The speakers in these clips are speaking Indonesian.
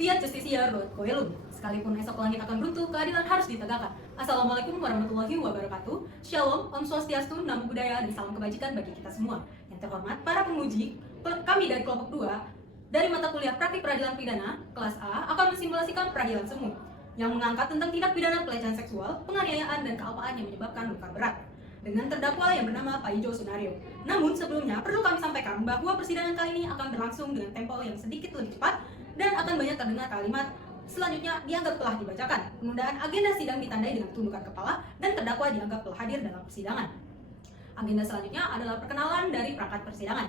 Fiat Justisia Ruat Coelum. Sekalipun esok langit akan runtuh, keadilan harus ditegakkan. Assalamualaikum warahmatullahi wabarakatuh. Shalom, Om Swastiastu, Namo Buddhaya, dan salam kebajikan bagi kita semua. Yang terhormat para penguji, kami dari kelompok 2 dari mata kuliah praktik peradilan pidana kelas A akan mensimulasikan peradilan semu yang mengangkat tentang tindak pidana pelecehan seksual, penganiayaan, dan kealpaan yang menyebabkan luka berat dengan terdakwa yang bernama Pak Ijo Sunario. Namun sebelumnya perlu kami sampaikan bahwa persidangan kali ini akan berlangsung dengan tempo yang sedikit lebih cepat dan akan banyak terdengar kalimat selanjutnya dianggap telah dibacakan. Penundaan agenda sidang ditandai dengan tundukan kepala dan terdakwa dianggap telah hadir dalam persidangan. Agenda selanjutnya adalah perkenalan dari perangkat persidangan.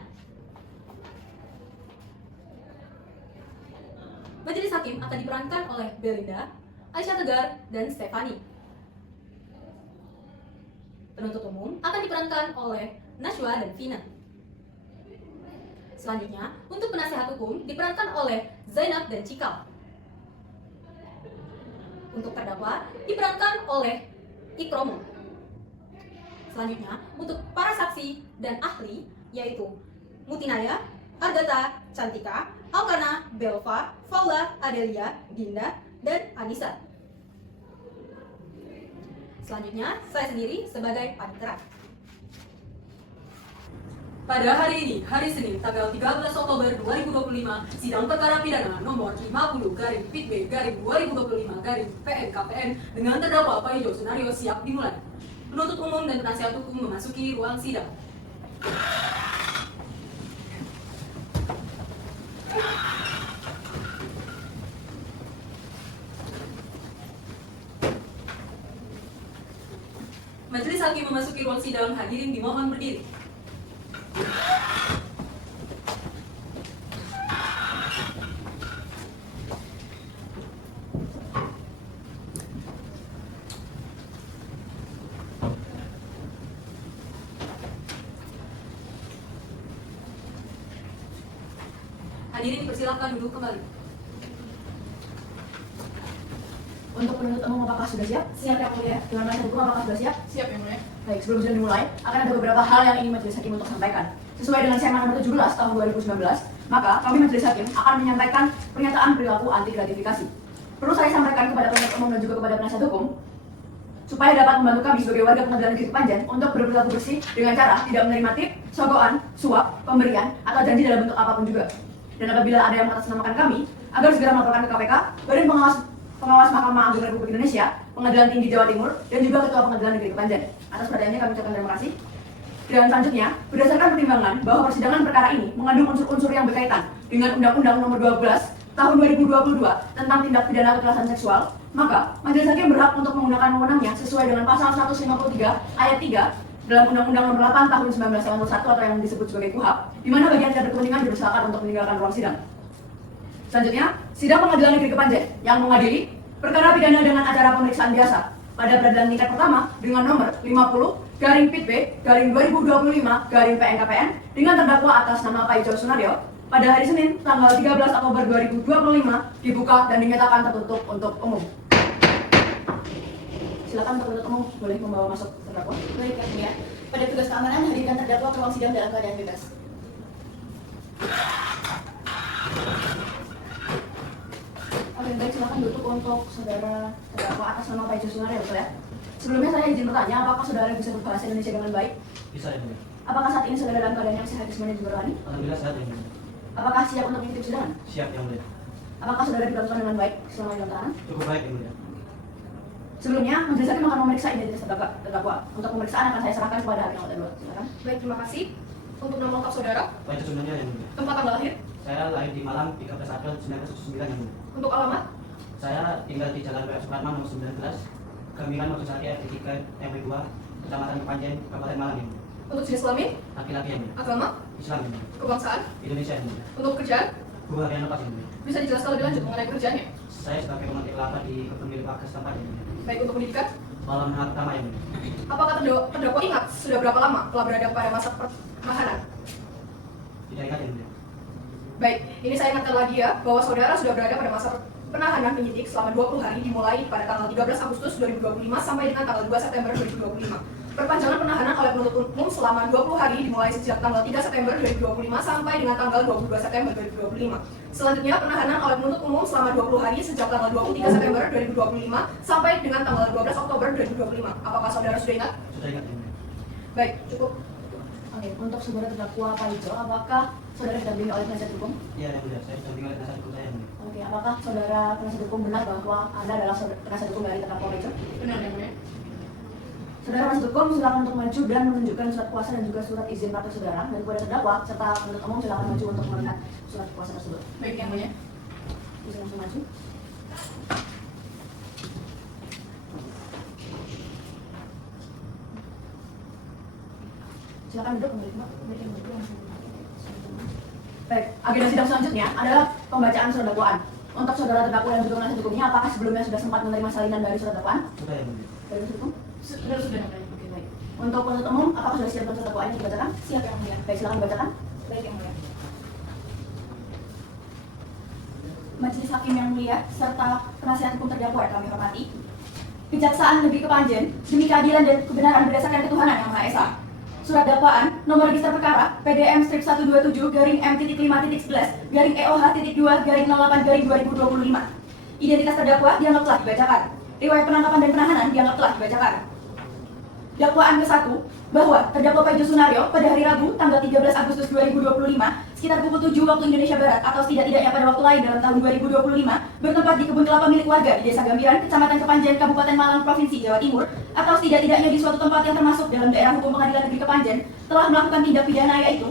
Majelis Hakim akan diperankan oleh Belinda, Aisyah Tegar, dan Stefani. Penuntut umum akan diperankan oleh Nashwa dan Vina. Selanjutnya, untuk penasihat hukum diperankan oleh Zainab dan Cikal. Untuk terdakwa diperankan oleh Ikromo. Selanjutnya, untuk para saksi dan ahli yaitu Mutinaya, Agatha, Cantika, Alkana, Belva, Faula, Adelia, Dinda, dan Anissa. Selanjutnya, saya sendiri sebagai panitera. Pada hari ini, hari Senin, tanggal 13 Oktober 2025, sidang perkara pidana nomor 50/Pit-B/2025/PNKPN dengan terdakwa Pak Ijo Sunario siap dimulai. Penuntut umum dan penasihat hukum memasuki ruang sidang. Majelis Hakim memasuki ruang sidang, hadirin dimohon berdiri. Hadirin dipersilakan duduk kembali. Untuk penuntut umum apakah sudah siap? Siap yang mulia. Dengan penasihat hukum apakah sudah siap? Siap yang mulia. Baik, sebelum sidang dimulai, akan ada beberapa hal yang ingin Majelis Hakim untuk sampaikan. Sesuai dengan Sema nomor 17 tahun 2019, maka kami Majelis Hakim akan menyampaikan pernyataan perilaku anti gratifikasi. Perlu saya sampaikan kepada penuntut umum dan juga kepada penasihat hukum, supaya dapat membantu kami sebagai warga Pengadilan Negeri Kepanjen untuk berperilaku bersih dengan cara tidak menerima tip, sogokan, suap, pemberian, atau janji dalam bentuk apapun juga. Dan apabila ada yang mengatasnamakan kami, agar segera melaporkan ke KPK, Badan Pengawas Mahkamah Agung Republik Indonesia, Pengadilan Tinggi Jawa Timur, dan juga Ketua Pengadilan Negeri Kepanjen. Atas perhatiannya kami ucapkan terima kasih. Dan selanjutnya, berdasarkan pertimbangan bahwa persidangan perkara ini mengandung unsur-unsur yang berkaitan dengan Undang-Undang Nomor 12 Tahun 2022 tentang tindak pidana kekerasan seksual, maka Majelis Hakim berhak untuk menggunakan wewenangnya sesuai dengan Pasal 153 Ayat 3 dalam Undang-Undang Nomor 8 Tahun 1991 atau yang disebut sebagai KUHP, di mana bagian tidak berkepentingan dipersilakan untuk meninggalkan ruang sidang. Selanjutnya, sidang Pengadilan Negeri Kepanjen yang mengadili perkara pidana dengan acara pemeriksaan biasa pada peradilan tingkat pertama dengan nomor 50/Pit-B/2025/PNKPN dengan terdakwa atas nama Pak Ijo Sunario pada hari Senin tanggal 13 Oktober 2025 dibuka dan dinyatakan tertutup untuk umum. Silakan untuk penuntut umum boleh membawa masuk terdakwa. Baik yang mulia. Pada tugas keamanan, hadirkan terdakwa ke ruang sidang dalam keadaan bebas. Oke, baik, silakan duduk untuk saudara terdakwa atas nama Pak Ijo Sunario, betul ya? Sebelumnya saya izin bertanya, apakah saudara bisa berbahasa Indonesia dengan baik? Bisa ya, Bu. Apakah saat ini saudara dalam keadaan yang sehat jasmani dan juga rohani? Alhamdulillah sehat ya, Bu. Apakah siap untuk mengikuti persidangan? Siap yang mulia. Apakah saudara diperlakukan dengan baik selama dalam tahanan? Cukup baik yang mulia. Sebelumnya, Majelis Hakim akan memeriksa identitas terdakwa. Untuk pemeriksaan akan saya serahkan kepada Hakim Anggota 2. Silakan. Baik, terima kasih. Untuk nama lengkap saudara, Pak itu sebenarnya yang mulia. tempat tanggal lahir, Saya lahir di Malang 13 April 1979 yang mulia. untuk alamat, Saya tinggal di Jalan W. Supratman nomor 19, Gemilang Mojosari RT 3 RW 2, Kecamatan Kepanjen, Kabupaten Malang yang mulia. untuk jenis kelamin, Laki-laki yang mulia. agama, Islam yang mulia. kebangsaan, Indonesia yang mulia. untuk pekerjaan. Gubernur Harian Lepas yang mulia. Bisa dijelaskan lebih lanjut mengenai pekerjaannya? Saya sebagai pemetik kelapa di kebun milik warga setempat yang mulia. Baik, untuk pendidikan, Malam menengah pertama yang mulia. apakah terdakwa ingat sudah berapa lama telah berada pada masa penahanan? Tidak ingat yang mulia. Baik, ini saya ingatkan lagi ya, bahwa saudara sudah berada pada masa penahanan penyidik selama 20 hari dimulai pada tanggal 13 Agustus 2025 sampai dengan tanggal 2 September 2025. Perpanjangan penahanan oleh penuntut umum selama 20 hari dimulai sejak tanggal 3 September 2025 sampai dengan tanggal 22 September 2025. Selanjutnya, penahanan oleh penuntut umum selama 20 hari sejak tanggal 23 September 2025 sampai dengan tanggal 12 Oktober 2025. Apakah saudara sudah ingat? Sudah ingat yang mulia. Baik, cukup. Oke, untuk saudara terdakwa Pak Ijo, apakah saudara didampingi oleh penasihat hukum? Iya yang mulia, saya didampingi oleh penasihat hukum saya yang mulia. Oke, apakah saudara penasihat hukum benar bahwa Anda adalah penasihat hukum dari terdakwa Pak Ijo? Benar yang mulia. Saudara penasihat hukum silakan untuk maju dan menunjukkan surat kuasa dan juga surat izin praktek saudara, dan kepada terdakwa serta penuntut umum silakan maju untuk melihat surat kuasa tersebut. Baik yang mulia. Bisa langsung maju. Silakan duduk kembali, Mbak. Baik, agenda sidang selanjutnya adalah pembacaan surat dakwaan. Untuk saudara terdakwa dan juga penasihat hukumnya, apakah sebelumnya sudah sempat menerima salinan dari surat dakwaan? Sudah yang mulia. Dari penasihat hukum? Sudah yang mulia. Oke, baik. Untuk penuntut umum, apakah sudah siap surat dakwaannya dibacakan? Siap yang mulia. Baik, silakan dibacakan. Baik yang mulia. Majelis Hakim yang mulia serta penasihat hukum terdakwa yang kami hormati. Kejaksaan Negeri Kepanjen demi keadilan dan kebenaran berdasarkan ketuhanan yang Maha Esa. Surat dakwaan nomor register perkara PDM strip 127 garing M.5.11 garing EOH.2 garing 08 garing 2025. Identitas terdakwa dianggap telah dibacakan. Riwayat penangkapan dan penahanan dianggap telah dibacakan. Dakwaan ke-1 bahwa terdakwa Pak Ijo Sunario pada hari Rabu tanggal 13 Agustus 2025 sekitar pukul 7 waktu Indonesia Barat atau setidak-tidaknya pada waktu lain dalam tahun 2025 bertempat di kebun kelapa milik warga di Desa Gambiran, Kecamatan Kepanjen, Kabupaten Malang, Provinsi Jawa Timur atau setidak-tidaknya di suatu tempat yang termasuk dalam daerah hukum Pengadilan Negeri Kepanjen telah melakukan tindak pidana yaitu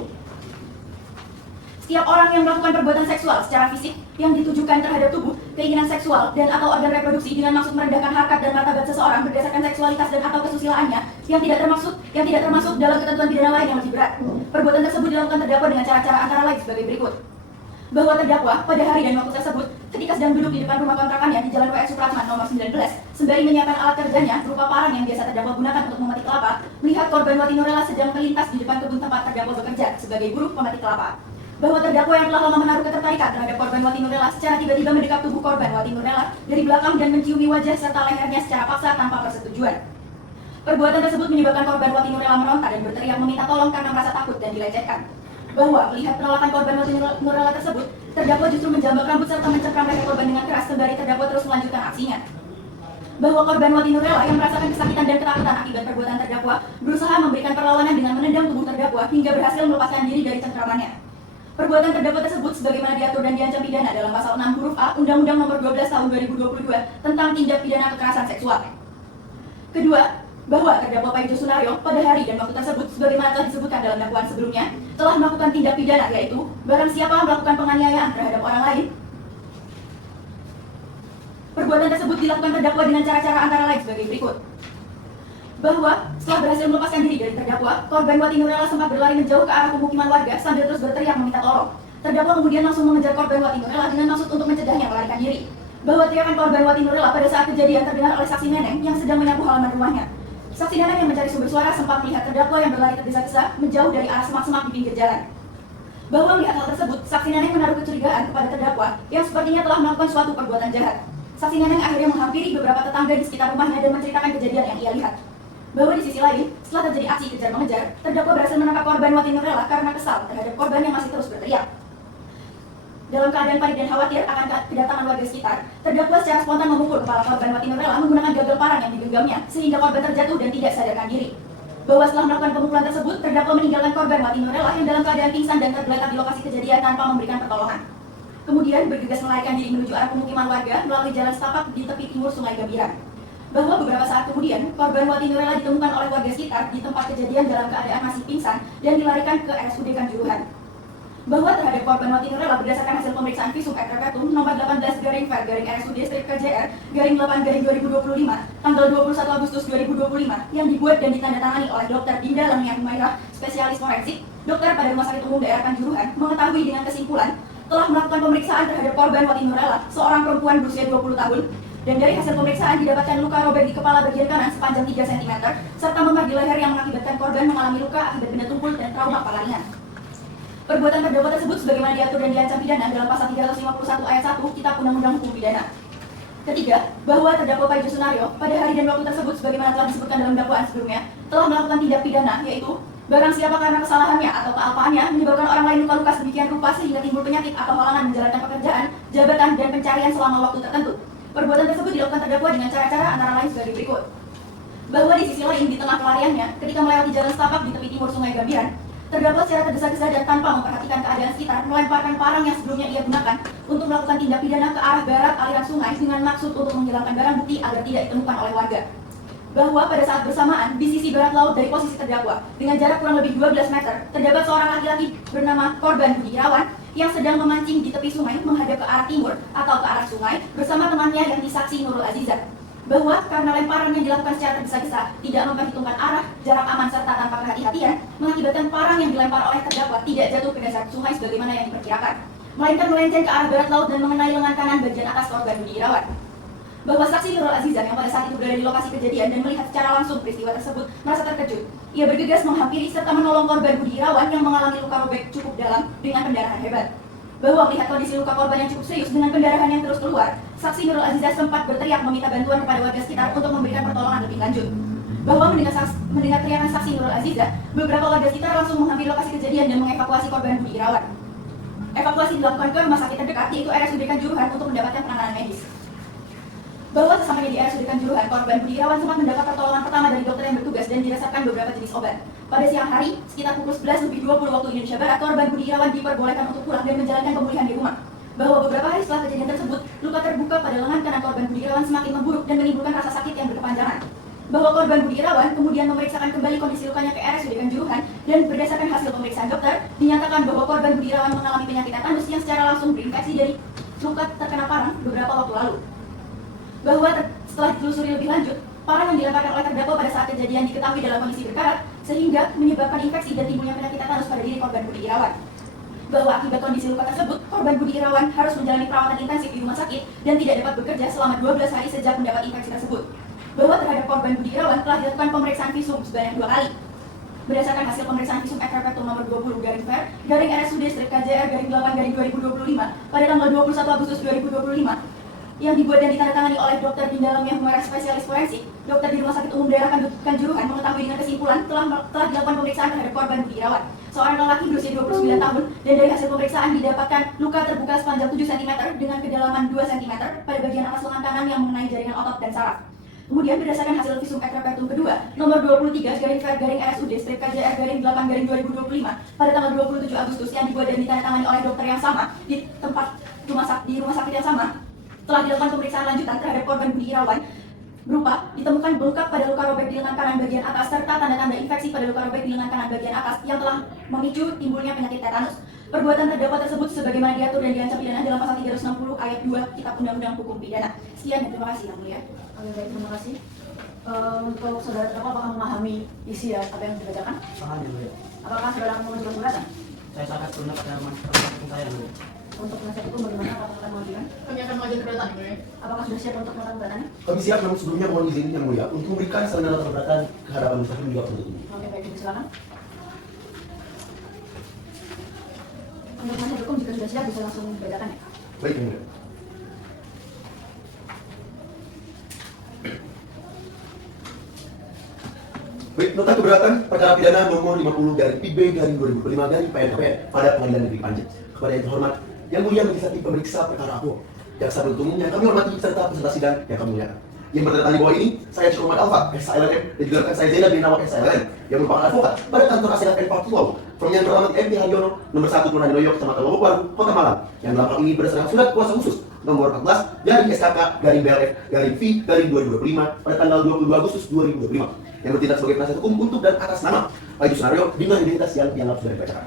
setiap orang yang melakukan perbuatan seksual secara fisik yang ditujukan terhadap tubuh, keinginan seksual, dan atau organ reproduksi dengan maksud merendahkan harkat dan martabat seseorang berdasarkan seksualitas dan atau kesusilaannya yang tidak termasuk dalam ketentuan pidana lain yang lebih berat. Perbuatan tersebut dilakukan terdakwa dengan cara-cara antara lain sebagai berikut. Bahwa terdakwa pada hari dan waktu tersebut ketika sedang duduk di depan rumah kontrakannya di Jalan W.S. Supratman nomor 19 sembari menyiapkan alat kerjanya berupa parang yang biasa terdakwa gunakan untuk memetik kelapa, melihat korban Wati Nurela sedang melintas di depan kebun tempat terdakwa bekerja sebagai buruh pemetik kelapa. Bahwa terdakwa yang telah lama menaruh ketertarikan terhadap korban Wati Nurela secara tiba-tiba mendekat tubuh korban Wati Nurela dari belakang dan menciumi wajah serta lehernya secara paksa tanpa persetujuan. Perbuatan tersebut menyebabkan korban Wati Nurela meronta dan berteriak meminta tolong karena merasa takut dan dilecehkan. Bahwa melihat penolakan korban Wati Nurela tersebut, terdakwa justru menjambak rambut serta mencengkram leher korban dengan keras sembari terdakwa terus melanjutkan aksinya. Bahwa korban Wati Nurela yang merasakan kesakitan dan ketakutan akibat perbuatan terdakwa berusaha memberikan perlawanan dengan menendang tubuh terdakwa hingga berhasil melepaskan diri dari cengkramannya. Perbuatan terdakwa tersebut sebagaimana diatur dan diancam pidana dalam pasal 6 huruf A Undang-Undang Nomor 12 Tahun 2022 tentang tindak pidana kekerasan seksual. Kedua, bahwa terdakwa Pak Ijo Sunario pada hari dan waktu tersebut sebagaimana telah disebutkan dalam dakwaan sebelumnya telah melakukan tindak pidana yaitu barang siapa melakukan penganiayaan terhadap orang lain. Perbuatan tersebut dilakukan terdakwa dengan cara-cara antara lain sebagai berikut. Bahwa setelah berhasil melepaskan diri dari terdakwa, korban Wati Nurela sempat berlari menjauh ke arah pemukiman warga sambil terus berteriak meminta tolong. Terdakwa kemudian langsung mengejar korban Wati Nurela dengan maksud untuk mencegahnya melarikan diri. Bahwa teriakan korban Wati Nurela pada saat kejadian terdengar oleh saksi Neneng yang sedang menyapu halaman rumahnya. Saksi Neneng yang mencari sumber suara sempat melihat terdakwa yang berlari tergesa-gesa menjauh dari arah semak-semak di pinggir jalan. Bahwa melihat hal tersebut, saksi Neneng menaruh kecurigaan kepada terdakwa yang sepertinya telah melakukan suatu perbuatan jahat. Saksi Neneng akhirnya menghampiri beberapa tetangga di sekitar rumahnya dan menceritakan kejadian yang ia lihat. Bahwa di sisi lain, setelah terjadi aksi kejar-mengejar, terdakwa berhasil menangkap korban Wati Nurela karena kesal terhadap korban yang masih terus berteriak. Dalam keadaan panik dan khawatir akan kedatangan warga sekitar, terdakwa secara spontan memukul kepala korban Wati Nurela menggunakan gagal parang yang digenggamnya sehingga korban terjatuh dan tidak sadarkan diri. Bahwa setelah melakukan pemukulan tersebut, terdakwa meninggalkan korban Wati Nurela yang dalam keadaan pingsan dan tergeletak di lokasi kejadian tanpa memberikan pertolongan. Kemudian bergegas melarikan diri menuju arah pemukiman warga melalui jalan setapak di tepi timur Sungai Gambiran. Bahwa beberapa saat kemudian, korban Wati Nurela ditemukan oleh warga sekitar di tempat kejadian dalam keadaan masih pingsan dan dilarikan ke RSUD Kanjuruhan. Bahwa terhadap korban Wati Nurela berdasarkan hasil pemeriksaan visum et repertum nomor 18/ver RSUD strip KJR /8/2025 tanggal 21 Agustus 2025 yang dibuat dan ditandatangani oleh Dr. Dinda Lamia Humairah, spesialis forensik, dokter pada Rumah Sakit Umum Daerah Kanjuruhan, mengetahui dengan kesimpulan telah melakukan pemeriksaan terhadap korban Wati Nurela, seorang perempuan berusia 20 tahun, dan dari hasil pemeriksaan didapatkan luka robek di kepala bagian kanan sepanjang 3 cm, serta memar di leher yang mengakibatkan korban mengalami luka akibat benda tumpul dan trauma kepala ringan. Perbuatan terdakwa tersebut sebagaimana diatur dan diancam pidana dalam pasal 351 ayat 1 Kitab Undang-Undang Hukum Pidana. Ketiga, bahwa terdakwa Pak Yusuf Sunario pada hari dan waktu tersebut sebagaimana telah disebutkan dalam dakwaan sebelumnya telah melakukan tindak pidana, yaitu barang siapa karena kesalahannya atau kealpaannya menyebabkan orang lain luka-luka sedemikian rupa sehingga timbul penyakit atau halangan menjalankan pekerjaan, jabatan, dan pencarian selama waktu tertentu. Perbuatan tersebut dilakukan terdakwa dengan cara-cara antara lain sebagai berikut. Bahwa di sisi lain, di tengah pelariannya, ketika melewati jalan setapak di tepi timur Sungai Gambiran, terdakwa secara tergesa-gesa dan tanpa memperhatikan keadaan sekitar melemparkan parang yang sebelumnya ia gunakan untuk melakukan tindak pidana ke arah barat aliran sungai dengan maksud untuk menghilangkan barang bukti agar tidak ditemukan oleh warga. Bahwa pada saat bersamaan, di sisi barat laut dari posisi terdakwa, dengan jarak kurang lebih 12 meter, terdapat seorang laki-laki bernama korban Budi Irawan yang sedang memancing di tepi sungai menghadap ke arah timur atau ke arah sungai bersama temannya yang disaksi Nurul Azizah. Bahwa karena lemparan yang dilakukan secara tergesa-gesa, tidak memperhitungkan arah, jarak aman, serta tanpa kehati-hatian, mengakibatkan parang yang dilempar oleh terdakwa tidak jatuh ke dasar sungai sebagaimana yang diperkirakan, melainkan melenceng ke arah barat laut dan mengenai lengan kanan bagian atas korban Budi Irawan. Bahwa saksi Nurul Azizah yang pada saat itu berada di lokasi kejadian dan melihat secara langsung peristiwa tersebut merasa terkejut. Ia bergegas menghampiri serta menolong korban Budi Irawan yang mengalami luka robek cukup dalam dengan pendarahan hebat. Bahwa melihat kondisi luka korban yang cukup serius dengan pendarahan yang terus keluar, saksi Nurul Azizah sempat berteriak meminta bantuan kepada warga sekitar untuk memberikan pertolongan lebih lanjut. Bahwa mendengar teriakan saksi Nurul Azizah, beberapa warga sekitar langsung menghampiri lokasi kejadian dan mengevakuasi korban Budi Irawan. Evakuasi dilakukan ke rumah sakit terdekat yaitu RSUD Kanjuruhan untuk mendapatkan penanganan medis. Bahwa sesampainya di RSUD Kanjuruhan, korban Budi Irawan sempat mendapat pertolongan pertama dari dokter yang bertugas dan dirasakan beberapa jenis obat. Pada siang hari, sekitar pukul 11:20 waktu Indonesia Barat, korban Budi Irawan diperbolehkan untuk pulang dan menjalankan pemulihan di rumah. Bahwa beberapa hari setelah kejadian tersebut, luka terbuka pada lengan kanan korban Budi Irawan semakin memburuk dan menimbulkan rasa sakit yang berkepanjangan. Bahwa korban Budi Irawan kemudian memeriksakan kembali kondisi lukanya ke RSUD Kanjuruhan dan berdasarkan hasil pemeriksaan dokter, dinyatakan bahwa korban Budi Irawan mengalami penyakit tetanus yang secara langsung berinfeksi dari luka terkena parang beberapa waktu lalu. Bahwa setelah ditelusuri lebih lanjut, parang yang dilemparkan oleh terdakwa pada saat kejadian diketahui dalam kondisi berkarat sehingga menyebabkan infeksi dan timbulnya penyakit tetanus pada diri korban Budi Irawan. Bahwa akibat kondisi luka tersebut, korban Budi Irawan harus menjalani perawatan intensif di rumah sakit dan tidak dapat bekerja selama 12 hari sejak mendapat infeksi tersebut. Bahwa terhadap korban Budi Irawan telah dilakukan pemeriksaan visum sebanyak 2 kali. Berdasarkan hasil pemeriksaan visum Ekrepetum nomor 20/Ver/RSUD/KJR/8/2025 pada tanggal 21 Agustus 2025 yang dibuat dan ditandatangani oleh Dr. Dindalamnya Humaira spesialis forensik, dokter di Rumah Sakit Umum Daerah Kanjuruhan mengetahui dengan kesimpulan telah dilakukan pemeriksaan terhadap korban Budi Irawan, seorang lelaki berusia 29 tahun, dan dari hasil pemeriksaan didapatkan luka terbuka sepanjang 7 cm dengan kedalaman 2 cm pada bagian atas lengan kanan yang mengenai jaringan otot dan saraf. Kemudian berdasarkan hasil visum Ekrepetum kedua nomor 23/Ver/RSUD/KJR/8/2025 pada tanggal 27 Agustus yang dibuat dan ditandatangani oleh dokter yang sama di rumah sakit yang sama, telah dilakukan pemeriksaan lanjutan terhadap korban Budi Irawan berupa ditemukan bengkak pada luka robek di lengan kanan bagian atas serta tanda-tanda infeksi pada luka robek di lengan kanan bagian atas yang telah memicu timbulnya penyakit tetanus. Perbuatan terdakwa tersebut sebagaimana diatur dan diancam pidana dalam pasal 360 ayat 2 Kitab Undang-Undang Hukum Pidana. Sekian dan terima kasih Yang Mulia. Oke, baik, terima kasih. Untuk saudara terdakwa apakah memahami isi apa yang dibacakan? Paham ya, Bu? Apakah saudara akan mengajukan keberatan? Saya sangat tunduk pada hukum saya, Bu. Untuk penasihat hukum bagaimana? Apakah akan mengajukan? Kami akan mengajukan keberatan, Ibu. Apakah sudah siap untuk melakukan keberatan? Kami siap, namun sebelumnya mohon izin Yang Mulia untuk memberikan salinan nota keberatan ke hadapan majelis hakim juga penuntut umum. Oke, baik, silakan. Untuk penasihat hukum jika sudah siap bisa langsung dibacakan ya. Baik, Yang Mulia. Baik, nota keberatan perkara pidana nomor 50/PB/2025/PN pada Pengadilan Negeri Panjen. Kepada yang terhormat, Yang Mulia Majelis Hakim pemeriksa perkara aku, jaksa penuntut umum yang kami hormati serta peserta sidang yang kami muliakan. Yang bertanda di bawah ini, saya Syekh Muhammad Alfa, SHLM, dan juga rekan saya Zainal bin Nawak, SHLM, yang merupakan advokat pada kantor Asilat and Party Law, firm yang bernama MP Haryono, nomor 1 Kelurahan Noyok, Kecamatan Lombok Baru, Kota Malang, yang dalam hal ini berdasarkan surat kuasa khusus nomor 14/SKK/BLF/V/2025 pada tanggal 22 Agustus 2025 yang bertindak sebagai penasihat hukum untuk dan atas nama Pak Yusuf Sunario dengan identitas yang dianggap sudah dibacakan.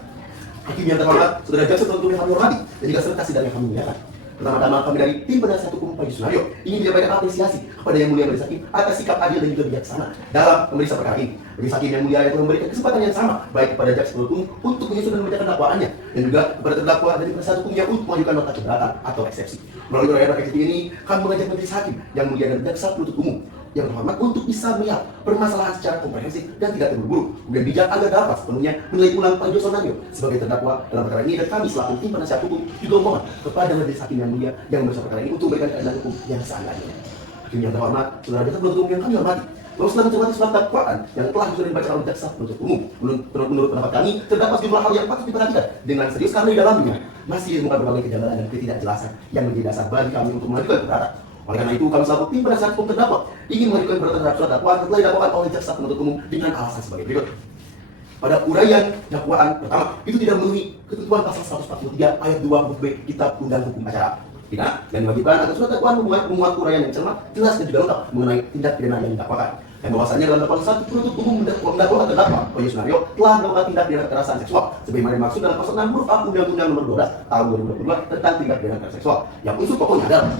Hakim yang terhormat, saudara jaksa penuntut umum yang kami hormati, dan juga serta sidang yang kami muliakan. Pertama-tama kami dari tim penasihat hukum Pak Yusuf Sunario ingin menyampaikan apresiasi kepada Yang Mulia Majelis Hakim atas sikap adil dan juga bijaksana dalam memeriksa perkara ini. Majelis Hakim yang mulia yang telah memberikan kesempatan yang sama baik kepada jaksa penuntut umum untuk menyusun dan membacakan dakwaannya dan juga kepada terdakwa dari penasihat hukumnya untuk mengajukan nota keberatan atau eksepsi. Melalui uraian eksepsi ini, kami mengajak Majelis Hakim yang mulia dan jaksa penuntut umum yang terhormat untuk bisa melihat permasalahan secara komprehensif dan tidak terburu-buru, kemudian bijak agar dapat sepenuhnya menilai ulang Pak Joshua Naryo sebagai terdakwa dalam perkara ini. Dan kami selaku tim penasihat hukum juga mohon kepada majelis hakim yang mulia yang memeriksa perkara ini untuk memberikan keadilan hukum yang seadil-adilnya. Hakim yang terhormat, saudara jaksa penuntut umum yang kami hormati, setelah mencermati surat dakwaan yang telah sudah dibacakan oleh jaksa penuntut umum, menurut pendapat kami terdapat sejumlah hal yang patut diperhatikan dengan serius karena di dalamnya masih ditemukan berbagai kejanggalan dan ketidakjelasan yang menjadi dasar bagi kami untuk mengajukan keberatan. Oleh karena itu, kami selaku tim penasihat hukum terdakwa ingin mengajukan keberatan terhadap surat dakwaan yang telah didakwakan oleh jaksa penuntut umum dengan alasan sebagai berikut. Pada uraian dakwaan pertama, itu tidak memenuhi ketentuan pasal 143 ayat 2 huruf B Kitab Undang Hukum Acara Pidana dan diwajibkan agar surat dakwaan memuat uraian yang cermat, jelas dan juga lengkap mengenai tindak pidana yang didakwakan. Dan bahwasanya dalam dakwaan 1 penuntut umum mendakwakan terdakwa Pak Joshua Naryo telah melakukan tindak pidana kekerasan seksual sebagaimana dimaksud dalam pasal 6 huruf A Undang-Undang Nomor 12 Tahun 2022 tentang tindak pidana kekerasan seksual, yang unsur pokoknya adalah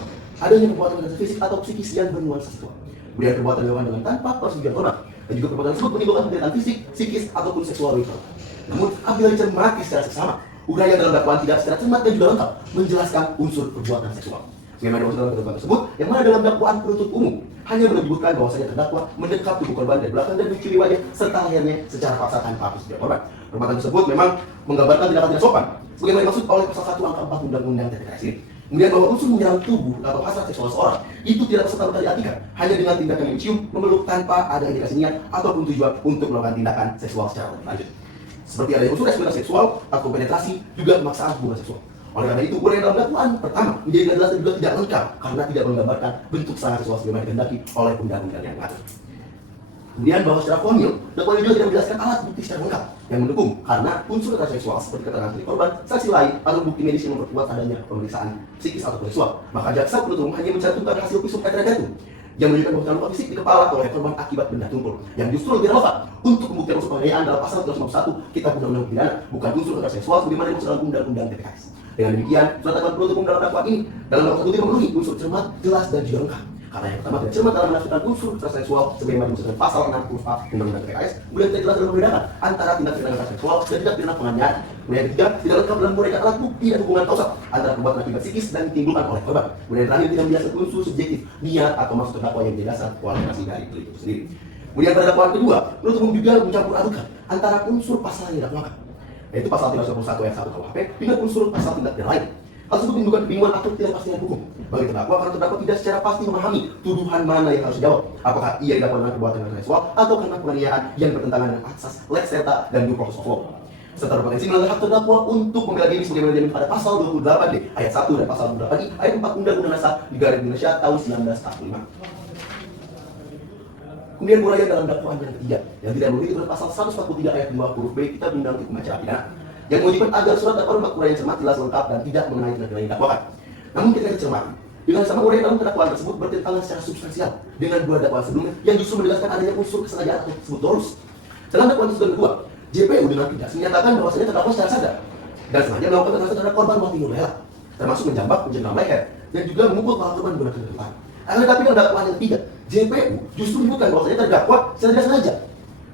adanya perbuatan kekerasan fisik atau psikis yang bernuansa seksual, kemudian perbuatan dilakukan dengan tanpa persetujuan korban, dan juga perbuatan tersebut menimbulkan penderitaan fisik, psikis ataupun seksual bagi korban. Namun apabila dicermati secara seksama, uraian dalam dakwaan tidak secara cermat dan juga lengkap menjelaskan unsur perbuatan seksual. Sebagaimana dimaksud dalam ketentuan tersebut, yang mana dalam dakwaan penuntut umum hanya menyebutkan bahwasanya terdakwa mendekap tubuh korban dari belakang dan mencuri wajah serta lehernya secara paksa tanpa persetujuan korban. Perbuatan tersebut memang menggambarkan tindakan tidak sopan, sebagaimana dimaksud oleh pasal 1 angka 4 Undang-Undang TPKS ini. Kemudian bahwa unsur menyerang tubuh atau hasrat seksual seorang itu tidak serta-merta diartikan hanya dengan tindakan mencium, memeluk tanpa ada indikasi niat ataupun tujuan untuk melakukan tindakan seksual secara lanjut. Seperti adanya unsur eksploitasi seksual atau penetrasi, juga pemaksaan hubungan seksual. Oleh karena itu, uraian dalam dakwaan pertama menjadi tidak jelas dan juga tidak lengkap karena tidak menggambarkan bentuk serangan seksual sebagaimana dikehendaki oleh undang-undang yang mengatur. Kemudian bahwa secara formil, dakwaan juga tidak menjelaskan alat bukti secara lengkap yang mendukung karena unsur kekerasan seksual seperti keterangan dari korban, saksi lain, atau bukti medis yang memperkuat adanya pemeriksaan psikis atau seksual. Maka jaksa penuntut umum hanya mencantumkan hasil visum et repertum yang menunjukkan bahwa luka fisik di kepala oleh korban akibat benda tumpul, yang justru lebih relevan untuk membuktikan unsur penganiayaan dalam pasal 351 Kitab Undang-Undang Pidana, bukan unsur kekerasan seksual sebagaimana dimaksud dalam Undang-Undang TPKS. Dengan demikian, surat dakwaan penuntut umum dalam dakwaan ini dalam dakwaan tidak memenuhi unsur cermat, jelas dan juga lengkap. Karena yang pertama tidak cermat dalam menafsirkan unsur kekerasan seksual sebagaimana dimaksud dalam pasal 6 huruf A Undang-Undang TPKS, kemudian tidak jelas dalam membedakan antara tindak pidana kekerasan seksual dan tindak pidana penganiayaan. Kemudian yang ketiga, tidak lengkap dalam menguraikan alat bukti dan hubungan kausal antara perbuatan akibat psikis dan ditimbulkan oleh korban. Kemudian terakhir, tidak menjelaskan unsur subjektif, niat atau maksud terdakwa yang menjadi dasar kualifikasi dari delik itu sendiri. Kemudian pada dakwaan kedua, penuntut umum juga mencampur adukan antara unsur pasal yang didakwakan, yaitu pasal 391 ayat 1 KUHP dengan unsur pasal tindak pidana lain. Hal tersebut menimbulkan kebingungan atau ketidakpastian hukum bagi terdakwa karena terdakwa tidak secara pasti memahami tuduhan mana yang harus dijawab. Apakah ia didakwa dengan perbuatan kekerasan seksual atau karena penganiayaan yang bertentangan dengan asas lex serta dan due process of law, serta berpotensi melanggar hak terdakwa untuk membela diri sebagaimana dijamin pada pasal 28D ayat 1 dan pasal 28I ayat 4 Undang-Undang Dasar Negara Indonesia tahun 1945. Kemudian uraian dalam dakwaan yang ketiga yang tidak memenuhi ketentuan pasal 143 ayat 2 huruf B Kitab Undang Hukum Acara Pidana, yang mewajibkan agar surat dakwaan membuat uraian cermat, jelas, lengkap dan tidak mengenai tindak pidana yang didakwakan. Namun ketika dicermati, dengan sama uraian dalam dakwaan tersebut bertentangan secara substansial dengan dua dakwaan sebelumnya yang justru menjelaskan adanya unsur kesengajaan atau disebut dolus. Dalam dakwaan tersebut kedua, JPU dengan tegas menyatakan bahwasanya terdakwa secara sadar dan sengaja melakukan kekerasan terhadap korban mati Nurlela, termasuk menjambak, mencengkram leher dan juga memukul kepala korban menggunakan ketukan. Akan tetapi dalam dakwaan yang ketiga, JPU justru menyebutkan bahwasanya terdakwa secara tidak sengaja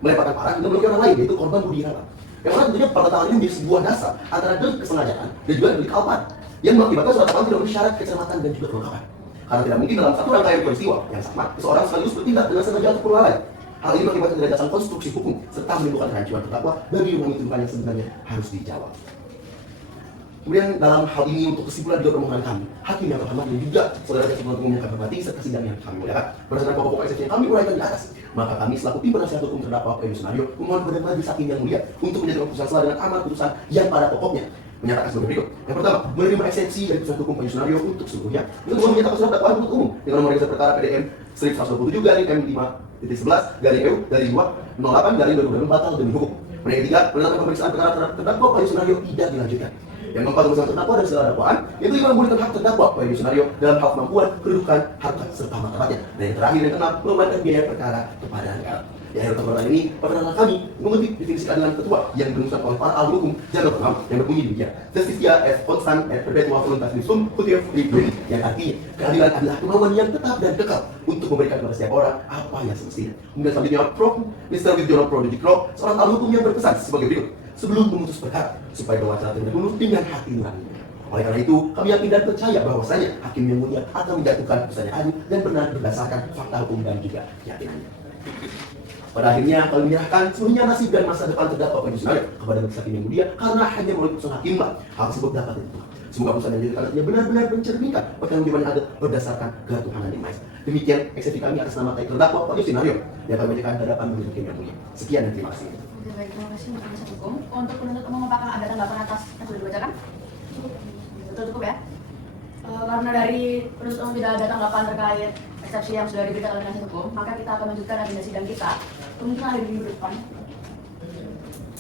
melemparkan parang hingga melukai orang lain, yaitu korban Budi Irawan. Yang mana tentunya pertentangan ini menjadi sebuah dasar antara delik kesengajaan dan juga delik kealpaan yang mengakibatkan surat dakwaan tidak memenuhi syarat kecermatan dan juga kelengkapan. Karena tidak mungkin dalam satu rangkaian peristiwa yang sama seseorang sekaligus bertindak dengan sengaja ataupun lalai. Hal ini mengakibatkan ketidakjelasan konstruksi hukum serta menimbulkan kehancuran terdakwa bagi tuduhan yang sebenarnya harus dijawab. Kemudian dalam hal ini untuk kesimpulan juga permohonan kami, hakim yang terhormat dan juga saudara jaksa penuntut umum yang kami hormati serta sidang yang kami muliakan, berdasarkan pokok-pokok eksepsi yang kami uraikan di atas, maka kami selaku tim penasihat hukum terdakwa Pak Joshua Naryo memohon kepada majelis hakim yang mulia untuk menjatuhkan keputusan sesuai dengan amar putusan yang pada pokoknya menyatakan sebagai berikut. Yang pertama, menerima eksepsi dari putusan hukum Pak Joshua Naryo untuk seluruhnya. Yang kedua, menyatakan surat dakwaan penuntut umum dengan nomor register perkara PDM 127 garing M5.11 garing EU garing 208 garing 2020 batal demi hukum. Kemudian yang ketiga, menetapkan pemeriksaan perkara terhadap terdakwa Pak Joshua Naryo tidak dilanjutkan. Yang keempat, pemeriksaan terdakwa dan segala dakwaan. Yang kelima, memulihkan hak terdakwa Pak Joshua Naryo dalam hal kemampuan, kedudukan, harta serta martabatnya. Dan yang terakhir yang keenam, mengembalikan biaya perkara kepada negara. Di akhir perbuatan ini, perkenalan kami mengutip definisi keadilan ketua yang dirumuskan oleh para ahli hukum jaga pengamat yang berbunyi demikian: Justitia et constant et perpetua voluntas visum putih liberi, yang artinya keadilan adalah kemauan yang tetap dan kekal untuk memberikan kepada setiap orang apa yang semestinya. Kemudian selanjutnya, Mr. Widjono Prodigy Krok, seorang ahli hukum yang berpesan sebagai berikut: sebelum memutus perkara, supaya berwacana terlebih dahulu dengan hati nurani. Oleh karena itu, kami yakin dan percaya bahwasanya hakim yang mulia akan menjatuhkan putusan yang adil dan benar berdasarkan fakta hukum dan juga keyakinannya. Pada akhirnya kami menyerahkan seluruhnya nasib dan masa depan terdakwa Pak Yusuf kepada majelis hakim yang mulia karena hanya melalui putusan hakimlah hal tersebut dapat ditentukan. Semoga putusan yang diberikan benar-benar mencerminkan pertanggungjawaban yang ada berdasarkan ketuhanan yang maha esa. Demikian eksepsi kami atas nama terdakwa Pak Yusuf yang kami bacakan di hadapan majelis hakim yang mulia. Sekian dan terima kasih. Oke, baik, terima kasih untuk penasihat hukum. Untuk penuntut umum apakah ada tanggapan atas yang sudah dibacakan? Betul cukup ya? Karena dari penuntut umum tidak ada tanggapan terkait eksepsi yang sudah diberikan oleh penasihat hukum, maka kita akan lanjutkan agenda sidang kita. Mungkin hari minggu depan.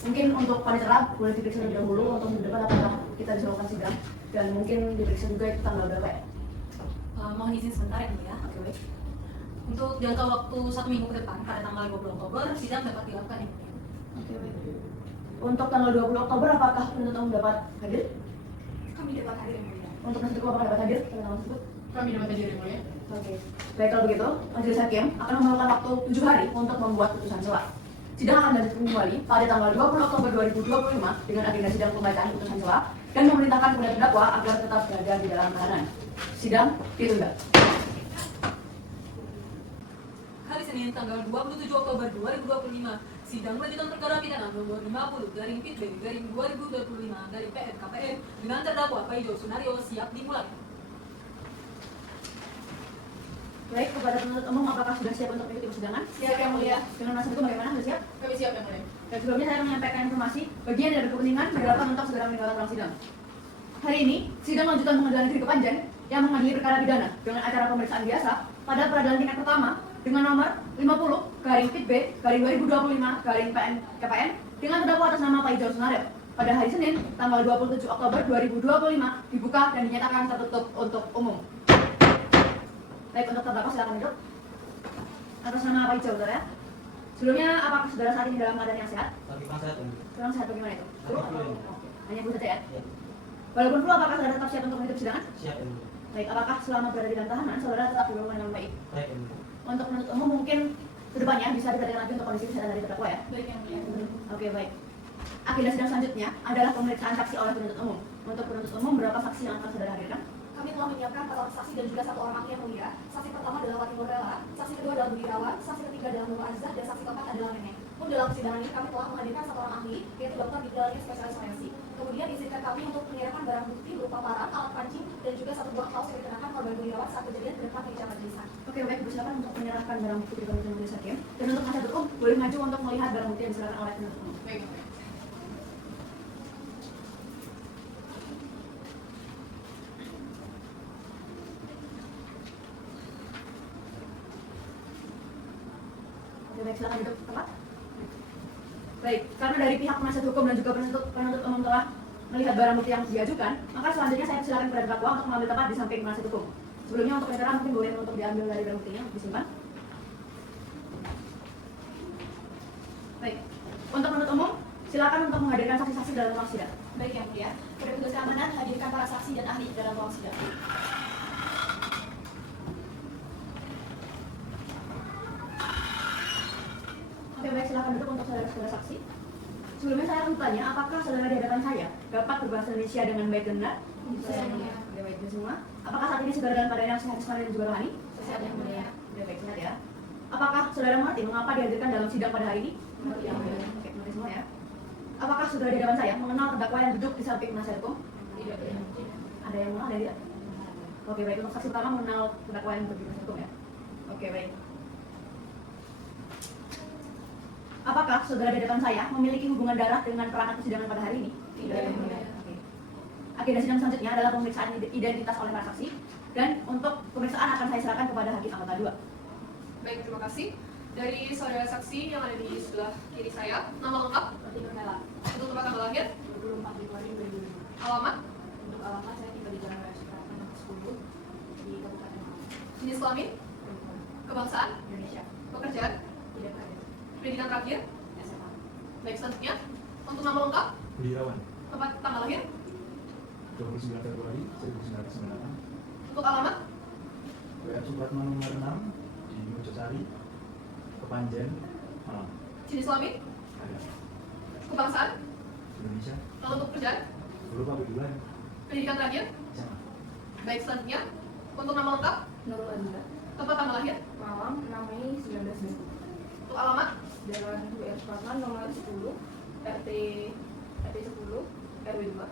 Mungkin untuk panitera boleh diperiksa terlebih dahulu untuk minggu depan apakah kita bisa melakukan sidang, dan mungkin diperiksa juga itu tanggal berapa ya? Mohon izin sebentar ya, Bu ya. Oke, baik. Untuk jangka waktu 1 minggu ke depan, pada tanggal 20 Oktober, sidang dapat dilakukan ya, Bu ya. Oke, baik. Untuk tanggal 20 Oktober apakah penuntut umum dapat hadir? Kami dapat hadir yang mulia. Untuk penasihat hukum apakah dapat hadir pada tanggal tersebut? Kami dapat hadir yang mulia. Oke. Baik, kalau begitu, majelis hakim akan memakan waktu 7 hari untuk membuat putusan celah. Sidang akan dilanjutkan kembali pada tanggal 20 Oktober 2025 dengan agenda sidang pembacaan putusan celah dan memerintahkan kepada terdakwa agar tetap berada di dalam tahanan. Sidang ditunda. Hari Senin tanggal 27 Oktober 2025, sidang lanjutan perkara pidana nomor 50 garing Pit B garing 2025 garing PN KPN dengan terdakwa Paijo Sunario siap dimulai. Baik, kepada penuntut umum apakah sudah siap untuk mengikuti persidangan? Siap yang mulia. Dengan penasihat hukum bagaimana? Sudah siap? Kami siap yang mulia. Dan sebelumnya saya menyampaikan informasi bagi yang tidak berkepentingan diharapkan untuk segera meninggalkan ruang sidang. Hari ini, sidang lanjutan pengadilan negeri Kepanjen yang mengadili perkara pidana dengan acara pemeriksaan biasa pada peradilan tingkat pertama dengan nomor 50 garing Pit B garing 2025 garing PN KPN dengan terdakwa atas nama Paijo Sunario pada hari Senin tanggal 27 Oktober 2025 dibuka dan dinyatakan tertutup untuk umum. Baik, untuk terdakwa silakan duduk. Atas nama Paijo, betul ya? Sebelumnya, apakah saudara saat ini dalam keadaan yang sehat? Tapi pas saya tunggu. Kurang sehat bagaimana itu? Flu atau? Flu. Oke. Hanya flu saja ya? Ya, Walaupun flu, apakah saudara tetap siap untuk mengikuti persidangan? siap yang mulia. Baik, apakah selama berada di dalam tahanan, saudara tetap dilakukan dengan baik? Baik yang mulia. Untuk penuntut umum mungkin kedepannya bisa diperhatikan lagi untuk kondisi kesehatan dari terdakwa ya? Baik yang mulia. Oke, baik. Agenda sidang selanjutnya adalah pemeriksaan saksi oleh penuntut umum. Untuk penuntut umum, berapa saksi yang akan saudara hadirkan? Kami telah menyiapkan 4 orang saksi dan juga 1 orang ahli yang mulia. Saksi pertama adalah Wati Nurlela, saksi kedua adalah Budi Irawan, saksi ketiga adalah Nur Azizah, dan saksi keempat adalah Nenek. Pun dalam persidangan ini kami telah menghadirkan 1 orang ahli, yaitu Dr. Bidalnya spesialis forensik. Kemudian izinkan kami untuk menyerahkan barang bukti berupa parang, alat pancing, dan juga 1 buah kaos yang dikenakan korban Budi Irawan saat kejadian di depan meja majelisan. Oke, baik. Silakan untuk menyerahkan barang bukti kepada majelis hakim. Dan untuk penasihat hukum, boleh maju untuk melihat barang bukti yang diserahkan oleh penuntut umum. Baik yang mulia. Oke, baik, silakan duduk tempat. Baik, karena dari pihak penasihat hukum dan juga penuntut umum telah melihat barang bukti yang diajukan, maka selanjutnya saya persilakan kepada terdakwa untuk mengambil tempat di samping penasihat hukum. Sebelumnya untuk penyerangan mungkin boleh untuk diambil dari barang buktinya, disimpan. Baik, untuk penuntut umum, silakan untuk menghadirkan saksi-saksi dalam ruang sidang. Baik yang mulia. Pada petugas keamanan hadirkan para saksi dan ahli dalam ruang sidang. Oke, baik, silakan duduk untuk saudara-saudara saksi. Sebelumnya saya akan bertanya, apakah saudara di hadapan saya dapat berbahasa Indonesia dengan baik dan benar? Bisa, yang mulia. Oke, baik, itu semua. Apakah saat ini saudara dalam keadaan yang sehat, semar, dan juga rohani? Sehat yang mulia. Oke, baik, sehat ya. Apakah saudara mengerti mengapa dihadirkan dalam sidang pada hari ini? Mengerti, yang mulia. Oke, mengerti semua ya. Apakah saudara di hadapan saya mengenal terdakwa yang duduk di samping penasihat hukum? Tidak, yang mulia. Ada yang mengenal, ada yang tidak? Oke, baik, untuk saksi pertama mengenal terdakwa yang duduk di penasihat hukum ya. Oke, baik. Apakah saudara di hadapan saya memiliki hubungan darah dengan perangkat persidangan pada hari ini? Tidak, yang mulia. Oke. Agenda sidang selanjutnya adalah pemeriksaan identitas oleh para saksi, dan untuk pemeriksaan akan saya serahkan kepada hakim anggota 2. Baik, terima kasih. Dari saudara saksi yang ada di sebelah kiri saya, nama lengkap, Seperti Nurlela. untuk tempat tanggal lahir, 24 Februari 2005. alamat, Untuk alamat saya tinggal di Jalan Raya Suprapto nomor 10 di Kabupaten Malang, jenis kelamin, kebangsaan, Indonesia. pekerjaan, Tidak ada. pendidikan terakhir. SMA. Baik, selanjutnya, untuk nama lengkap, Budi Irawan, tempat tanggal lahir, 29 Februari 1998, untuk alamat, WR Supratman nomor 6 di Mojosari, Kepanjen, Malang. jenis kelamin, Ada kebangsaan, Indonesia, lalu untuk pekerjaan, dulu kebetulan Pendidikan terakhir. SMA. Baik, selanjutnya untuk nama lengkap, Nurul Azizah, tempat tanggal lahir, Malang, 6 Mei 1990. untuk alamat, Jalan WR Supratman nomor 10, RT 10, RW 2,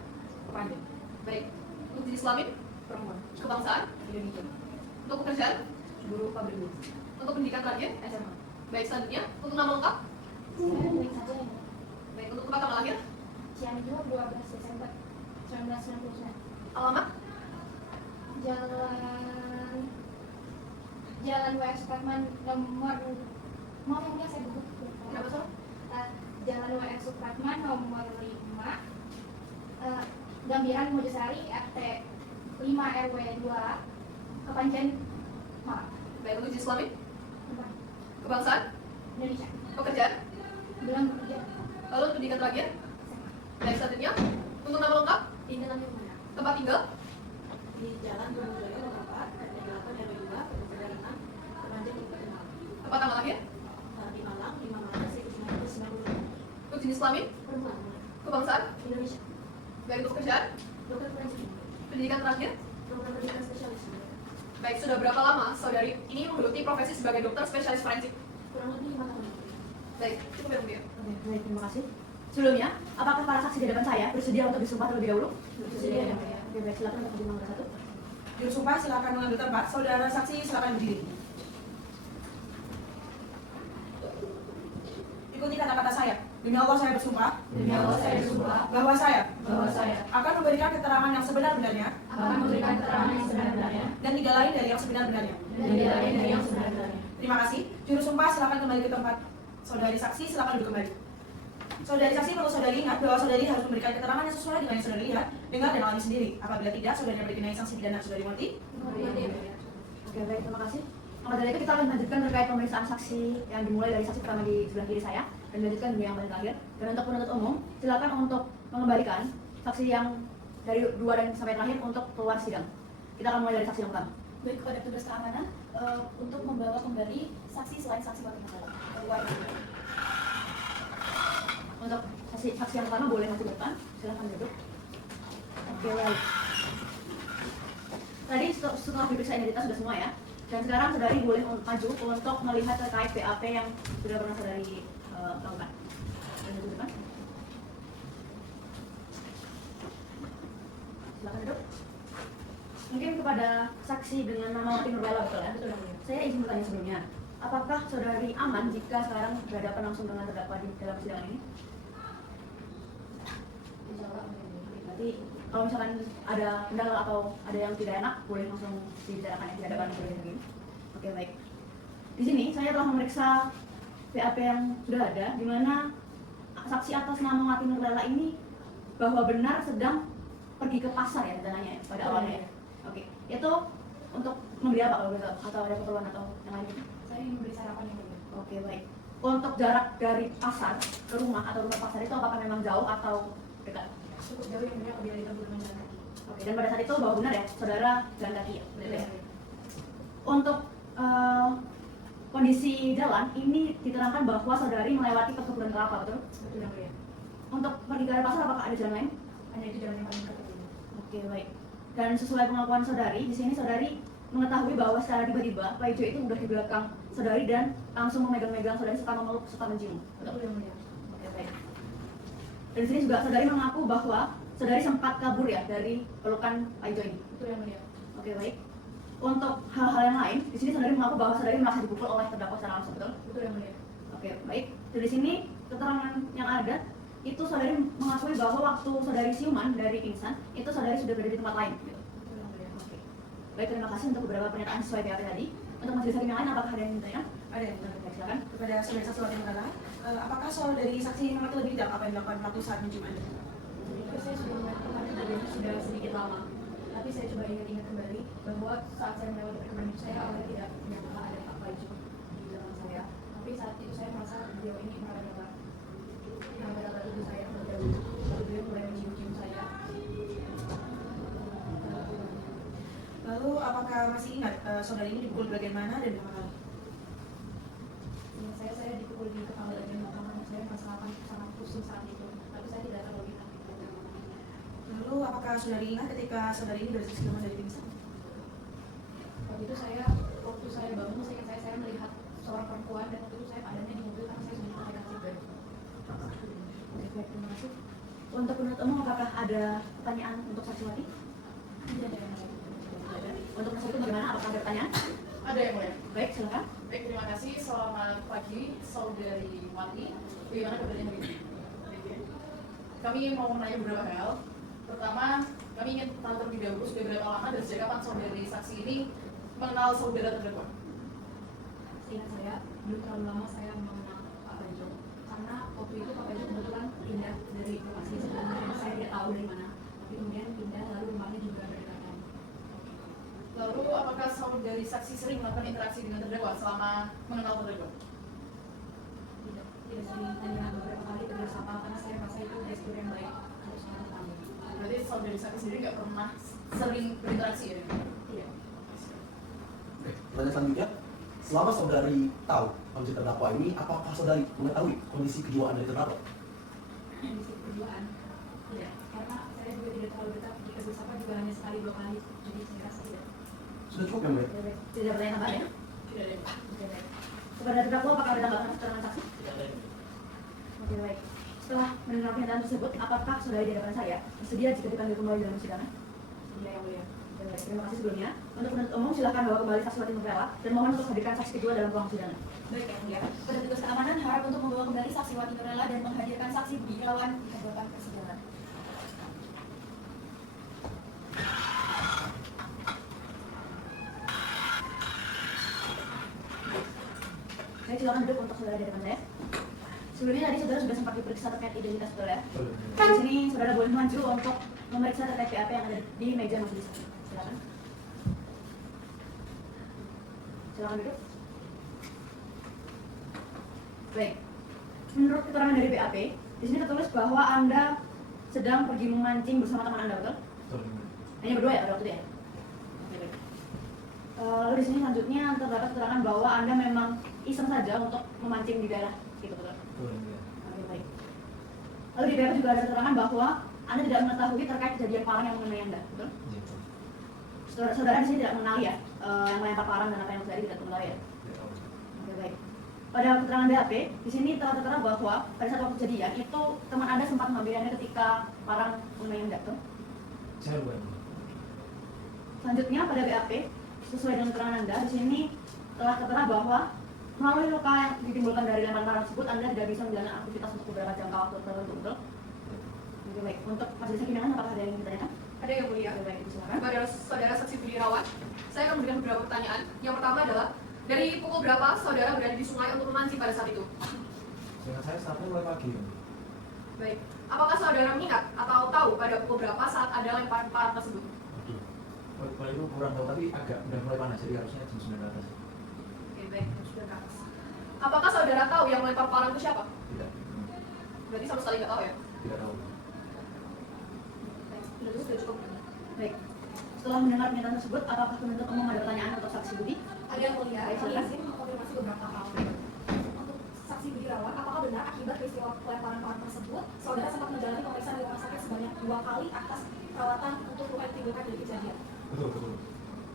Kepanjen, baik. Untuk jenis kelamin, perempuan, kebangsaan, Indonesia, untuk pekerjaan, buruh pabrik buruh, untuk pendidikan terakhir. SMA. Baik, selanjutnya untuk nama lengkap, Saya baik saja ya. baik. Untuk tempat tanggal lahir, Cianjur 12 Desember 1999. alamat, Jalan WR Supratman nomor, mau yang biasa dulu. Kenapa, Sob? Jalan WR Supratman nomor 5, Gambiran Mojosari RT 5 RW 2, Kepanjen, Malang. baik. Untuk jenis kelamin, Tempat kebangsaan, Indonesia. pekerjaan, Belum bekerja. lalu untuk pendidikan terakhir. Baik, selanjutnya untuk nama lengkap, tempat tinggal, Di Jalan Gunung nomor 4, RT 8 RW 2, Kepanjen 6, Kepanjen Malang. tempat tanggal lahir, Di Malang, 5 Maret 1990. untuk jenis kelamin, Perempuan. kebangsaan, Indonesia. baik. Untuk pekerjaan, Dokter forensik. pendidikan terakhir. Dokter pendidikan spesialis. Baik, sudah berapa lama saudari ini menggeluti profesi sebagai dokter spesialis forensik? Kurang lebih 5 tahun. Baik, cukup ya, Bu ya. Oke, baik, terima kasih. Sebelumnya, apakah para saksi di depan saya bersedia untuk disumpah terlebih dahulu? Bersedia, ya, Mbak. Oke, baik, silakan untuk nomor 1. Juru sumpah silakan mengambil tempat. Saudara saksi silakan berdiri. Ikuti kata-kata saya. Demi Allah saya bersumpah. Demi Allah saya bersumpah Bahwa saya bahwa saya akan memberikan keterangan yang sebenar-benarnya akan memberikan keterangan yang sebenar-benarnya dan tidak lain dari yang sebenar-benarnya. dan tidak lain dari yang sebenar-benarnya. Terima kasih. Juru sumpah silakan kembali ke tempat. Saudari saksi silakan duduk kembali. Saudari saksi perlu saudari ingat bahwa saudari harus memberikan keterangan yang sesuai dengan yang saudari lihat, dengar dan alami sendiri. Apabila tidak, saudari dikenai sanksi pidana. Saudari mengerti? Oke, baik, terima kasih. Maka dari itu kita akan lanjutkan terkait pemeriksaan saksi yang dimulai dari saksi pertama di sebelah kiri saya dan dilanjutkan hingga yang paling terakhir. Dan untuk penuntut umum, silakan untuk mengembalikan saksi yang dari 2 dan sampai terakhir untuk keluar sidang. Kita akan mulai dari saksi yang pertama. Baik, kepada petugas keamanan untuk membawa kembali saksi selain saksi wakil masalah keluar. Untuk saksi yang pertama boleh maju ke depan, silakan duduk. Oke, baik. Tadi setelah diperiksa identitas sudah semua ya. Dan sekarang saudari boleh maju untuk melihat terkait BAP yang sudah pernah saudari lakukan. Dan maju ke depan. Silakan duduk. Mungkin kepada saksi dengan nama Martin Nurbella, betul ya? Betul. Saya izin bertanya sebelumnya. Apakah saudari aman jika sekarang berhadapan langsung dengan terdakwa di dalam persidangan ini? Berarti kalau misalkan ada kendala atau ada yang tidak enak, boleh langsung dibicarakan di hadapan saudari begini. Oke, baik. Di sini saya telah memeriksa BAP yang sudah ada, di mana saksi atas nama Martin Nurbella ini bahwa benar sedang pergi ke pasar ya rencananya ya, pada awalnya. Ya. Oke, itu untuk membeli apa kalau begitu? Atau ada keperluan atau yang lain gitu? Saya ingin memberi sarapan yang berbeda. Oke, baik. Untuk jarak dari pasar ke rumah atau rumah pasar itu apakah memang jauh atau dekat? Cukup jauh yang berbeda apabila ditempuh dengan jalan kaki. Oke, dan pada saat itu bahwa benar ya, saudara jalan kaki ya? Betul ya? Untuk kondisi jalan, ini diterangkan bahwa saudari melewati perkebunan kelapa, betul? Betul yang mulia. Untuk pergi ke arah pasar apakah ada jalan lain? Hanya itu jalan yang paling dekat. Oke, baik. Dan sesuai pengakuan saudari, di sini saudari mengetahui bahwa secara tiba-tiba Pak Ijo itu udah di belakang saudari dan langsung memegang-megang saudari serta memeluk serta mencium. Betul yang mulia. Oke, baik. Dan di sini juga saudari mengaku bahwa saudari sempat kabur ya dari pelukan Pak Ijo ini. Betul yang mulia. Oke, baik. Untuk hal-hal yang lain, di sini saudari mengaku bahwa saudari merasa dipukul oleh terdakwa secara langsung, betul? Betul yang mulia. Oke, baik. Dan di sini keterangan yang ada itu saudari mengakui bahwa waktu saudari siuman dari pingsan itu saudari sudah berada di tempat lain. Gitu. Betul yang mulia. Oke. Baik, terima kasih untuk beberapa pernyataan sesuai BAP tadi. Untuk majelis hakim yang lain, apakah ada yang ditanyakan? Ada yang bertanya. Baik, silakan. Kepada saudara saksi wakil Nurbella, apakah saudari saksi mengerti lebih detail apa yang dilakukan pelaku saat mencium Anda? Jadi saya sudah melihat kejadiannya sudah sedikit lama. Tapi saya coba ingat-ingat kembali bahwa saat saya melewati perkebunan itu saya awalnya tidak menyangka ada Pak Baju di belakang saya. Tapi saat itu saya merasa beliau ini meraba-raba tubuh saya terdahulu. Lalu beliau mulai mencium-cium saya. Lalu apakah masih ingat saudari ini dipukul di bagian mana dan berapa kali? Ingat saya dipukul di kepala dan mata. Saya merasa sangat pusing saat itu. Tapi saya tidak terlalu ingat. Lalu apakah saudari ingat ketika saudari ini berada di sekitar dari pingsan? Waktu itu waktu saya bangun, saya melihat seorang perempuan dan waktu itu saya keadaannya di mobil karena saya sudah menggunakan ciber. Oke, baik, terima kasih. Untuk penuntut umum, apakah ada pertanyaan untuk saksiwati? Tidak ada yang lain. Untuk penasihat hukum bagaimana? Apakah ada pertanyaan? Ada yang mulia. Baik, silakan. Baik, terima kasih. Selamat pagi, saudari Wati. Bagaimana kabarnya hari ini? Kami mau menanya beberapa hal. Pertama, kami ingin tahu terlebih dahulu sudah berapa lama dan sejak kapan saudari saksi ini mengenal saudara terdakwa? Seingat saya, belum terlalu lama saya mengenal Pak Bajo karena waktu itu Pak Bajo kebetulan pindah dari lokasi sebelumnya dan saya tidak tahu dari mana. Tapi kemudian pindah lalu rumahnya juga berdekatan. Lalu, apakah saudari saksi sering melakukan interaksi dengan terdakwa selama mengenal terdakwa? Tidak sering, hanya beberapa kali tegur sapa karena saya merasa itu gestur yang baik untuk seorang tamu. Berarti saudari saksi sendiri nggak pernah sering berinteraksi ya? Tidak. Oke, pertanyaan selanjutnya. Selama saudari tahu kondisi terdakwa ini, apakah saudari mengetahui kondisi kejiwaan dari terdakwa? Kondisi kejiwaan tidak, karena saya juga tidak terlalu dekat jika bersama juga hanya sekali 2 kali, jadi saya rasa tidak. Sudah cukup ya, Mbak? Oke, baik. Tidak ada pertanyaan tambahan ya? Tidak ada. Oke, baik. Kepada terdakwa, apakah ada tanggapan keterangan saksi? Tidak ada. Oke, baik. Setelah mendengar pernyataan tersebut, apakah saudari di hadapan saya bersedia jika dipanggil kembali dalam persidangan? Tidak yang mulia. Oke, baik. Terima kasih sebelumnya. Untuk penuntut umum, silakan bawa kembali saksi Wati Nurlela dan mohon untuk hadirkan saksi kedua dalam ruang persidangan. Baik yang mulia, pada tugas keamanan harap untuk membawa kembali saksi Wati Nurlela dan menghadirkan saksi Budi Irawan di hadapan persidangan. Baik, silakan duduk untuk saudara di hadapan saya. Sebelumnya tadi saudara sudah sempat diperiksa terkait identitas saudara. Di sini saudara boleh maju untuk memeriksa terkait BAP yang ada di meja majelis. Silakan. Silakan duduk. Baik. Menurut keterangan dari BAP, di sini tertulis bahwa Anda sedang pergi memancing bersama teman Anda, betul? Hanya berdua ya pada waktu itu ya? Oke, baik. Lalu di sini selanjutnya terdapat keterangan bahwa Anda memang iseng saja untuk memancing di daerah itu, betul? Oke, baik. Lalu di BAP juga ada keterangan bahwa Anda tidak mengetahui terkait kejadian parang yang mengenai Anda, betul? Saudara di sini tidak mengenali ya, yang melempar parang dan apa yang terjadi tidak mengetahui ya? Oke, baik. Pada keterangan BAP, di sini telah tertera bahwa pada saat waktu kejadian itu teman Anda sempat menghampiri Anda ketika parang mengenai Anda, betul? Saya bukan. Selanjutnya pada BAP, sesuai dengan keterangan Anda, di sini telah tertera bahwa melalui luka yang ditimbulkan dari lemparan parang tersebut, Anda tidak bisa menjalani aktivitas untuk beberapa jangka waktu tertentu, betul? Oke, baik. Untuk majelis hakim, apakah ada yang ingin ditanyakan? Ada yang mulia. Oke, baik, silakan. Kepada saudara saksi Budi Irawan, saya akan memberikan beberapa pertanyaan. Yang pertama adalah, dari pukul berapa saudara berada di sungai untuk memancing pada saat itu? Seingat saya startnya mulai pagi. Baik. Apakah saudara mengingat atau tahu pada pukul berapa saat ada lemparan parang tersebut? Kalau itu kurang tahu, tapi udah mulai panas, jadi harusnya jam 9 atas. Oke, baik. Sudah ke atas. Apakah saudara tahu yang melempar parang itu siapa? Tidak. Berarti sama sekali nggak tahu ya? Tidak tahu. Baik, sudah cukup. Baik. Setelah mendengar pernyataan tersebut, apakah penuntut umum ada pertanyaan untuk saksi Budi? Ada yang mulia, Baik, kami silakan. izin mengkonfirmasi beberapa hal. Untuk saksi Budi Irawan, apakah benar akibat peristiwa pelemparan parang tersebut, saudara sempat menjalani pemeriksaan di rumah sakit sebanyak 2 kali atas perawatan untuk luka yang ditimbulkan dari kejadian? Betul.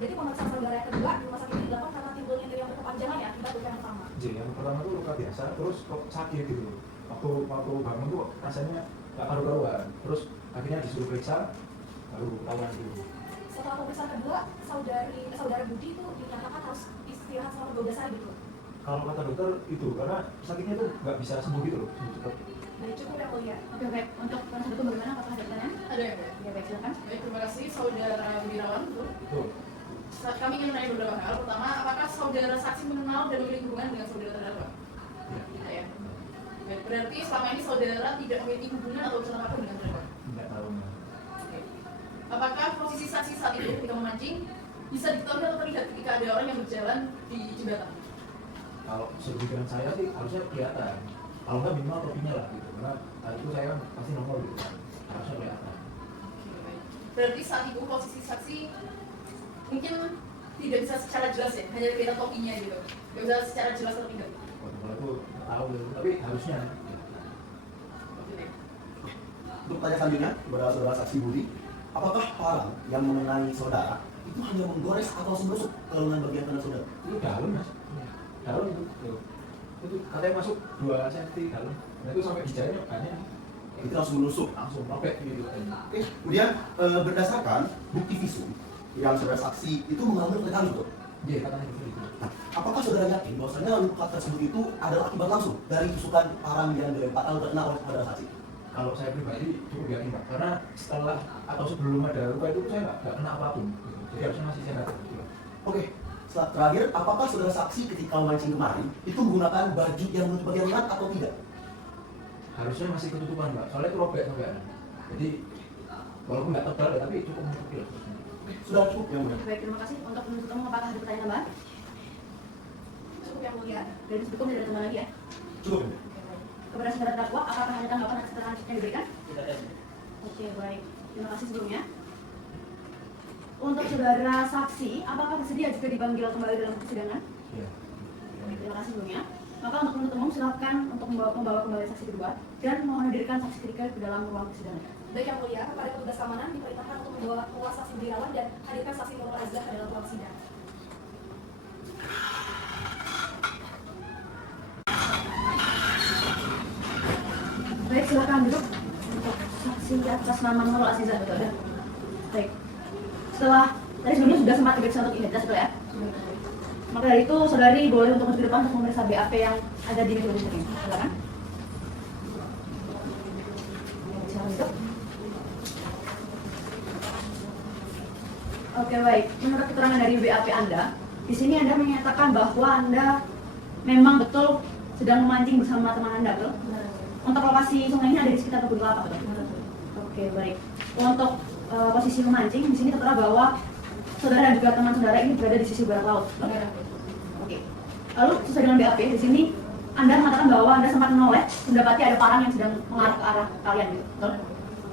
Jadi pemeriksaan saudara yang kedua di rumah sakit ini dilakukan karena timbulnya nyeri yang berkepanjangan ya akibat luka yang pertama. Jadi yang pertama tuh luka biasa, terus kok sakit gitu. Waktu bangun tuh rasanya nggak karu-karuan. Terus akhirnya disuruh periksa, baru ketahuan gitu. Setelah pemeriksaan kedua, saudara Budi itu dinyatakan harus istirahat selama 12 hari gitu. Kalau kata dokter itu karena sakitnya tuh nggak bisa sembuh gitu loh, sembuh cepat. Jadi cukup yang mulia. Oke, baik. Untuk penasihat hukum bagaimana? Apakah ada pertanyaan? Ada yang mulia. Ya, baik, silakan. Baik, terima kasih saudara Budi Irawan. Tuh. Kami ingin menanya beberapa hal. Pertama, apakah saudara saksi mengenal dan memiliki hubungan dengan saudara terdakwa? Tidak ya. Baik, berarti selama ini saudara tidak memiliki hubungan atau urusan apapun dengan terdakwa? Nggak tahu. Oke. Apakah posisi saksi saat itu ketika memancing bisa diketahui atau terlihat ketika ada orang yang berjalan di jembatan? Kalau sepikiran saya sih harusnya kelihatan. Kalau nggak minimal topinya lah gitu. Karena saat itu saya kan pasti nongol gitu. Harusnya kelihatan. Oke, baik. Berarti saat itu posisi saksi mungkin tidak bisa secara jelas ya, hanya kelihatan topinya gitu. Nggak bisa secara jelas terlihat. Kalau itu tahu gitu. Tapi harusnya. Oke, baik. Untuk pertanyaan selanjutnya kepada saudara saksi Budi, apakah parang yang mengenai saudara itu hanya menggores atau langsung menusuk ke lengan bagian kanan saudara? Itu dalam mas, dalam itu, itu katanya masuk 2 cm dalam. Nah itu sampai di jarinya banyak. Itu langsung menusuk. Langsung robek gitu. Oke, kemudian berdasarkan bukti visum yang saudara saksi itu mengalami kelelahan betul. Iya katanya gitu. Nah, apakah saudara yakin bahwasanya luka tersebut itu adalah akibat langsung dari tusukan parang yang dilempar atau terkena oleh saudara saksi? Kalau saya pribadi cukup yakin Pak, karena setelah atau sebelum ada luka itu saya nggak kena apapun. Gitu. Jadi harusnya masih sehat. Gitu. Oke, setelah terakhir, apakah saudara saksi ketika memancing kemarin itu menggunakan baju yang menutup bagian lengan atau tidak? Harusnya masih ketutupan Pak, soalnya itu robek sampai. Jadi walaupun nggak tebal ya, tapi cukup menutupi lah. Sudah cukup yang mulia. Baik, terima kasih. Untuk penuntut umum apakah ada pertanyaan tambahan? Cukup yang mulia. Dari hukum tidak ada tambahan lagi ya? Cukup ya. Kepada saudara terdakwa, apakah ada tanggapan atas keterangan yang diberikan? Tidak ada. Oke, baik. Terima kasih sebelumnya. Untuk saudara saksi, apakah bersedia jika dipanggil kembali dalam persidangan? Iya. Terima kasih sebelumnya. Maka untuk penuntut umum silakan untuk membawa kembali saksi kedua dan mohon hadirkan saksi ketiga ke dalam ruang persidangan. Baik yang mulia, kepada petugas keamanan diperintahkan untuk membawa keluar saksi Birawan dan hadirkan saksi Nurul Azizah ke dalam ruang sidang. Baik, silakan duduk untuk saksi atas nama Nurul Azizah, betul ya? Baik. Setelah tadi sebelumnya sudah sempat diperiksa untuk identitas, betul ya? Maka dari itu, saudari boleh untuk maju ke depan untuk memeriksa BAP yang ada di meja ini. Silakan. Silakan duduk. Oke, baik. Menurut keterangan dari BAP Anda, di sini Anda menyatakan bahwa Anda memang betul sedang memancing bersama teman Anda, betul? Untuk lokasi sungai ini ada di sekitar kebun kelapa, betul? Oke, baik. Untuk posisi memancing, di sini tertera bahwa saudara dan juga teman saudara ini berada di sisi barat laut. Oke. Lalu sesuai dengan BAP, di sini Anda mengatakan bahwa Anda sempat menoleh mendapati ada parang yang sedang mengarah ke arah kalian, gitu. Betul?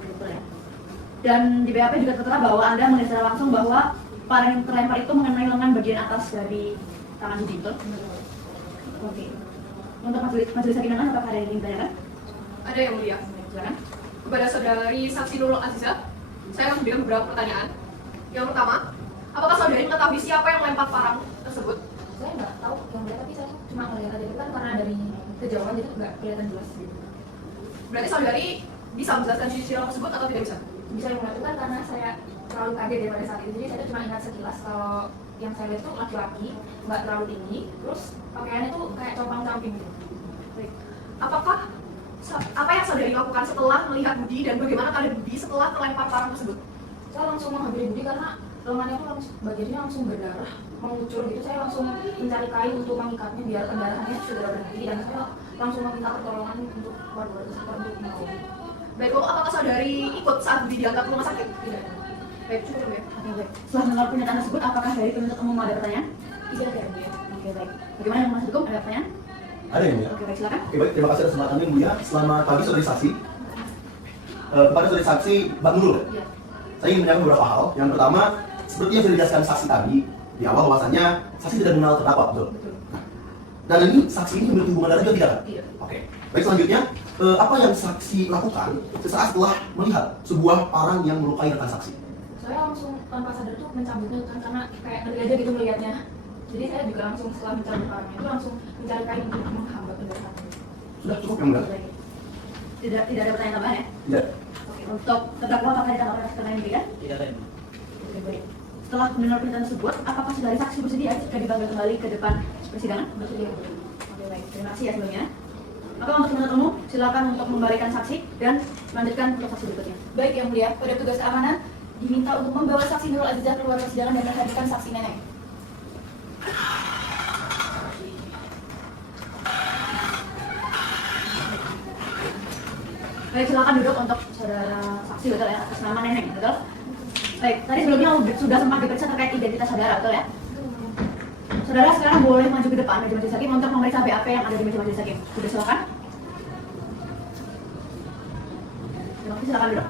Betul ya. Dan di BAP juga tertera bahwa Anda melihat secara langsung bahwa parang yang terlempar itu mengenai lengan bagian atas dari tangan Budi, betul? Oke. Untuk majelis hakim yang lain, apakah ada yang ingin ditanyakan? Ada yang mulia. Silakan. Kepada saudari saksi Nurul Azizah, saya akan memberikan beberapa pertanyaan. Yang pertama, apakah saudari mengetahui siapa yang melempar parang tersebut? Saya nggak tahu yang dia, tapi saya cuma ngeliat aja itu kan karena dari kejauhan jadi nggak kelihatan jelas gitu. Berarti saudari bisa menjelaskan ciri-ciri orang tersebut atau tidak bisa? Bisa yang melakukan karena saya terlalu kaget daripada saat itu, jadi saya cuma ingat sekilas kalau yang saya lihat itu laki-laki, nggak terlalu tinggi, terus pakaiannya tuh kayak compang-camping gitu. Baik. Apa yang saudari lakukan setelah melihat Budi dan bagaimana keadaan Budi setelah terlempar parang tersebut? Saya langsung menghampiri Budi karena lengannya tuh langsung bagiannya langsung berdarah, mengucur gitu. Saya langsung mencari kain untuk mengikatnya biar pendarahannya segera berhenti dan saya langsung meminta pertolongan untuk warga sekitar untuk menolong. Baik, lalu apakah saudari ikut saat Budi diangkat ke rumah sakit? Tidak. Baik, cukup ya. Oke, baik. Setelah mendengar pernyataan tersebut, apakah dari penuntut umum ada pertanyaan? Tidak ada ya. Oke, baik. Bagaimana yang masuk hukum? Ada pertanyaan? Ada yang mulia? Oke, baik, silakan. Oke, baik. Terima kasih atas kesempatannya yang mulia. Selamat pagi saudari saksi. Kepada saudari saksi Bang Nurul. Iya. Saya ingin menyampaikan beberapa hal. Yang pertama, seperti yang sudah dijelaskan saksi tadi di awal bahwasannya saksi tidak mengenal terdakwa, betul? Betul. Nah, dan ini saksi ini memiliki hubungan darah juga tidak? Kan? Tidak. Oke. Baik, selanjutnya apa yang saksi lakukan sesaat setelah melihat sebuah parang yang melukai rekan saksi? Saya langsung tanpa sadar tuh mencabutnya kan karena kayak ngeri aja gitu melihatnya. Jadi saya juga langsung setelah mencabut parangnya itu langsung mencari kain untuk menghambat pendarahannya. Sudah cukup yang mulia? Tidak ada pertanyaan tambahan ya? Tidak. Oke, untuk terdakwa apakah ada tambahan atas keterangan yang diberikan? Tidak ada. Oke, baik. Setelah mendengar pernyataan tersebut, apakah saudari saksi bersedia jika dipanggil kembali ke depan persidangan? Bersedia. Oke, baik. Terima kasih ya sebelumnya. Maka untuk penuntut umum, silakan untuk membalikan saksi dan melanjutkan untuk saksi berikutnya. Baik yang mulia, pada tugas keamanan diminta untuk membawa saksi Nurul Azizah keluar persidangan dan menghadirkan saksi Neneng. Baik, silakan duduk untuk saudara saksi, betul ya, atas nama Neneng, betul? Baik, tadi sebelumnya sudah sempat diperiksa terkait identitas saudara, betul ya? Saudara sekarang boleh maju ke depan meja majelis hakim untuk memeriksa BAP yang ada di meja majelis hakim. Sudah silakan. Terima kasih, silakan duduk.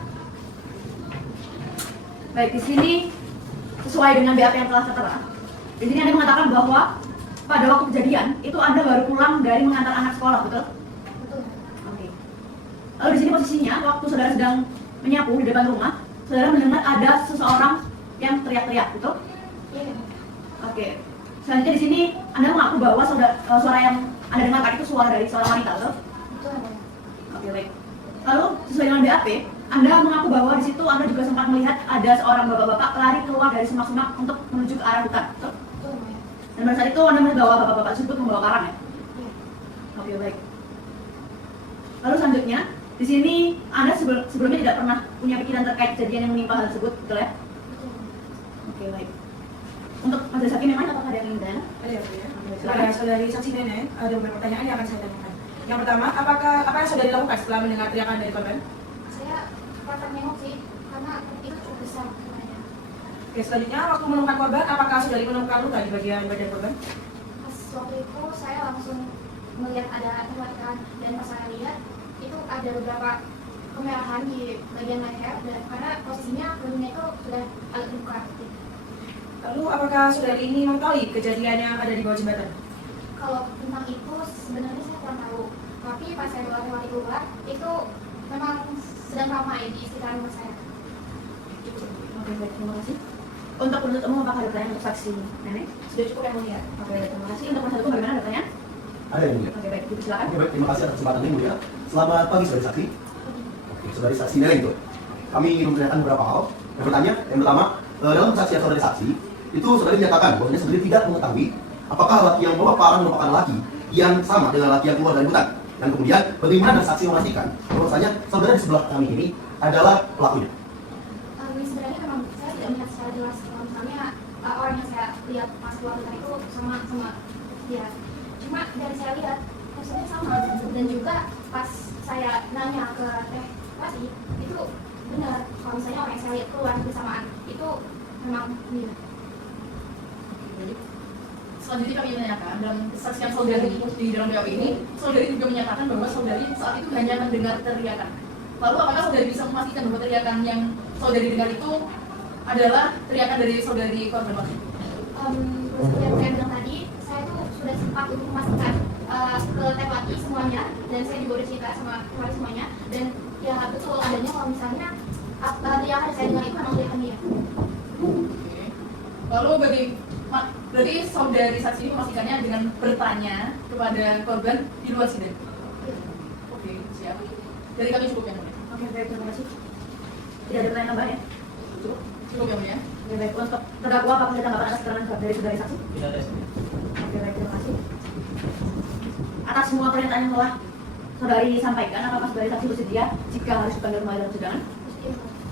Baik, di sini sesuai dengan BAP yang telah tertera. Di sini Anda mengatakan bahwa pada waktu kejadian itu Anda baru pulang dari mengantar anak sekolah, betul? Betul. Oke. Lalu di sini posisinya waktu saudara sedang menyapu di depan rumah, saudara mendengar ada seseorang yang teriak-teriak, betul? Iya. Oke. Selanjutnya di sini Anda mengaku bahwa suara yang Anda dengarkan itu suara dari seorang wanita, betul? Betul ya. Oke, baik. Lalu sesuai dengan BAP, Anda mengaku bahwa di situ Anda juga sempat melihat ada seorang bapak-bapak lari keluar dari semak-semak untuk menuju ke arah hutan, betul? Betul ya. Dan pada saat itu Anda melihat bahwa bapak-bapak tersebut membawa karang, ya? Iya. Oke, baik. Lalu selanjutnya, di sini Anda sebelumnya tidak pernah punya pikiran terkait kejadian yang menimpa hal tersebut, betul ya? Betul. Oke, baik. Untuk majelis hakim yang lain, apakah ada yang ingin bertanya? Ada ya, Bu ya. Kepada saudari saksi Neneng, ada beberapa pertanyaan yang akan saya tanyakan. Yang pertama, apa yang saudari lakukan setelah mendengar teriakan dari korban? Saya sempat nengok sih, karena itu cukup besar katanya. Oke, selanjutnya waktu menemukan korban, apakah saudari menemukan luka di bagian badan korban? Pas waktu itu saya langsung melihat ada kematian, dan pas saya lihat itu ada beberapa kemerahan di bagian leher, dan karena posisinya kulitnya itu sudah agak terbuka. Lalu apakah saudari ini mengetahui kejadian yang ada di bawah jembatan? Kalau tentang itu sebenarnya saya kurang tahu, tapi pas saya lewat keluar itu memang sedang ramai di sekitar rumah saya. Oke, baik. Terima kasih. Untuk penuntut umum, apakah ada pertanyaan untuk saksi Nenek? Sudah cukup yang mulia. Oke, terima kasih. Untuk penasihat hukum bagaimana ada pertanyaan? Ada yang mulia. Oke, baik. Silakan. Oke, baik. Terima kasih atas kesempatannya yang mulia. Selamat pagi saudari saksi. Oke, saudari saksi Neneng itu. Kami ingin menanyakan beberapa hal. Yang pertama, dalam kesaksian saudari saksi, itu saudari menyatakan bahwasanya saudari tidak mengetahui apakah laki yang membawa parang merupakan laki yang sama dengan laki yang keluar dari hutan. Dan kemudian bagaimana saksi memastikan bahwasanya saudara di sebelah kami ini adalah pelakunya. Sebenarnya memang saya tidak melihat secara jelas kalau misalnya orang yang saya lihat pas keluar hutan itu sama dia. Cuma dari saya lihat posisinya sama, dan juga pas saya nanya ke Teh Pasti itu benar kalau misalnya orang yang saya lihat keluar bersamaan itu memang dia. Selanjutnya kami menanyakan dalam kesaksian saudari di dalam BAP ini, saudari juga menyatakan bahwa saudari saat itu hanya mendengar teriakan. Lalu apakah saudari bisa memastikan bahwa teriakan yang saudari dengar itu adalah teriakan dari saudari korban? Seperti yang saya bilang tadi, saya tuh sudah sempat untuk memastikan ke Tepati semuanya, dan saya juga udah cerita sama keluarga semuanya, dan ya betul adanya kalau misalnya yang ada saya dengar itu memang teriakan dia. Oke. Lalu berarti saudari saksi ini memastikannya dengan bertanya kepada korban di luar sidang. Oke, siap. Dari kami cukup yang mulia. Oke, baik. Terima kasih. Tidak ada pertanyaan tambahan ya? Cukup yang mulia. Oke, baik. Untuk terdakwa, apakah ada tanggapan atas keterangan dari saudari saksi? Tidak ada. Oke, baik. Terima kasih. Atas semua pernyataan yang telah saudari sampaikan, apakah saudari saksi bersedia jika harus dipanggil kembali dalam persidangan?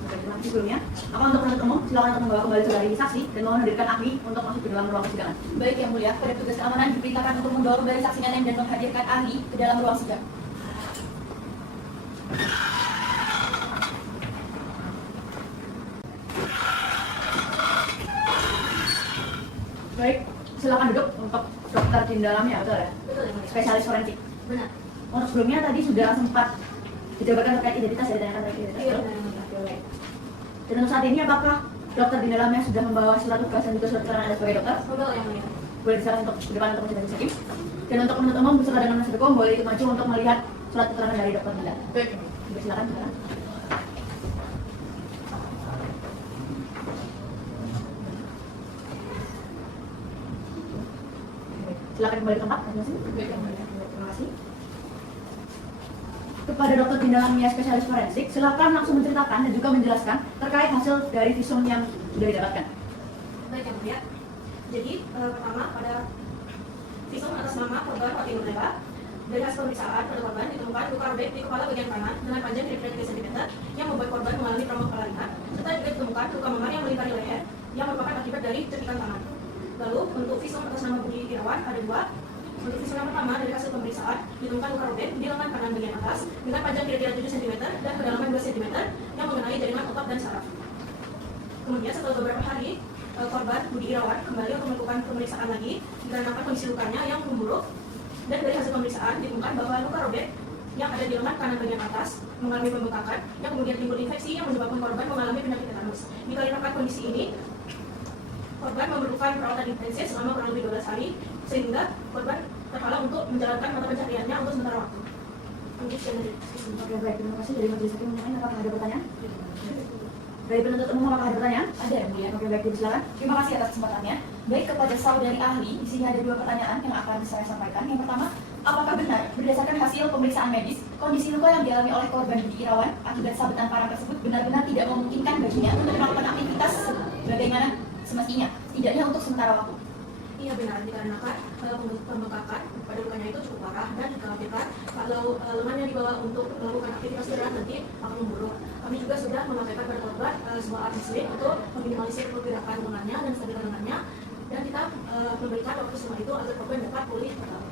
Oke, terima kasih sebelumnya. Maka untuk penuntut umum, silakan untuk membawa kembali saudari saksi dan mohon hadirkan ahli untuk masuk ke dalam ruang persidangan. Baik yang mulia, pada petugas keamanan diperintahkan untuk membawa kembali saksi Neneng dan menghadirkan ahli ke dalam ruang sidang. Baik, silakan duduk untuk dokter di dalamnya, betul ya? Betul yang mulia. Spesialis forensik. Benar. Untuk sebelumnya tadi sudah sempat dijabarkan terkait identitas, ya, ditanyakan terkait identitas. Iya, betul? benar yang mulia. Oke, baik. Dan untuk saat ini apakah dokter di dalamnya sudah membawa surat tugas dan juga surat keterangan Anda sebagai dokter? Betul yang mulia. Boleh disilakan untuk ke depan untuk majelis hakim. Dan untuk penuntut umum beserta dengan penasihat hukum boleh ikut maju untuk melihat surat keterangan dari dokter Dinda. Baik. Silakan. Silakan kembali ke tempat masing-masing. Baik yang mulia. Terima kasih. Kepada dokter Dinda Lamia spesialis forensik, silakan langsung menceritakan dan juga menjelaskan terkait hasil dari visum yang sudah didapatkan. Baik yang mulia. Jadi pertama pada visum atas nama korban Wati Nurlela, dari hasil pemeriksaan pada korban ditemukan luka robek di kepala bagian kanan dengan panjang kira-kira 3 cm yang membuat korban mengalami trauma kepala ringan, serta juga ditemukan luka memar yang melingkari leher yang merupakan akibat dari cekikan tangan. Lalu untuk visum atas nama Budi Irawan ada 2. Untuk visum yang pertama dari hasil pemeriksaan ditemukan luka robek di lengan kanan bagian atas dengan panjang kira-kira 7 cm dan kedalaman 2 cm yang mengenai jaringan otot dan saraf. Kemudian setelah beberapa hari korban Budi Irawan kembali untuk melakukan pemeriksaan lagi dikarenakan kondisi lukanya yang memburuk, dan dari hasil pemeriksaan ditemukan bahwa luka robek yang ada di lengan kanan bagian atas mengalami pembengkakan yang kemudian timbul infeksi yang menyebabkan korban mengalami penyakit tetanus. Dikarenakan kondisi ini korban memerlukan perawatan intensif selama kurang lebih 12 hari sehingga korban terhalang untuk menjalankan mata pencariannya untuk sementara waktu. Oke, baik. Terima kasih. Dari majelis hakim yang lain, apakah ada pertanyaan? Dari penuntut umum apakah ada pertanyaan? Ada yang mulia. Oke, baik, silakan. Terima kasih atas kesempatannya. Baik, kepada saudari ahli, di sini ada 2 pertanyaan yang akan saya sampaikan. Yang pertama, apakah benar berdasarkan hasil pemeriksaan medis, kondisi luka yang dialami oleh korban Budi Irawan akibat sabetan parang tersebut benar-benar tidak memungkinkan baginya untuk melakukan aktivitas bagaimana semestinya, setidaknya untuk sementara waktu? Iya benar, dikarenakan pembengkakan pada lukanya itu cukup parah dan dikhawatirkan kalau lengannya dibawa untuk melakukan aktivitas berat nanti akan memburuk. Kami juga sudah memakaikan pada korban sebuah alat sling untuk meminimalisir pergerakan lengannya dan stabilitas lengannya, dan kita memberikan waktu semua itu agar korban dapat pulih total.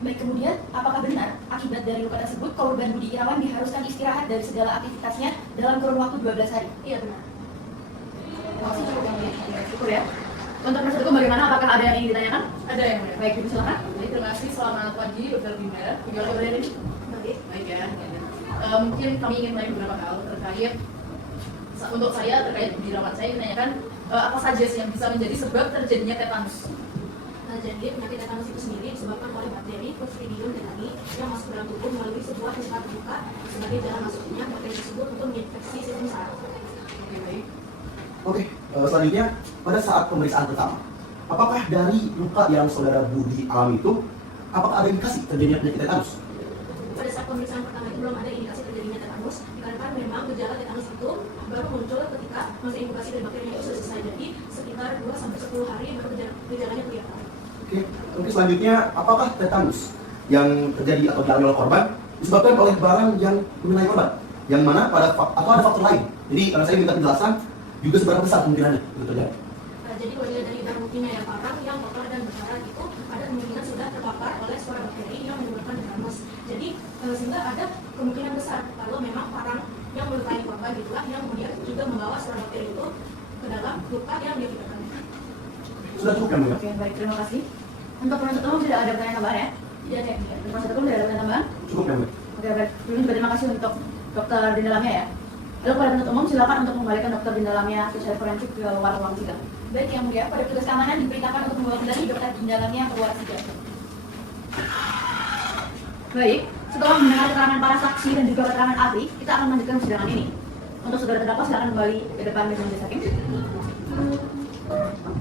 Baik, kemudian apakah benar akibat dari luka tersebut korban Budi Irawan diharuskan istirahat dari segala aktivitasnya dalam kurun waktu 12 hari? Iya benar. Terima kasih, cukup yang mulia. Syukur ya. Untuk proses hukum bagaimana? Apakah ada yang ingin ditanyakan? Ada yang mulia. Baik, Ibu silakan. Jadi terima kasih, selamat pagi Dr. Binda. Bagaimana kabarnya ini? Baik ya. Mungkin kami ingin tanya beberapa hal terkait untuk saya terkait Budi Irawan. Saya ingin menanyakan apa saja sih yang bisa menjadi sebab terjadinya tetanus? Jadi penyakit tetanus itu sendiri disebabkan oleh bakteri Clostridium tetani yang masuk ke dalam tubuh melalui sebuah cepat terbuka sebagai jalan masuknya bakteri tersebut untuk menginfeksi sistem saraf. Oke, baik. Oke, selanjutnya pada saat pemeriksaan pertama, apakah dari luka yang saudara Budi alami itu, apakah ada indikasi terjadinya penyakit tetanus? Pada saat pemeriksaan pertama itu belum ada indikasi terjadinya tetanus, dikarenakan memang gejala tetanus itu baru muncul ketika masa inkubasi dari bakterinya itu sudah selesai. Jadi sekitar 2-10 hari baru gejalanya kelihatan. Oke, selanjutnya apakah tetanus yang terjadi atau dialami oleh korban disebabkan oleh barang yang mengenai korban? Yang mana atau ada faktor lain? Jadi saya minta penjelasan juga seberapa besar kemungkinannya itu terjadi. Jadi kalau dilihat dari barang buktinya yang parang, yang kotor dan berdarah itu ada kemungkinan sudah terpapar oleh spora bakteri yang menyebabkan tetanus. Jadi sehingga ada kemungkinan besar kalau memang parang yang melukai korban itulah yang kemudian juga membawa spora bakteri itu ke dalam luka yang diakibatkan. Sudah cukup yang mulia. Oke, baik, terima kasih. Untuk penuntut umum tidak ada pertanyaan tambahan ya? Tidak ada. Untuk proses hukum tidak ada pertanyaan tambahan? Cukup yang mulia. Oke, baik. Dulu juga terima kasih untuk Dokter Dinda Lamia ya. Lalu pada penuntut umum silakan untuk mengembalikan Dokter Dinda Lamia secara forensik ke luar ruang sidang. Baik, yang mulia, pada petugas keamanan diperintahkan untuk membawa kembali Dr. Dinda Lamia keluar sidang. Baik, setelah mendengar keterangan para saksi dan juga keterangan ahli, kita akan melanjutkan persidangan ini. Untuk saudara terdakwa silakan kembali ke depan meja majelis hakim.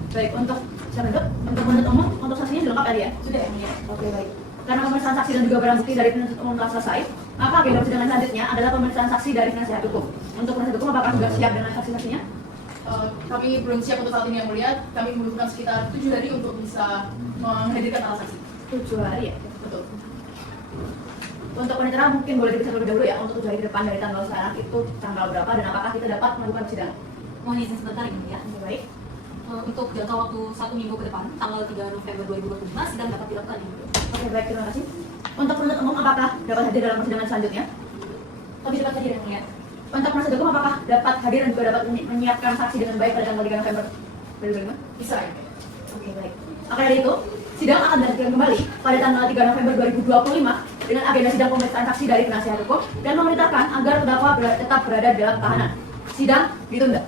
Baik, untuk siapa duduk? Untuk penuntut umum, untuk saksinya sudah lengkap tadi ya? Sudah, yang mulia. Oke, baik. Karena pemeriksaan saksi dan juga barang bukti dari penuntut umum telah selesai, maka agenda persidangan selanjutnya adalah pemeriksaan saksi dari penasihat hukum. Untuk penasihat hukum, apakah sudah siap dengan saksi-saksinya? Kami belum siap untuk saat ini yang mulia. Kami membutuhkan sekitar 7 hari untuk bisa menghadirkan para saksi. 7 hari ya? Betul. Untuk penetera mungkin boleh diperiksa terlebih dahulu ya, untuk 7 hari ke depan dari tanggal sekarang itu tanggal berapa dan apakah kita dapat melakukan persidangan? Mohon izin sebentar ya. Baik. Untuk jangka waktu 1 minggu ke depan, tanggal 3 November 2025, sidang dapat dilakukan ya. Oke, baik, terima kasih. Untuk penuntut umum apakah dapat hadir dalam persidangan selanjutnya? Kami dapat hadir, yang mulia. Untuk penasihat hukum apakah dapat hadir dan juga dapat menyiapkan saksi dengan baik pada tanggal 3 November 2025? Bisa ya? Oke, baik. Maka dari itu, sidang akan dilanjutkan kembali pada tanggal 3 November 2025 dengan agenda sidang pemeriksaan saksi dari penasihat hukum dan memerintahkan agar terdakwa tetap berada dalam tahanan. Sidang ditunda.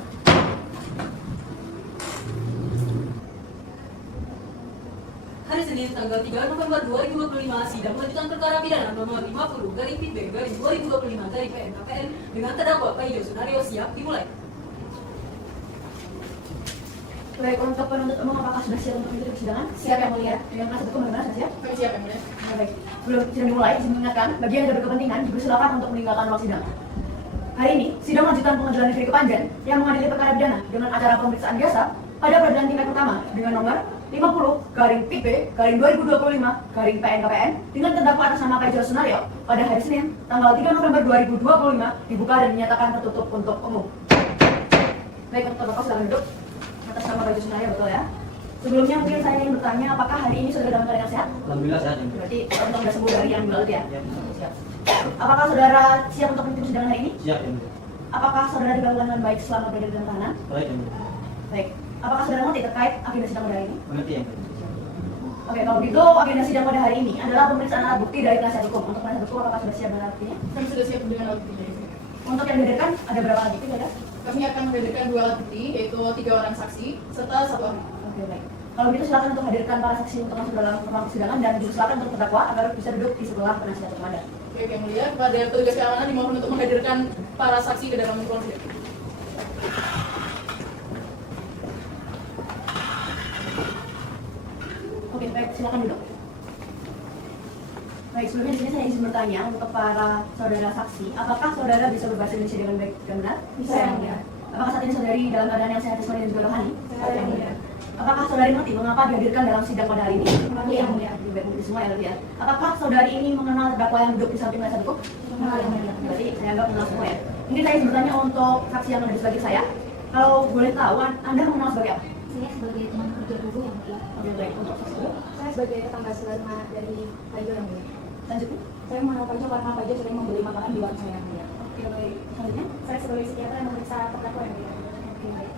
Hari Senin tanggal 3 November 2025, sidang melanjutkan perkara pidana nomor 50/PB/2025/PN dengan terdakwa Pak Ijo Sunario siap dimulai. Baik, untuk penuntut umum apakah sudah siap untuk mengikuti persidangan? Siap, yang mulia. Dengan penasihat hukum bagaimana, sudah siap? Kami siap yang mulia. Baik, sebelum sidang dimulai, izin mengingatkan bagi yang tidak berkepentingan dipersilakan untuk meninggalkan ruang sidang. Hari ini, sidang lanjutan pengadilan negeri Kepanjen yang mengadili perkara pidana dengan acara pemeriksaan biasa pada peradilan tingkat pertama dengan nomor 50/PB/2025/PN dengan terdakwa atas nama Pak Ijo Sunario pada hari Senin tanggal 3 November 2025 dibuka dan dinyatakan tertutup untuk umum. Baik, untuk terdakwa silakan duduk. Atas nama Pak Ijo Sunario, betul ya? Sebelumnya mungkin saya ingin bertanya, apakah hari ini saudara dalam keadaan sehat? Alhamdulillah sehat ya. Berarti untuk sudah sembuh dari yang lalu ya? Ya. Siap. Apakah saudara siap untuk mengikuti persidangan hari ini? Siap ya. Apakah saudara dilakukan dengan baik selama berada di dalam tahanan? Baik ya. Baik. Apakah saudara mengerti terkait agenda sidang pada hari ini? Mengerti ya. Oke, kalau begitu agenda sidang pada hari ini adalah pemeriksaan alat bukti dari penasihat hukum. Untuk penasihat hukum, apakah sudah siap dengan alat buktinya? Kami sudah siap dengan alat bukti. Untuk yang dihadirkan, ada berapa alat bukti saudara? Kami akan menghadirkan 2 alat bukti, yaitu 3 orang saksi serta 1 ahli. Oke, baik. Kalau begitu silakan untuk hadirkan para saksi untuk masuk dalam ruang persidangan dan juga silakan untuk terdakwa agar bisa duduk di sebelah penasihat hukum Anda. Oke, yang mulia, kepada petugas keamanan dimohon untuk menghadirkan para saksi ke dalam ruang sidang. Oke, baik, silakan duduk. Baik, sebelumnya di sini saya izin bertanya untuk para saudara saksi, apakah saudara bisa berbahasa Indonesia dengan baik dan benar? Bisa, Yang ya. Apakah saat ini saudari dalam keadaan yang sehat jasmani dan juga rohani? Yang mulia. Apakah saudari mengerti mengapa dihadirkan dalam sidang pada hari ini? Yang mulia. Baik, mungkin semua yang lihat. Apakah saudari ini mengenal terdakwa yang duduk di samping penasihat hukum? Yang mulia. Berarti saya anggap mengenal semua ya. Mungkin saya izin bertanya untuk saksi yang ada di sebelah saya. Kalau boleh tahu, Anda mengenal sebagai apa? Saya sebagai teman kerja dulu yang mulia. Oke, baik. Untuk saksi dulu. Saya sebagai tetangga selama dari Paijo yang mulia. Lanjutnya. Saya mengenal Paijo karena Paijo sering membeli makanan di warung saya yang mulia. Oke, baik. Selanjutnya. Saya sebagai psikiater yang memeriksa terdakwa yang mulia. Oke, baik.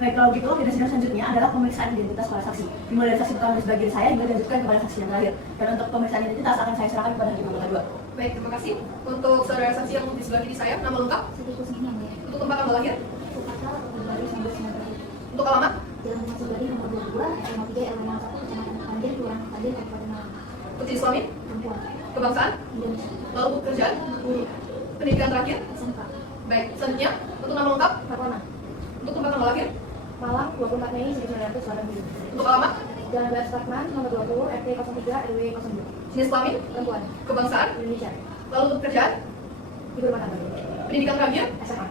Baik, kalau gitu, agenda sidang selanjutnya adalah pemeriksaan identitas para saksi. Dimulai dari saksi pertama di sebagai saya hingga dilanjutkan kepada saksi yang terakhir. Dan untuk pemeriksaan identitas akan saya serahkan kepada hakim anggota 2. Baik, terima kasih. Untuk saudara saksi yang di sebelah kiri saya, nama lengkap, Siti Kusnini yang mulia. untuk tempat tanggal lahir, Sukata Februari 1990. untuk alamat, Jalan Mas Sugadi nomor 22, RW 3 RW 01, Kecamatan Panjir, Kelurahan Panjir, Kabupaten Malang. untuk jenis kelamin, Perempuan. kebangsaan, Indonesia. lalu untuk pekerjaan, Guru. pendidikan terakhir. SMK. Baik, selanjutnya untuk nama lengkap, Fakona. untuk tempat tanggal lahir, Malang 24 Mei 1900 Ladang Biru. untuk alamat, Jalan BR Supratman nomor 20, RT 03 RW 02. jenis kelamin, Perempuan. kebangsaan, Indonesia. lalu untuk pekerjaan, Ibu rumah tangga. pendidikan terakhir. SMA.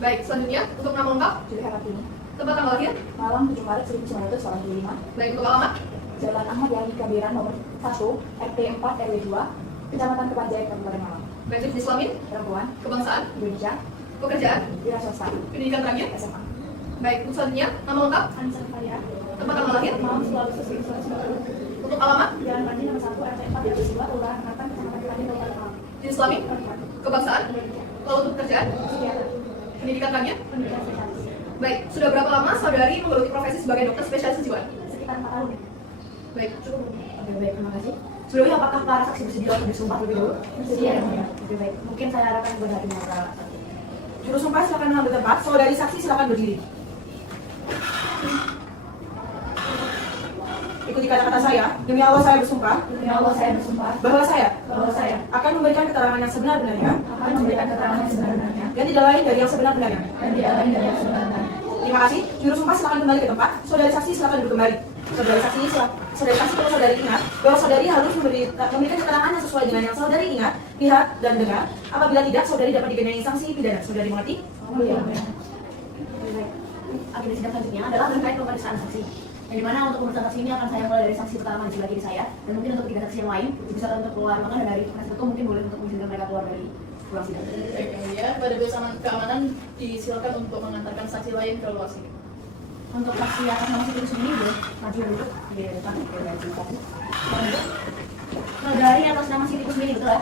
Baik, selanjutnya untuk nama lengkap, Julia Kartini. tempat tanggal lahir. Malang 7 Maret 1985. Baik, untuk alamat, Jalan Ahmad Yani Kabiran nomor 1, RT 4 RW 2, Kecamatan Kepanjai, Kabupaten Malang. baik jenis kelamin, Perempuan. kebangsaan, Indonesia. pekerjaan, Wira swasta. pendidikan terakhir. SMA. Baik, untuk selanjutnya nama lengkap, Anissa Faya. tempat tanggal lahir, Malang 10 Agustus 1990. untuk alamat, Jalan Panji nomor 1, RT 4 RW 2, Kelurahan Kartan, Kecamatan Kepanjai, Kabupaten Malang. jenis kelamin, Perempuan. kebangsaan, Indonesia. lalu untuk pekerjaan, Psikiater. pendidikan terakhir. Pendidikan spesialis. Baik, sudah berapa lama saudari menggeluti profesi sebagai dokter spesialis kejiwaan? Sekitar 4 tahun. Baik, cukup. Oke, baik, terima kasih. Sebelumnya, apakah para saksi bersedia untuk disumpah lebih dulu? Bersedia, ya, mulia. Oke, baik. Mungkin saya harapkan kepada hakim para saksi. Juru sumpah silakan mengambil tempat. Saudari saksi silakan berdiri. Ikuti kata-kata saya. Demi Allah saya bersumpah Demi Allah saya bersumpah bahwa saya bahwa saya akan memberikan keterangan yang sebenar-benarnya akan memberikan keterangan yang sebenarnya dan tidak lain dari yang sebenar-benarnya. dan tidak lain dari yang sebenarnya. Terima kasih. Juru sumpah silakan kembali ke tempat. Saudari saksi silakan duduk kembali. Saudari saksi perlu saudari ingat bahwa saudari harus memberikan keterangan yang sesuai dengan yang saudari ingat, lihat, dan dengar. Apabila tidak, saudari dapat dikenai sanksi pidana. Saudari mengerti? Oh iya. Baik. Agenda sidang selanjutnya adalah terkait pemeriksaan saksi. Yang dimana untuk pemeriksaan saksi ini akan saya mulai dari saksi pertama di sebelah kiri saya, dan mungkin untuk 3 saksi yang lain bisa untuk keluar ruangan, dan dari penasihat hukum mungkin boleh untuk mengizinkan mereka keluar dari ruang sidang. Baik, yang mulia, pada besaran keamanan disilakan untuk mengantarkan saksi lain ke luar sini. Untuk saksi atas nama Siti Kusnini boleh maju dulu di depan. Oke, baik, terima kasih. Saudari atas nama Siti Kusnini, betul ya?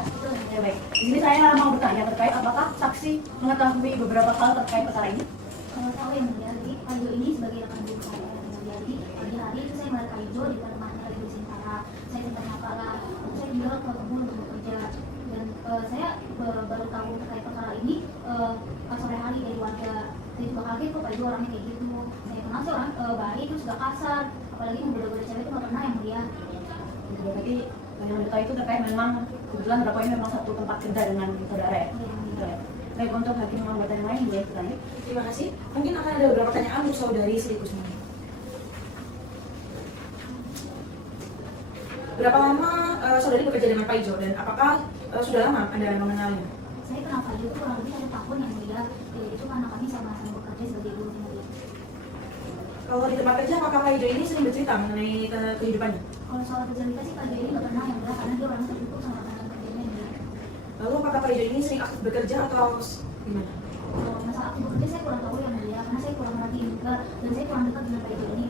Ya, baik. Di sini saya mau bertanya terkait apakah saksi mengetahui beberapa hal terkait perkara ini? Kalau tahu yang mulia, jadi Paijo ini sebagai rekan guru saya yang mulia. Jadi pagi hari itu saya melihat Paijo di depan rumahnya lagi bersihin tanah. Saya sempat nyapa, saya juga ke kebun untuk bekerja. Dan saya baru tahu terkait perkara ini pas sore hari dari warga. Saya juga kaget kok Paijo orangnya kayak gitu. Saya kenal sih orang baik terus gak kasar. Apalagi ngobrol-ngobrol cewek itu gak pernah yang mulia. Jadi berarti yang diketahui itu terkait memang kebetulan terdakwa ini memang satu tempat kerja dengan saudara ya? Betul ya? Baik, untuk hakim anggota yang lain boleh bertanya. Terima kasih. Mungkin akan ada beberapa pertanyaan untuk saudari Siti Kusnini. Berapa lama saudari bekerja dengan Paijo dan apakah sudah lama Anda mengenalnya? Saya kenal Paijo itu kurang lebih 1 tahun yang mulia. Itu karena kami sama-sama bekerja sebagai guru di mulia. Kalau di tempat kerja, apakah Paijo ini sering bercerita mengenai kehidupannya? Kalau soal bercerita sih Paijo ini gak pernah yang mulia karena dia orangnya tertutup sama rekan kerjanya yang mulia. Lalu apakah Paijo ini sering aktif bekerja atau gimana? Kalau masalah aktif bekerja saya kurang tahu yang mulia karena saya kurang merhatiin juga dan saya kurang dekat dengan Paijo ini.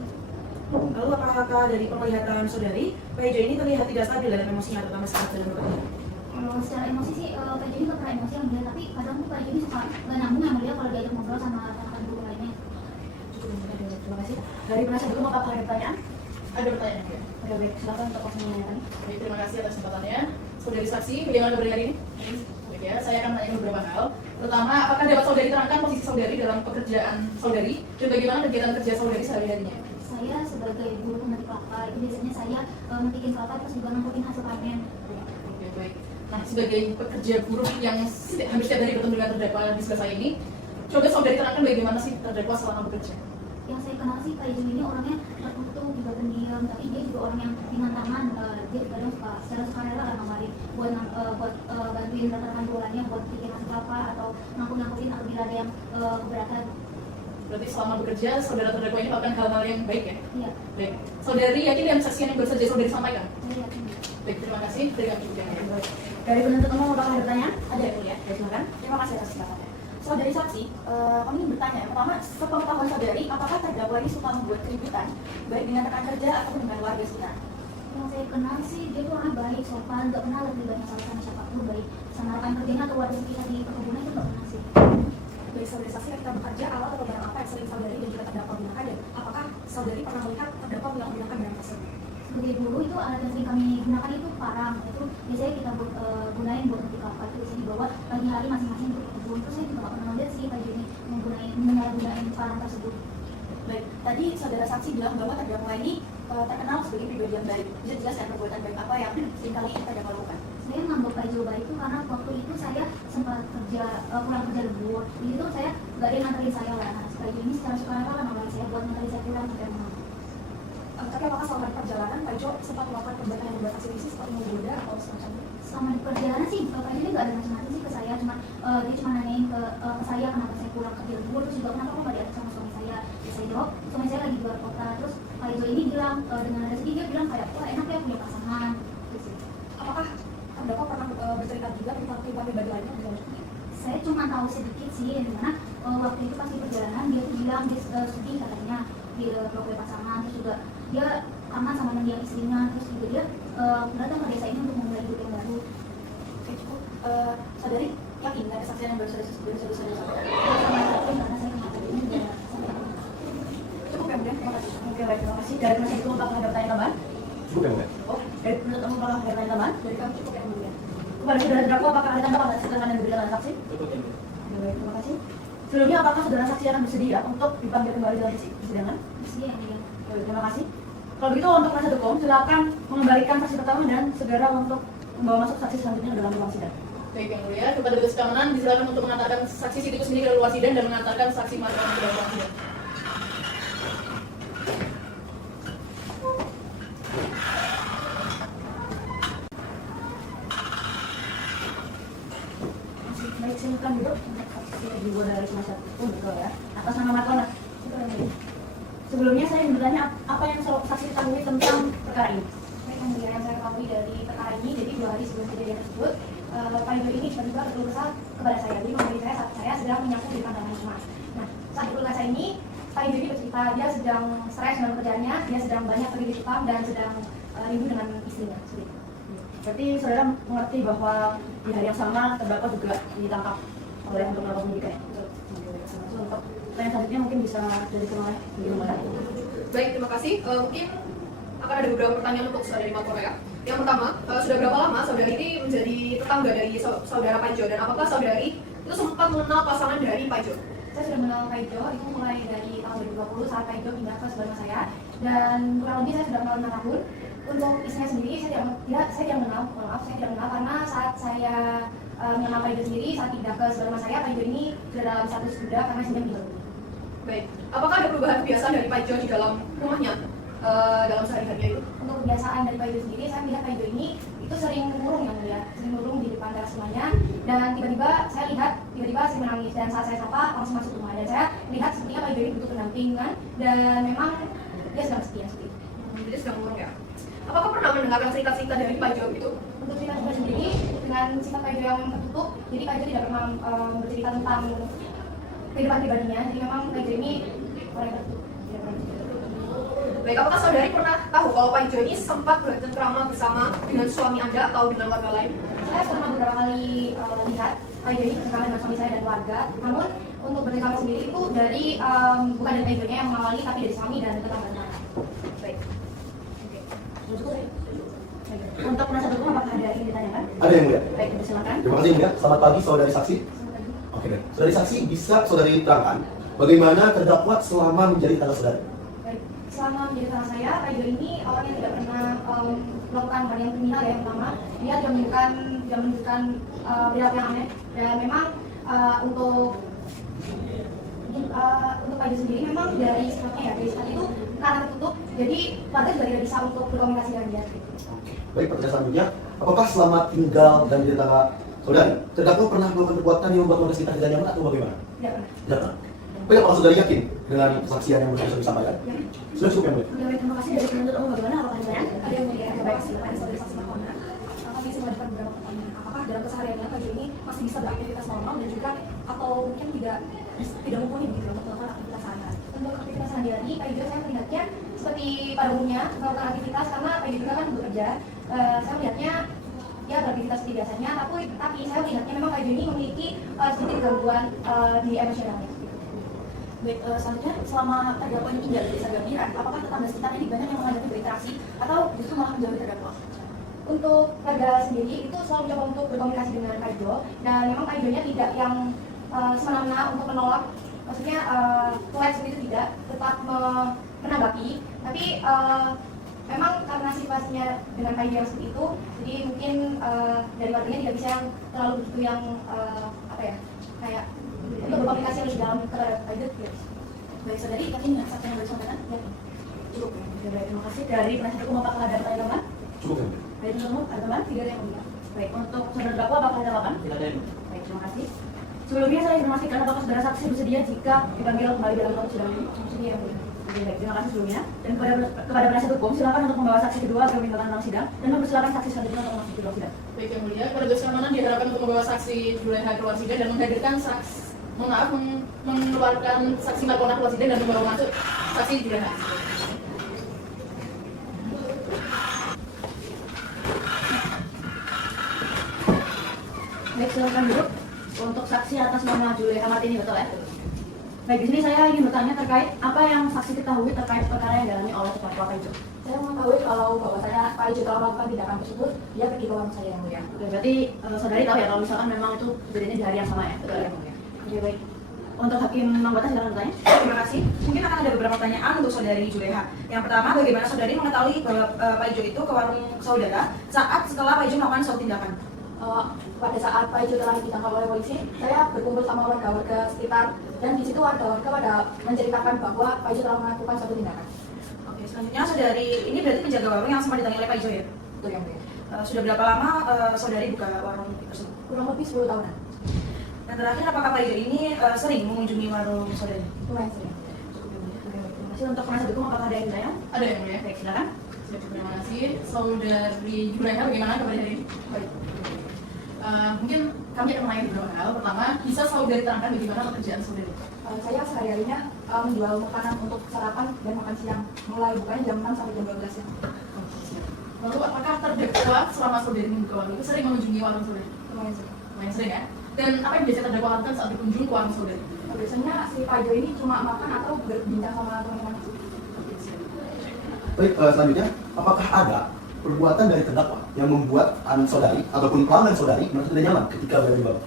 Lalu apakah dari penglihatan saudari, Paijo ini terlihat tidak stabil dalam emosinya terutama saat dalam bekerja? Kalau secara emosi sih Paijo ini gak pernah emosi yang mulia, tapi kadang tuh Paijo ini suka gak nyambung yang mulia kalau diajak ngobrol sama rekan guru lainnya. Cukup, terima kasih. Dari penasihat hukum apakah ada pertanyaan? Ada pertanyaan ya? Oke, baik, silakan untuk opsi menanyakan. Baik, terima kasih atas kesempatannya. Saudari saksi, bagaimana kabar hari ini? Baik ya, saya akan menanya beberapa hal. Pertama, apakah dapat saudari terangkan posisi saudari dalam pekerjaan saudari dan bagaimana kegiatan kerja saudari sehari-harinya? Saya sebagai guru pemetik kelapa itu biasanya saya metikin kelapa terus juga ngangkutin hasil panen. Oke, baik. Nah, sebagai pekerja buruh yang hampir setiap hari bertemu dengan terdakwa di sebelah saya ini, coba saudari terangkan bagaimana sih terdakwa selama bekerja? Yang saya kenal sih Pak Ijo ini orangnya tertutup, juga pendiam, tapi dia juga orang yang ringan tangan. Dia kadang suka secara sukarela lah ngamalin buat bantuin rekan-rekan bulannya buat bikin nasi apa atau ngangkut-ngangkutin apabila ada yang keberatan. Berarti selama bekerja, saudara terdakwa ini melakukan hal-hal yang baik ya? Iya. Baik. Saudari yakin dengan saksian yang baru saja saudari sampaikan? Saya yakin. Baik, terima kasih. Dari kami juga. Dari penuntut umum apakah ada pertanyaan? Ada ya, mulia. Ya, silakan. Terima kasih atas silakannya. Saudari saksi, kami ingin bertanya. Yang pertama, sepengetahuan saudari, apakah terdakwa ini suka membuat keributan, baik dengan rekan kerja ataupun dengan warga sekitar? Yang saya kenal sih dia tuh orangnya baik, sopan, nggak pernah lebih banyak salah sama siapapun, baik sama rekan kerjanya atau warga sekitar di perkebunan itu nggak pernah sih. Dari saudari saksi ketika bekerja, alat atau barang apa yang sering saudari dan juga terdakwa gunakan, dan apakah saudari pernah melihat terdakwa yang menggunakan barang tersebut? Sebagai buruh itu alat yang sering kami gunakan itu parang, itu biasanya kita gunain buat ketika apa itu biasanya dibawa pagi hari masing-masing untuk kebun. Terus saya juga nggak pernah lihat sih Pak Ijo ini menyalahgunain parang tersebut. Baik, tadi saudara saksi bilang bahwa terdakwa ini terkenal sebagai pribadi yang baik. Bisa jelaskan perbuatan baik apa yang seringkali terdakwa lakukan? Saya nganggap Pak Ijo baik itu karena waktu itu saya sempat kerja pulang kerja lembur. Di situ saya nggak ada yang nganterin saya lah. Nah, Pak Ijo ini secara sukarela lah nganterin saya buat nganterin saya pulang sampai rumah. Tapi apakah selama di perjalanan Pak Ijo sempat melakukan perbuatan yang membuat aksi seperti menggoda atau semacamnya? Selama di perjalanan sih Pak Ijo nggak ada macam-macam sih ke saya, dia cuma nanyain ke saya kenapa saya pulang kerja lembur, terus juga kenapa kok nggak diajak sama suami saya. Ya, saya jawab suami saya lagi di luar kota. Terus Pak Ijo ini bilang dengan nada sedih, dia bilang kayak wah enak ya punya pasangan. Gitu. Apakah terdakwa pernah bercerita juga tentang kehidupan pribadi lainnya? Saya cuma tahu sedikit sih, dimana waktu itu pas di perjalanan dia tuh bilang dia sedih katanya di punya pasangan, terus juga dia kangen sama mendiang istrinya, terus juga dia datang ke desa ini untuk memulai hidup yang baru. Oke, cukup. Saudari yakin ada kesaksian yang baru saudari sampaikan? Karena saya kenal ini dia Cukup ya, mulia. Terima kasih. Oke, baik, terima kasih. Dari penuntut umum apakah ada pertanyaan tambahan? Cukup ya, mulia. Oh, dari penuntut umum apakah ada pertanyaan tambahan? Dari kami cukup ya, mulia. Kepada saudara terdakwa apakah ada tanggapan atas keterangan yang diberikan oleh saksi? Cukup ya, mulia. Oke, baik, terima kasih. Sebelumnya apakah saudara saksi akan bersedia untuk dipanggil kembali dalam persidangan? Iya, yang dia. Baik, terima kasih. Kalau begitu untuk penasihat hukum silakan mengembalikan saksi pertama dan segera untuk membawa masuk saksi selanjutnya ke dalam ruang sidang. Baik, yang mulia. Kepada tugas keamanan, disilakan untuk mengantarkan saksi itu sendiri ke luar sidang dan mengantarkan saksi mataram ke dalam ruang sidang. Baik, silakan duduk untuk saksi dibuat dari penasihat hukum betul ya. Atas nama Matona. Sebelumnya saya ingin bertanya apa yang saksi ketahui tentang perkara ini? Baik, yang mulia, yang saya ketahui dari perkara ini, jadi 2 hari sebelum kejadian tersebut, Pak Ijo ini tiba-tiba berkeluh kesah kepada saya. Jadi memberi saya saat saya sedang menyapu di pandangan rumah. Nah, saat berkeluh kesah ini, Pak Ijo ini bercerita dia sedang stres dengan pekerjaannya, dia sedang banyak pergi di Jepang dan sedang ribut dengan istrinya. Seperti itu. Berarti saudara mengerti bahwa di hari yang sama terdakwa juga ditangkap oleh untuk melakukan penyidikan ya? Betul. Untuk pertanyaan selanjutnya mungkin bisa dijelaskan oleh Ibu Mara. Baik, terima kasih. Mungkin akan ada beberapa pertanyaan untuk saudari Matona ya. Yang pertama, sudah berapa lama saudari ini menjadi tetangga dari saudara Pak Ijo, dan apakah saudari itu sempat mengenal pasangan dari Pak Ijo? Saya sudah mengenal Pak Ijo itu mulai dari tahun 2020 saat Pak Ijo pindah ke sebelah rumah saya, dan kurang lebih saya sudah mengenal 6 tahun. Untuk istrinya sendiri saya tidak mengenal, karena saat saya mengenal Pak Ijo sendiri saat pindah ke sebelah rumah saya, Pak Ijo ini sudah dalam status muda karena istrinya meninggal. Baik, apakah ada perubahan kebiasaan dari Pak Ijo di dalam rumahnya dalam sehari-harinya itu? Untuk kebiasaan dari Pak Ijo sendiri, saya melihat Pak Ijo ini itu sering murung yang mulia, sering murung di depan teras rumahnya, dan tiba-tiba saya lihat sering menangis, dan saat saya sapa langsung masuk rumah, dan saya lihat sepertinya Pak Ijo ini butuh pendampingan dan memang dia sedang setia seperti itu. Jadi sedang murung ya. Apakah pernah mendengarkan cerita-cerita dari Pak Ijo itu? Untuk cerita sendiri dengan sifat Pak Ijo yang tertutup, jadi Pak Ijo tidak pernah bercerita tentang kehidupan pribadinya, jadi memang Pak Ijo ini orang yang tertutup. Tidak pernah bercerita. Baik, apakah saudari pernah tahu kalau Pak Ijo ini sempat bercengkrama bersama dengan suami Anda atau dengan warga lain? Saya pernah beberapa kali lihat Pak Ijo ini bercengkrama dengan suami saya dan warga, namun untuk bercengkrama sendiri itu dari bukan dari Pak Ijo yang mengawali, tapi dari suami dan tetangga-tetangga. Baik. Untuk penasihat hukum apakah ada yang ditanyakan? Ada yang mulia. Baik, silakan. Terima kasih mulia. Selamat pagi saudari saksi. Oke deh. Saudari saksi bisa saudari terangkan bagaimana terdakwa selama menjadi tetangga saudari? Baik, selama menjadi teman saya, Pak Ijo ini orang yang tidak pernah melakukan hal yang kriminal ya. Yang pertama, dia tidak menunjukkan perilaku yang aneh. Dan memang untuk Pak Ijo sendiri memang dari sifatnya ya, dari sifat itu karena tertutup, jadi warga juga tidak bisa untuk berkomunikasi dengan dia. Baik, pertanyaan selanjutnya, apakah selama tinggal dan di tetangga saudari, terdakwa pernah melakukan perbuatan yang membuat warga sekitar tidak nyaman atau bagaimana? Tidak pernah. Tidak pernah. Baik, apakah saudari yakin dengan kesaksian yang baru disampaikan? Ya. Sudah cukup yang mulia. Oke, terima kasih dari penuntut umum. Bagaimana apakah ditanya? Ada yang mulia. Baik, silakan saudari saksi Mahkota. Kami semua dapat beberapa pertanyaan. Apakah dalam kesehariannya Pak Ijo ini masih bisa beraktivitas normal dan juga atau mungkin tidak mumpuni begitu untuk melakukan aktivitas sehari-hari? Untuk aktivitas sehari-hari, Pak Ijo saya melihatnya seperti pada umumnya melakukan aktivitas karena Pak Ijo juga kan bekerja. Saya melihatnya ya beraktivitas seperti biasanya, tapi saya melihatnya memang Pak Ijo ini memiliki sedikit gangguan di emosionalnya. Baik, selanjutnya selama terdakwa ini tinggal di desa Gambiran, apakah tetangga sekitar ini banyak yang menghadapi berinteraksi atau justru malah menjauhi terdakwa? Untuk warga sendiri itu selalu mencoba untuk berkomunikasi dengan Pak Ijo, dan memang Pak Ijo-nya tidak yang semena-mena untuk menolak, maksudnya polite seperti itu tidak, tetap menanggapi, tapi memang karena situasinya dengan Pak Ijo seperti itu, jadi mungkin dari warganya tidak bisa yang terlalu begitu yang apa ya, kayak untuk berkomunikasi yang lebih dalam kepada Pak Ijo. Baik, saudari, yakin dengan saksi yang baru disampaikan? Yakin. Cukup. Ya, baik, terima kasih. Dari penasihat hukum apakah ada pertanyaan tambahan? Cukup yang mulia. Baik, teman-teman, ada tambahan? Tidak ada yang mulia. Baik, untuk saudara terdakwa apakah ada tambahan? Tidak ada yang Baik, terima kasih. Sebelumnya saya informasikan apakah saudara saksi bersedia jika dipanggil kembali dalam proses sidang ini? Bersedia yang mulia. Oke, baik, terima kasih sebelumnya. Dan kepada penasihat hukum, silakan untuk membawa saksi kedua agar dimintakan dalam sidang dan mempersilakan saksi selanjutnya untuk masuk ke dalam sidang. Baik yang mulia, pada dosis keamanan diharapkan untuk membawa saksi Juleha keluar sidang dan menghadirkan mengeluarkan saksi Markona keluar sidang dan membawa masuk saksi Juleha. Baik, silakan duduk. Untuk saksi atas nama Juleha Martini, betul ya? Baik, di sini saya ingin bertanya terkait apa yang saksi ketahui terkait perkara yang dialami oleh terdakwa Pak Ijo. Saya mengetahui kalau bahwasanya Pak Ijo telah melakukan tindakan tersebut, dia pergi ke warung saya yang mulia. Oke, berarti saudari tahu ya kalau misalkan memang itu kejadiannya di hari yang sama ya? Betul ya? Oke, baik. Untuk Hakim Manggota silakan bertanya. Terima kasih. Mungkin akan ada beberapa pertanyaan untuk saudari Juleha. Yang pertama, bagaimana saudari mengetahui bahwa Pak Ijo itu ke warung saudara saat setelah Pak Ijo melakukan suatu tindakan? Pada saat Pak Ijo telah ditangkap oleh polisi, saya berkumpul sama warga-warga sekitar dan di situ warga-warga pada menceritakan bahwa Pak Ijo telah melakukan suatu tindakan. Oke, selanjutnya saudari ini berarti penjaga warung yang sempat ditangi oleh Pak Ijo ya? Betul yang mulia. Sudah berapa lama saudari buka warung tersebut? Kurang lebih 10 tahunan. Dan terakhir, apakah Pak Ijo ini sering mengunjungi warung saudari? Lumayan sering. Terima kasih. Untuk penasihat hukum apakah ada yang bertanya? Ada yang mulia. Baik, silakan. Terima kasih. Saudari Juleha bagaimana kabar hari ini? Baik. Mungkin kami akan menanya beberapa hal. Pertama, bisa saudari terangkan bagaimana pekerjaan saudari? Saya sehari-harinya menjual makanan untuk sarapan dan makan siang, mulai bukanya jam 6 sampai jam 12 siang. Lalu apakah terdakwa selama saudari membuka warung itu sering mengunjungi warung saudari? Lumayan sering. Lumayan sering ya? Dan apa yang biasa terdakwa lakukan saat berkunjung ke warung saudari? Biasanya si Pak Ijo ini cuma makan atau berbincang sama teman-teman. Baik, selanjutnya, apakah ada perbuatan dari terdakwa yang membuat saudari ataupun pelanggan saudari merasa tidak nyaman ketika berada di bawah?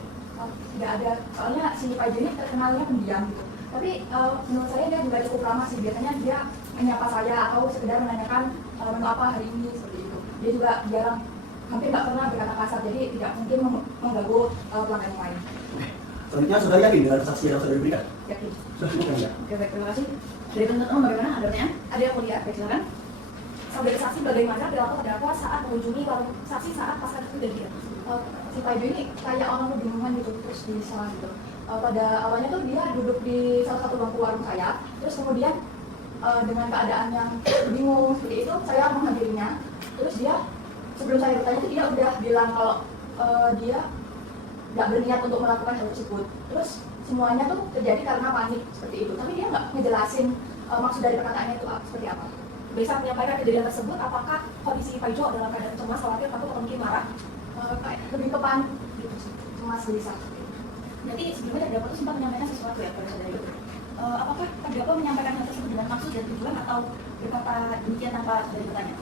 Tidak ada, soalnya si Pak Ijo ini terkenalnya pendiam gitu. Tapi menurut saya dia juga cukup ramah sih. Biasanya dia menyapa saya atau sekedar menanyakan menu apa hari ini seperti itu. Dia juga jarang, hampir nggak pernah berkata kasar, jadi tidak mungkin mengganggu pelanggan yang lain. Selanjutnya, saudari yakin dengan kesaksian yang saudari berikan? Yakin. Sudah cukup yang mulia. Oke, baik, terima kasih. Dari penuntut umum bagaimana? Ada pertanyaan? Ada yang mulia. Baik, silakan. Saudari saksi bagaimana perilaku terdakwa saat mengunjungi warung saksi saat pasca itu dan dia. Si Pak Ijo ini kayak orang kebingungan gitu terus di sana gitu. Pada awalnya tuh dia duduk di salah satu bangku warung saya, terus kemudian dengan keadaan yang bingung seperti itu saya menghampirinya. Terus dia sebelum saya bertanya itu dia udah bilang kalau dia nggak berniat untuk melakukan hal tersebut. Terus semuanya tuh terjadi karena panik seperti itu. Tapi dia nggak ngejelasin maksud dari perkataannya itu seperti apa. Bisa menyampaikan kejadian tersebut, apakah kondisi Pak Ijo dalam keadaan cemas, khawatir, takut, atau mungkin marah? Lebih ke panik gitu sih, cemas, gelisah. Jadi sebelumnya terdakwa itu sempat menyampaikan sesuatu ya kepada saudari. Apakah terdakwa menyampaikan hal tersebut dengan maksud dan tujuan atau berkata demikian tanpa saudari bertanya?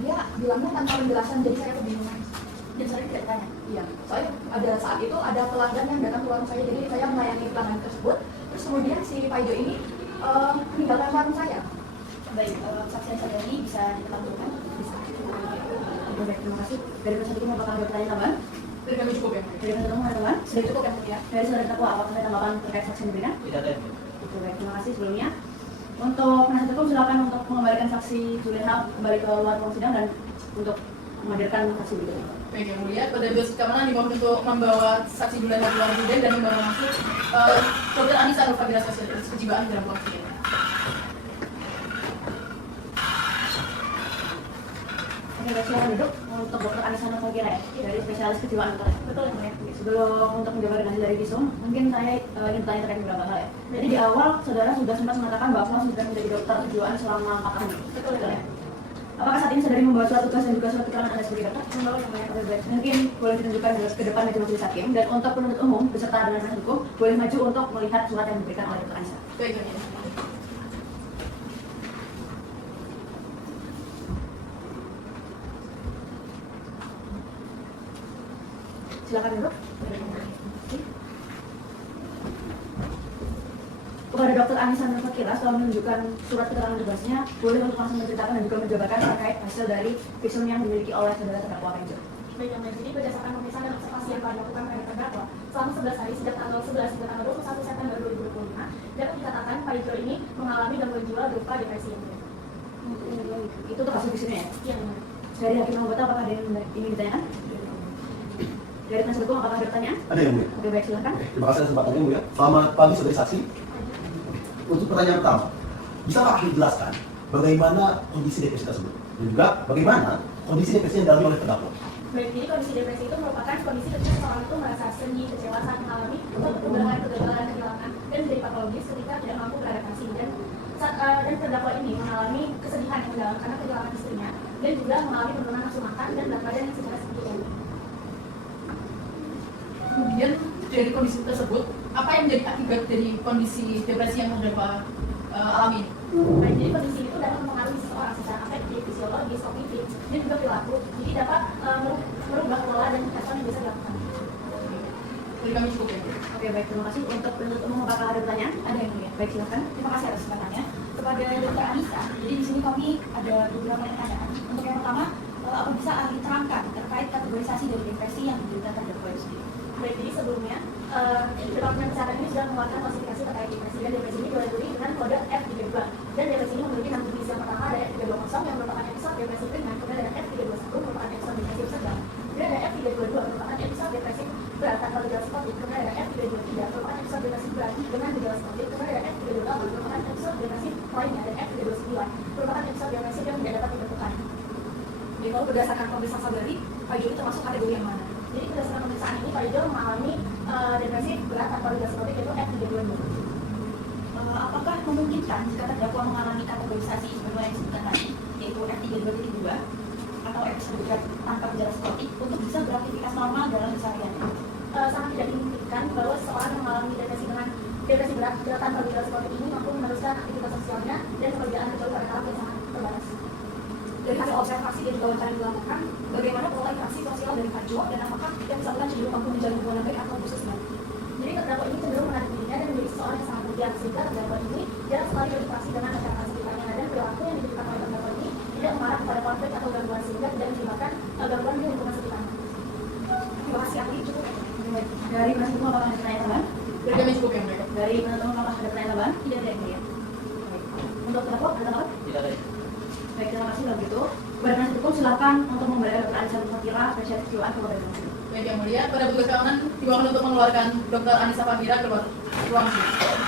Dia bilangnya tanpa penjelasan, jadi saya kebingungan. Dan saudari tidak bertanya? Iya, soalnya ada saat itu ada pelanggan yang datang ke warung saya, jadi saya melayani pelanggan tersebut. Terus kemudian si Pak Ijo ini meninggalkan warung saya. Baik, saksi saudari bisa ditampilkan? Bisa. Oke, baik, terima kasih. Dari penasihat hukum apakah ada pertanyaan tambahan? Dari kami cukup ya. Dari penasihat hukum ada tambahan? Sudah cukup ya? Dari saudara terdakwa apakah ada tambahan terkait saksi yang diberikan? Tidak ada. Oke, baik, terima kasih sebelumnya. Untuk penasihat hukum silakan untuk mengembalikan saksi Juleha kembali ke luar ruang sidang dan untuk menghadirkan saksi berikutnya. Baik, yang mulia, pada dosis keamanan dimohon untuk membawa saksi Juleha keluar sidang dan membawa masuk Dr. Anissa Nurfabira spesialis kejiwaan dalam ruang sidang. Oke, baik, silakan duduk untuk Dr. Anissa Nurfabira ya, dari spesialis kejiwaan dokter. Betul ya. Sebelum untuk menjawab dengan hasil dari visum, mungkin saya ingin bertanya terkait beberapa hal ya. Jadi di awal saudara sudah sempat mengatakan bahwa sudah menjadi dokter kejiwaan selama 4 tahun. Betul ya. Apakah saat ini saudari membawa surat tugas dan juga surat keterangan Anda sebagai dokter? Membawa yang banyak. Baik, mungkin boleh ditunjukkan ke depan meja majelis hakim dan untuk penuntut umum beserta dengan penasihat hukum boleh maju untuk melihat surat yang diberikan oleh Dr. Anissa. Baik, yang mulia. Silakan duduk. Kepada Dr. Anissa Nurfabira setelah menunjukkan surat keterangan tugasnya, boleh untuk langsung menceritakan dan juga menjabarkan terkait hasil dari visum yang dimiliki oleh saudara terdakwa Penjo. Baik, yang mulia. Jadi berdasarkan pemeriksaan dan observasi yang telah dilakukan pada terdakwa selama 11 hari sejak tanggal 11 hingga tanggal 21 September 2025, dapat dikatakan Pak Ijo ini mengalami gangguan jiwa berupa depresi yang mulia. Itu untuk hasil visumnya ya? Yang mulia. Dari hakim anggota apakah ada yang ingin ditanyakan? Dari penasihat hukum apakah ada pertanyaan? Ada yang mulia. Oke, baik, silakan. Terima kasih atas kesempatannya mulia. Selamat pagi saudari saksi. Untuk pertanyaan pertama, bisa Pak Ahli jelaskan bagaimana kondisi depresi tersebut dan juga bagaimana kondisi depresi yang dialami oleh terdakwa? Baik, jadi kondisi depresi itu merupakan kondisi ketika seseorang itu merasa sedih, kecewa saat mengalami perubahan, kegagalan, kehilangan, dan menjadi patologis ketika tidak mampu beradaptasi dan terdakwa ini mengalami kesedihan yang mendalam karena kehilangan istrinya dan juga mengalami penurunan nafsu makan dan berat badan yang secara signifikan. Kemudian dari kondisi tersebut, apa yang menjadi akibat dari kondisi depresi yang terdakwa alami ini? Baik, jadi kondisi itu dapat mempengaruhi seseorang secara afektif, fisiologis, kognitif, dan juga perilaku. Jadi dapat merubah pola dan respon yang bisa dilakukan. Dari kami cukup ya. Oke, baik, terima kasih. Untuk penuntut umum apakah ada pertanyaan? Ada yang mulia. Baik, silakan. Terima kasih atas kesempatannya. Kepada Dr. Anissa, jadi di sini kami ada beberapa pertanyaan. Untuk yang pertama, apa bisa ahli terangkan terkait kategorisasi dari depresi yang diderita terdakwa itu sendiri? Baik, jadi sebelumnya Departemen Kesehatan ini sudah mengeluarkan klasifikasi terkait depresi dan depresi ini dilengkapi dengan kode F32 dan depresi ini memiliki 6 jenis. Yang pertama ada F320 yang merupakan episode depresi ringan, kemudian ada F321 merupakan episode depresi sedang, kemudian ada F322 merupakan episode depresi berat tanpa gejala psikotik, kemudian ada F323 merupakan episode depresi berat dengan gejala psikotik, kemudian ada F328 merupakan episode depresi lainnya, ada F329 merupakan episode depresi yang tidak dapat ditentukan. Jadi kalau berdasarkan pemeriksaan saudari, Pak Ijo termasuk kategori yang mana? Jadi berdasarkan pemeriksaan ini, Pak Ijo mengalami depresi berat tanpa gejala psikotik yaitu F322. Apakah memungkinkan jika terdakwa mengalami kategorisasi sebagaimana yang disebutkan tadi, yaitu F32.2 atau episode berat tanpa gejala psikotik untuk bisa beraktivitas normal dalam keseharian? Sangat tidak dimungkinkan bahwa seseorang yang mengalami depresi dengan depresi berat tanpa gejala psikotik ini mampu meneruskan aktivitas sosialnya dan pekerjaan kecuali pada tahap yang sangat terbatas. Dari hasil observasi dan juga wawancara yang dilakukan, bagaimana pola interaksi sosial dari Pak Jo dan apakah yang bersangkutan cenderung mampu menjalin hubungan baik atau khususnya? Jadi terdakwa ini cenderung menarik dirinya dan menjadi seseorang yang sangat berdiam, sehingga terdakwa ini jarang sekali berinteraksi dengan masyarakat sekitarnya dan perilaku yang diberikan oleh terdakwa ini tidak mengarah kepada konflik atau gangguan sehingga tidak menyebabkan gangguan di lingkungan sekitarnya. Terima kasih ahli, cukup. Dari penasihat hukum apakah ada pertanyaan tambahan? Dari kami cukup yang mereka. Dari penuntut umum apakah ada pertanyaan tambahan? Tidak ada yang mulia. Untuk terdakwa ada tambahan? Tidak ada. Baik, terima kasih kalau begitu. Kepada penasihat hukum silakan untuk memberikan Dr. Anissa Nurfabira spesialis kejiwaan kepada penasihat. Baik, yang mulia, pada petugas keamanan dimohon untuk mengeluarkan Dr. Anissa Nurfabira keluar ruang sidang.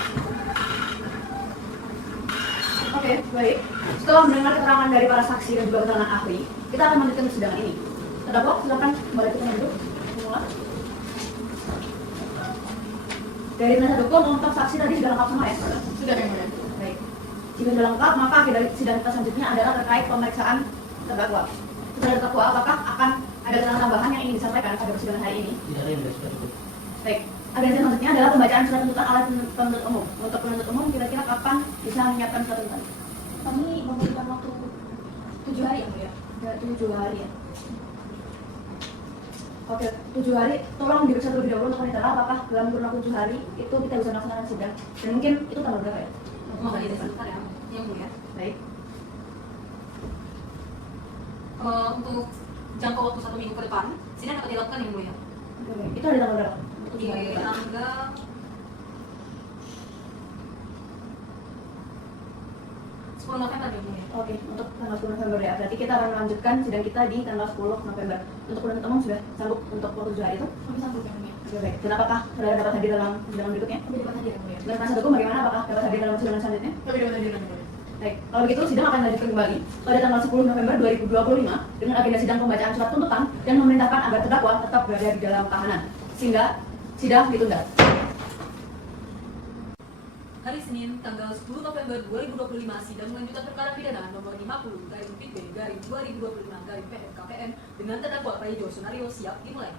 Oke, baik. Setelah mendengar keterangan dari para saksi dan juga keterangan ahli, kita akan melanjutkan persidangan ini. Terdakwa, silakan kembali kita duduk. Semula. Dari penasihat hukum untuk saksi tadi sudah lengkap semua ya? Sudah yang mulia. Baik. Jika sudah lengkap, maka agenda sidang kita selanjutnya adalah terkait pemeriksaan terdakwa. Kepada terdakwa, apakah akan ada keterangan tambahan yang ingin disampaikan pada persidangan hari ini? Tidak ada yang sudah cukup. Baik. Agenda selanjutnya adalah pembacaan surat tuntutan oleh penuntut umum. Untuk penuntut umum, kira-kira kapan bisa menyiapkan surat tuntutan? Kami memberikan waktu 7 hari ya, mulia. 7 hari ya. Oke, 7 hari. Tolong diperiksa terlebih dahulu untuk penelitian apakah dalam kurun waktu 7 hari itu kita bisa melaksanakan sidang. Dan mungkin itu tanggal berapa ya? Mohon dijelaskan ya, yang mulia. Baik. untuk jangka waktu 1 minggu ke depan, sidang dapat dilakukan yang mulia. Itu ada tanggal berapa? Di tanggal 10 November yang mulia. Oke, untuk tanggal 10 November ya. Berarti kita akan melanjutkan sidang kita di tanggal 10 November. Untuk penuntut umum sudah sanggup untuk waktu 7 hari itu? Kami sanggup yang mulia. Oke, baik. Dan apakah saudara dapat hadir dalam persidangan berikutnya? Kami dapat hadir yang mulia. Dan penasihat hukum bagaimana? Apakah dapat hadir dalam persidangan selanjutnya? Kami dapat hadir yang mulia. Baik, kalau begitu sidang akan dilanjutkan kembali pada tanggal 10 November 2025 dengan agenda sidang pembacaan surat tuntutan dan memerintahkan agar terdakwa tetap berada di dalam tahanan. Sehingga sidang ditunda. Hari Senin, tanggal 10 November 2025, sidang melanjutkan perkara pidana nomor 50/PB/2025/PMKPM dengan terdakwa Prayojo Sunario siap dimulai.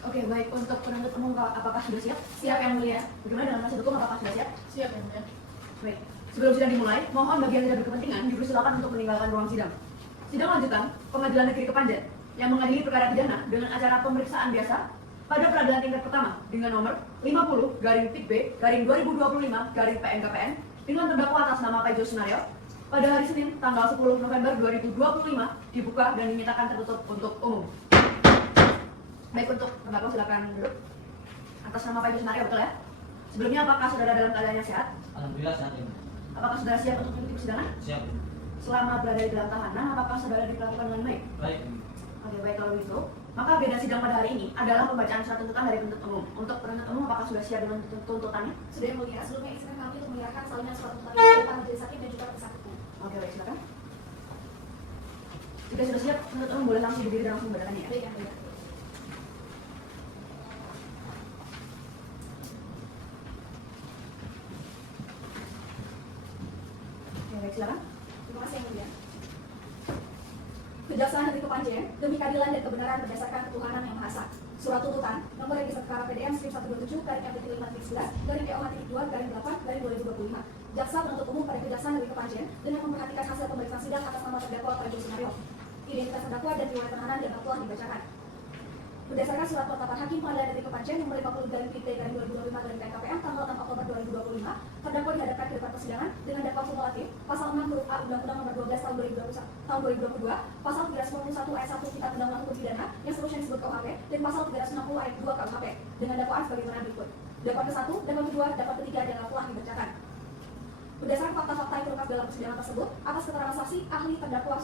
Oke, baik. Untuk penuntut umum apakah sudah siap? Siap yang mulia. Bagaimana dengan penasihat hukum, apakah sudah siap? Siap yang mulia. Baik. Sebelum sidang dimulai, mohon bagi yang tidak berkepentingan dipersilakan untuk meninggalkan ruang sidang. Sidang lanjutan Pengadilan Negeri Kepanjen yang mengadili perkara pidana dengan acara pemeriksaan biasa pada peradilan tingkat pertama dengan nomor 50/PB/2025/PMKPN dengan terdakwa atas nama Prayojo Sunario pada hari Senin tanggal 10 November 2025 dibuka dan dinyatakan tertutup untuk umum. Baik, untuk terdakwa silakan duduk. Atas nama Prayojo Sunario, betul ya? Sebelumnya apakah saudara dalam keadaan yang sehat? Alhamdulillah sehat ya. Apakah saudara siap untuk mengikuti persidangan? Siap. Selama berada di dalam tahanan, apakah saudara diperlakukan dengan baik? Baik. Oke, baik kalau begitu. Maka agenda sidang pada hari ini adalah pembacaan surat tuntutan dari penuntut umum. Untuk penuntut umum, apakah sudah siap dengan tuntutannya? Sudah yang mulia, sebelumnya izinkan kami untuk menyerahkan salinan surat tuntutan dari depan majelis hakim dan juga penasihat hukum. Oke, baik, silakan. Jika sudah siap, penuntut umum boleh langsung berdiri dan langsung membacakannya ya? Baik yang mulia. Oke, baik, silakan. Terima kasih yang mulia. Kejaksaan Negeri Kepanjen demi keadilan dan kebenaran berdasarkan ketuhanan yang Maha Esa. Surat tuntutan nomor register perkara PDM strip 127/5/2/8/2025. Jaksa penuntut umum pada Kejaksaan Negeri Kepanjen dengan memperhatikan hasil pemeriksaan sidang atas nama terdakwa Prayojo Sunario. Identitas terdakwa dan riwayat tahanan dianggap telah dibacakan. Berdasarkan surat penetapan hakim Pengadilan Negeri Kepanjen nomor 50/PT/2025/PMKPM tanggal 6 Oktober 2025, terdakwa dihadapkan ke depan persidangan dengan dakwaan kumulatif pasal 6 huruf A Undang-Undang Nomor 12 Tahun 2022, pasal 391 ayat 1 Kitab Undang-Undang Hukum Pidana yang seterusnya disebut KUHP dan pasal 360 ayat 2 KUHP dengan dakwaan sebagaimana berikut. Dakwaan ke-1, dakwaan ke-2, dakwaan ke-3 dianggap telah dibacakan. Berdasarkan fakta-fakta yang terungkap dalam persidangan tersebut, atas keterangan saksi, ahli, terdakwa,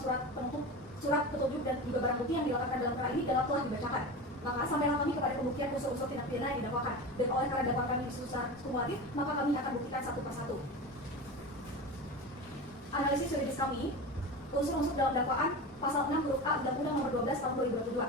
surat petunjuk dan juga barang bukti yang dilengkapkan dalam perkara ini dianggap telah dibacakan. Maka sampailah kami kepada pembuktian unsur-unsur tindak pidana yang didakwakan, dan oleh karena dakwaan kami secara kumulatif, maka kami akan buktikan satu persatu. Analisis yuridis kami, unsur-unsur dalam dakwaan pasal 6 huruf A Undang-Undang Nomor 12 Tahun 2022.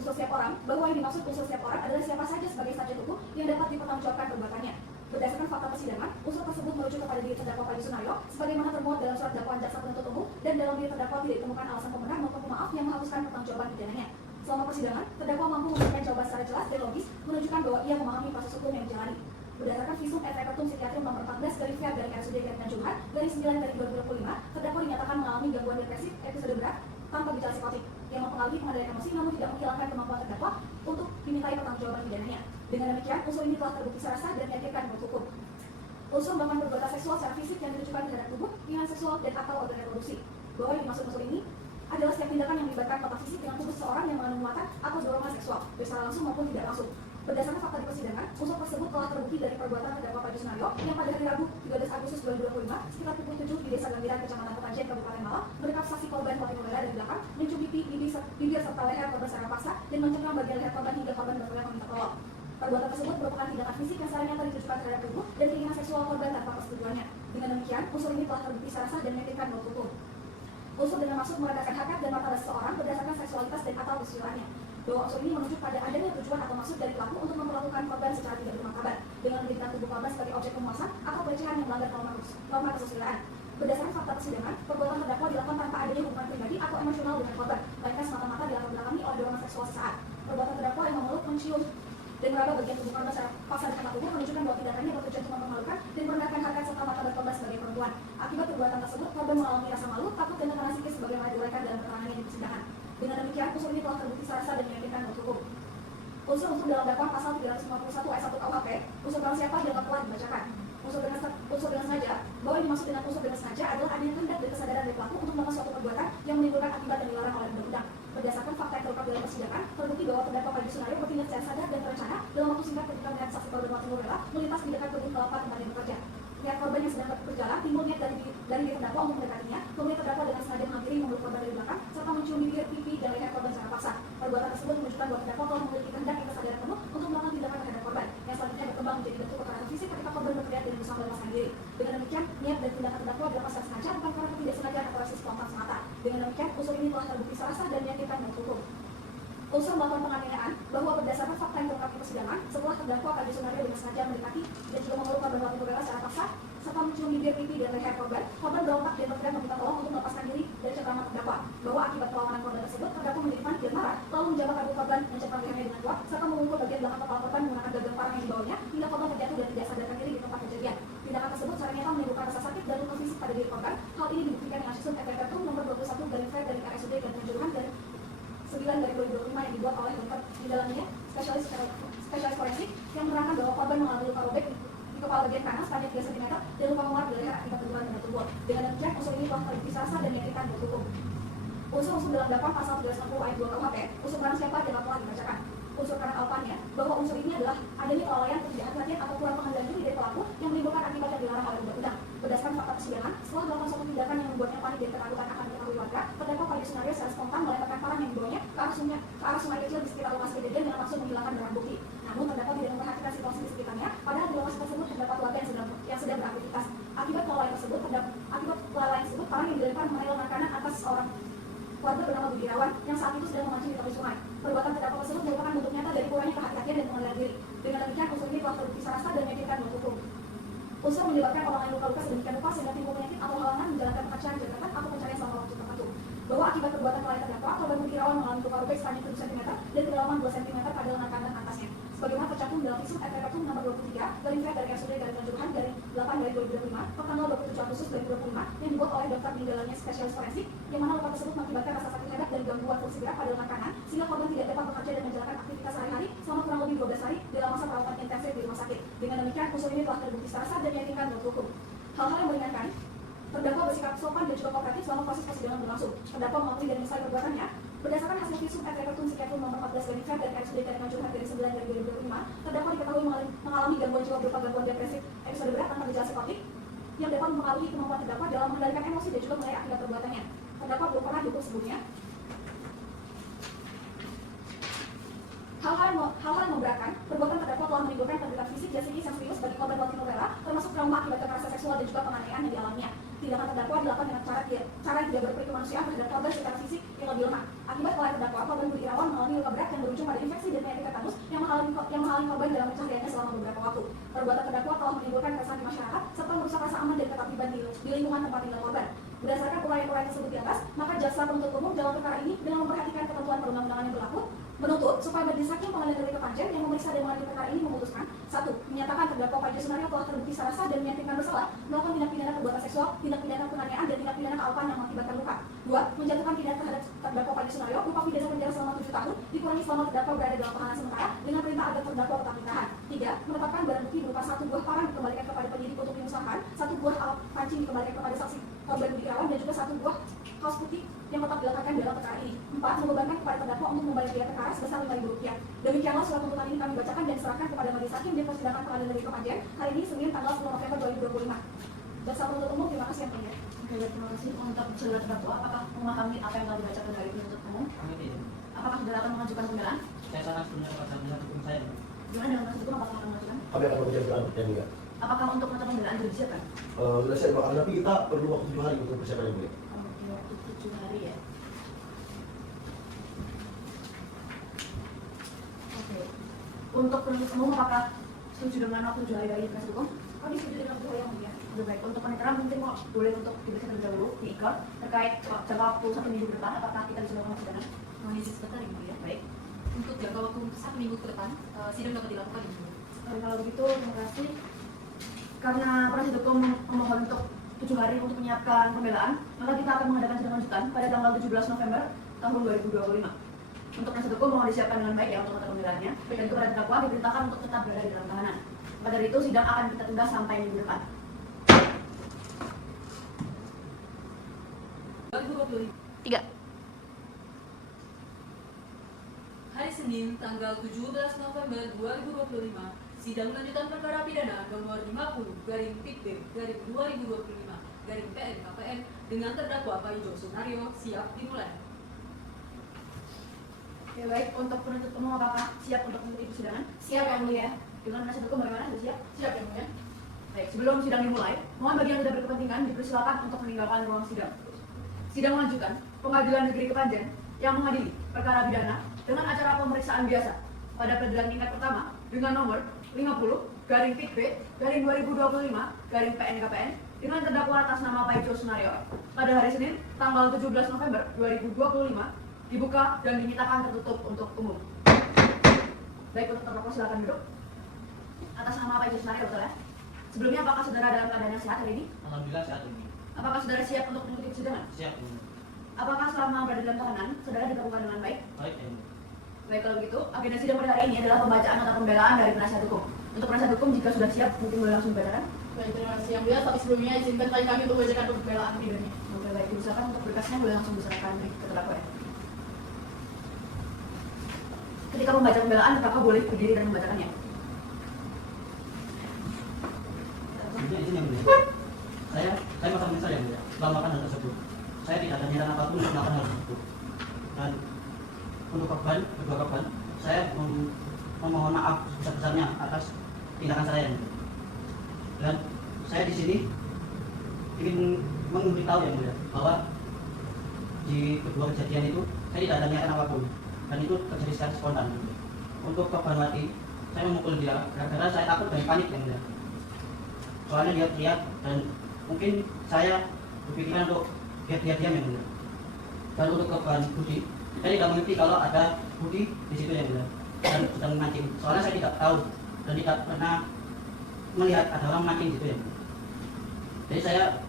Unsur setiap orang, bahwa yang dimaksud unsur setiap orang adalah siapa saja sebagai subjek hukum yang dapat dipertanggungjawabkan perbuatannya. Berdasarkan fakta persidangan, unsur tersebut merujuk kepada diri terdakwa Prayojo Sunario sebagaimana termuat dalam surat dakwaan jaksa penuntut umum dan dalam diri terdakwa tidak ditemukan alasan pembenar maupun pemaaf yang menghapuskan pertanggungjawaban pidananya. Selama persidangan, terdakwa mampu memberikan jawaban secara jelas dan logis menunjukkan bahwa ia memahami proses hukum yang dijalani. Berdasarkan visum et repertum psikiatri nomor 14/RSUD/9/2025, terdakwa dinyatakan mengalami gangguan depresif episode berat tanpa gejala psikotik yang mempengaruhi pengendalian emosi namun tidak menghilangkan kemampuan terdakwa untuk dimintai pertanggungjawaban pidananya. Dengan demikian, unsur ini telah terbukti secara sah dan meyakinkan menurut hukum. Unsur melakukan perbuatan seksual secara fisik yang ditujukan terhadap tubuh, hubungan seksual dan atau organ reproduksi. Bahwa yang dimaksud unsur ini adalah setiap tindakan yang melibatkan kontak fisik dengan tubuh seseorang yang mengandung muatan atau dorongan seksual, baik secara langsung maupun tidak langsung. Berdasarkan fakta di persidangan, unsur tersebut telah terbukti dari perbuatan terdakwa Prayojo Sunario yang pada hari Rabu 13 Agustus 2025 sekitar pukul 7 di Desa Gambiran, Kecamatan Kepanjen, Kabupaten Malang, mendekap saksi korban Fatimah Lela dari belakang, mencubit bibir serta leher korban secara paksa dan mencengkram bagian leher korban hingga korban berpeluang meminta tolong. Perbuatan tersebut merupakan tindakan fisik yang secara nyata ditujukan terhadap tubuh dan keinginan seksual korban tanpa persetujuannya. Dengan demikian, unsur ini telah terbukti secara sah dan meyakinkan menurut hukum. Unsur dengan maksud merendahkan harkat dan martabat seseorang berdasarkan seksualitas dan atau kesusilaannya. Bahwa unsur ini menunjuk pada adanya tujuan atau maksud dari pelaku untuk memperlakukan korban secara tidak bermartabat dengan menjadikan tubuh korban sebagai objek pemuasan atau pelecehan yang melanggar norma kesusilaan. Berdasarkan fakta persidangan, perbuatan terdakwa dilakukan tanpa adanya hubungan pribadi atau emosional dengan korban, melainkan semata-mata dilatar belakangi oleh dorongan seksual sesaat. Perbuatan terdakwa yang memeluk, mencium, dan meraba bagian tubuh korban secara paksa di tempat tubuh menunjukkan bahwa tindakannya bertujuan untuk mempermalukan dan merendahkan harkat serta martabat korban sebagai perempuan. Akibat perbuatan tersebut, korban mengalami rasa malu, takut dan tekanan psikis sebagaimana diuraikan dalam keterangannya di persidangan. Dengan demikian, unsur ini telah terbukti secara sah dan meyakinkan menurut hukum. Unsur-unsur dalam dakwaan pasal 351 ayat 1 KUHP, unsur barang siapa dianggap telah dibacakan. Unsur dengan sengaja bahwa yang dimaksud dengan unsur dengan sengaja adalah adanya kehendak dan kesadaran dari pelaku untuk melakukan suatu perbuatan yang menimbulkan akibat yang dilarang oleh undang-undang. Berdasarkan fakta yang terungkap dalam persidangan, terbukti bahwa terdakwa Panji Sunario bertindak secara sadar dan terencana dalam waktu singkat ketika melihat saksi korban Wati Nurlela melintas di dekat kebun kelapa tempat dia bekerja. Lihat korban yang sedang berjalan, timbul niat dari diri terdakwa untuk mendekatinya, kemudian terdakwa dengan sengaja menghampiri memeluk korban dari belakang, serta mencium bibir, pipi, dan leher korban secara paksa. Perbuatan tersebut menunjukkan bahwa terdakwa telah memiliki kehendak dan kesadaran penuh untuk melakukan tindakan terhadap korban, yang selanjutnya berkembang menjadi bentuk kekerasan fisik ketika korban berteriak dan berusaha melepaskan diri. Dengan demikian, niat dan tindakan terdakwa dilakukan secara sengaja bukan karena ketidaksengajaan atau rasa spontan semata. Dengan demikian, unsur ini telah terbukti secara sah dan meyakinkan menurut hukum. Unsur melakukan penganiayaan bahwa berdasarkan fakta yang terungkap di persidangan, setelah terdakwa Panji Sunario dengan sengaja mendekati dan juga memeluk korban Wati Nurlela secara paksa, serta mencium bibir, pipi, dan leher korban berontak dan berteriak meminta tolong untuk melepaskan diri dari cengkraman terdakwa. Bahwa akibat perlawanan korban tersebut, terdakwa menjadi panik dan marah, lalu menjambak rambut korban, mencengkram lehernya dengan kuat, serta memukul bagian belakang kepala korban menggunakan gagang parang yang dibawanya hingga korban terjatuh dan tidak sadarkan diri di tempat kejadian. Tindakan tersebut secara nyata menimbulkan rasa sakit dan luka fisik pada diri korban. Hal ini dibuktikan dengan visum et repertum nomor 21 garing F dari RSUD dan Kanjuruhan dari 9 dari 2025 yang dibuat oleh dokter di dalamnya spesialis forensik yang menerangkan bahwa korban mengalami luka robek di kepala bagian kanan sepanjang 3 cm dan luka memar di leher akibat benturan benda tubuh. Dengan demikian, unsur ini telah terbukti secara sah dan meyakinkan menurut hukum. Unsur-unsur dalam dakwaan pasal 360 ayat 2 KUHP, unsur barang siapa yang telah dibacakan. Unsur karena alpannya bahwa unsur ini adalah adanya kelalaian, ketidakhati-hatian atau kurang pengendalian diri dari pelaku yang menimbulkan akibat yang dilarang oleh undang-undang. Berdasarkan fakta persidangan, setelah melakukan suatu tindakan yang membuatnya panik dan ketakutan akan diketahui warga, terdakwa Panji Sunario secara spontan melemparkan parang yang dibawanya ke arah sungai kecil di sekitar lokasi kejadian dengan maksud menghilangkan barang bukti. Namun terdakwa tidak memperhatikan situasi di sekitarnya, padahal di lokasi tersebut terdapat warga yang sedang beraktivitas. Akibat kelalaian tersebut, parang yang dilempar mengenai lengan kanan atas seorang warga bernama Budi Irawan yang saat itu sedang memancing di tepi sungai. Perbuatan terdakwa tersebut merupakan bentuk nyata dari kurangnya kehati-hatian dan pengendalian diri. Dengan demikian, unsur ini telah terbukti secara sah dan meyakinkan menurut hukum. Unsur menyebabkan orang lain luka-luka sedemikian rupa sehingga timbul penyakit atau halangan menjalankan pekerjaan jabatan atau pencarian selama waktu tertentu. Bahwa akibat perbuatan kelalaian terdakwa, korban Budi Irawan mengalami luka robek sepanjang 7 cm dan kedalaman 2 cm pada lengan kanan atasnya. Sebagaimana tercantum dalam visum et repertum nomor 23 garing F dari RSUD dari Kanjuruhan dari 8 dari 2025 pertanggal 27 Agustus 2025 yang dibuat oleh dokter di dalamnya spesialis forensik yang mana luka tersebut mengakibatkan rasa sakit hebat dan gangguan fungsi gerak pada lengan kanan sehingga korban tidak dapat bekerja dan menjalankan aktivitas sehari-hari selama kurang lebih 12 hari dalam masa perawatan intensif di rumah sakit. Dengan demikian, unsur ini telah terbukti secara sah dan meyakinkan menurut hukum. Hal-hal yang meringankan, terdakwa bersikap sopan dan juga kooperatif selama proses persidangan berlangsung. Terdakwa mengakui dan menyesali perbuatannya. Berdasarkan hasil visum et repertum psikiatrum nomor 14 garing F dari RSUD dari Kanjuruhan dari 9 dari 2025, terdakwa diketahui mengalami gangguan jiwa berupa gangguan depresif episode berat tanpa gejala psikotik yang dapat mempengaruhi kemampuan terdakwa dalam mengendalikan emosi dan juga menilai akibat perbuatannya. Terdakwa belum pernah dihukum sebelumnya. Hal-hal yang memberatkan, perbuatan terdakwa telah menimbulkan penderitaan fisik dan psikis yang serius bagi korban Wati Nurlela, termasuk trauma akibat kekerasan seksual dan juga penganiayaan yang dialaminya. Tindakan terdakwa dilakukan dengan cara yang tidak berperi kemanusiaan terhadap korban secara fisik yang lebih lemah. Akibat kelalaian terdakwa, korban Budi Irawan mengalami luka berat yang berujung pada infeksi dan penyakit tetanus yang menghalangi korban dalam pencahariannya selama beberapa waktu. Perbuatan terdakwa telah menimbulkan keresahan di masyarakat serta merusak rasa aman dan ketertiban di lingkungan tempat tinggal korban. Berdasarkan uraian-uraian tersebut di atas, maka jaksa penuntut umum dalam perkara ini dengan memperhatikan ketentuan perundang-undangan yang berlaku menuntut supaya majelis hakim pengadilan negeri Kepanjen yang memeriksa dan mengadili perkara ini memutuskan 1. Menyatakan terdakwa Panji Sunario telah terbukti secara sah dan meyakinkan bersalah melakukan tindak pidana perbuatan seksual, tindak pidana penganiayaan dan tindak pidana kealpaan yang mengakibatkan luka. 2. Menjatuhkan pidana terhadap terdakwa Panji Sunario berupa pidana penjara selama 7 tahun dikurangi selama terdakwa berada dalam tahanan sementara dengan perintah agar terdakwa tetap ditahan. 3. Menetapkan barang bukti berupa 1 buah parang dikembalikan kepada penyidik untuk dimusnahkan, 1 buah alat pancing dikembalikan kepada saksi korban Budi Irawan dan juga 1 buah kaos putih yang tetap diletakkan dalam perkara ini. 4. Membebankan kepada terdakwa untuk membayar biaya perkara sebesar Rp5.000. Demikianlah surat tuntutan ini kami bacakan dan serahkan kepada majelis hakim dan persidangan pengadilan negeri Kepanjen hari ini Senin tanggal 10 November 2025. Jaksa penuntut umum, terima kasih yang mulia. Oke, terima kasih untuk saudara terdakwa. Apakah memahami apa yang telah dibacakan dari penuntut umum? Kami tidak. Apakah saudara akan mengajukan pembelaan? Saya sangat setuju kepada penasihat hukum saya. Gimana dengan penuntut umum? Apakah akan mengajukan? Kami akan mengajukan pembelaan yang mulia. Apakah untuk mata pembelaan sudah disiapkan? Sudah saya doakan, tapi kita perlu waktu 7 hari untuk persiapan yang mulia. Oke, waktu 7 hari ya. Oke. Untuk penuntut umum apakah setuju dengan waktu 7 hari dari penasihat hukum? Kami setuju dengan 7 hari yang mulia. Lebih baik untuk penekanan mungkin kok boleh untuk diberikan terlebih dahulu diikut terkait jangka waktu 1 minggu ke depan apakah kita bisa melakukan persidangan? Mohon izin sebentar Ibu ya. Baik. Untuk jangka waktu 1 minggu ke depan, sidang dapat dilakukan Ibu. Kalau begitu terima kasih. Karena penasihat hukum memohon untuk 7 hari untuk menyiapkan pembelaan, maka kita akan mengadakan sidang lanjutan pada tanggal 17 November tahun 2025. Untuk penasihat hukum mohon disiapkan dengan baik ya untuk mata pembelaannya, dan kepada terdakwa diperintahkan untuk tetap berada di dalam tahanan. Maka dari itu sidang akan kita tunda sampai minggu depan. 2025. 3. Hari Senin, tanggal 17 November 2025, sidang lanjutan perkara pidana nomor 50/50/2025/PN-KPN dengan terdakwa Pak Ijo Sunario siap dimulai. Ya baik, untuk penuntut umum apakah siap untuk mengikuti persidangan? Siap yang mulia. Dengan penasihat hukum bagaimana? Sudah siap? Siap yang mulia. Baik, sebelum sidang dimulai, mohon bagi yang tidak berkepentingan dipersilakan untuk meninggalkan ruang sidang. Sidang melanjutkan, Pengadilan Negeri Kepanjen yang mengadili perkara pidana dengan acara pemeriksaan biasa pada peradilan tingkat pertama dengan nomor 50/2025/PN-KPN dengan terdakwa atas nama Pak Ijo Sunario pada hari Senin tanggal 17 November 2025 dibuka dan dinyatakan tertutup untuk umum. Baik, untuk terdakwa silakan duduk. Atas nama Pak Ijo Sunario, betul ya? Sebelumnya, apakah saudara dalam keadaan yang sehat hari ini? Alhamdulillah saat ini. Apakah saudara siap untuk mengikuti persidangan? Siap. Apakah selama berada dalam tahanan, saudara diperlakukan dengan baik? Baik ya. Baik, kalau begitu, agenda sidang pada hari ini adalah pembacaan atau pembelaan dari penasihat hukum. Untuk penasihat hukum, jika sudah siap, mungkin boleh langsung dibacakan. Baik, terima kasih yang mulia. Tapi sebelumnya izinkan klien kami untuk membacakan pembelaan pidana. Oke, baik, diusahakan untuk berkasnya boleh langsung diserahkan ke terdakwa ya. Ketika membaca pembelaan, terdakwa boleh berdiri dan membacakannya. Sebelumnya izin yang mulia. Saya makan menyesal yang mulia setelah melakukan hal tersebut. Saya tidak ada niatan apapun untuk melakukan hal tersebut. Dan untuk kedua korban, saya memohon maaf sebesar-besarnya atas tindakan saya yang mulia. Dan saya di sini ingin memberitahu yang mulia bahwa di kedua kejadian itu saya tidak ada niatan apapun dan itu terjadi secara spontan. Untuk korban mati, saya memukul dia karena saya takut dan panik yang mulia. Soalnya dia teriak dan mungkin saya berpikiran untuk dia diam yang mulia. Dan untuk korban Budi, saya tidak mengerti kalau ada Budi di situ yang mulia dan sedang memancing. Soalnya saya tidak tahu dan tidak pernah melihat ada orang mancing gitu ya. Jadi saya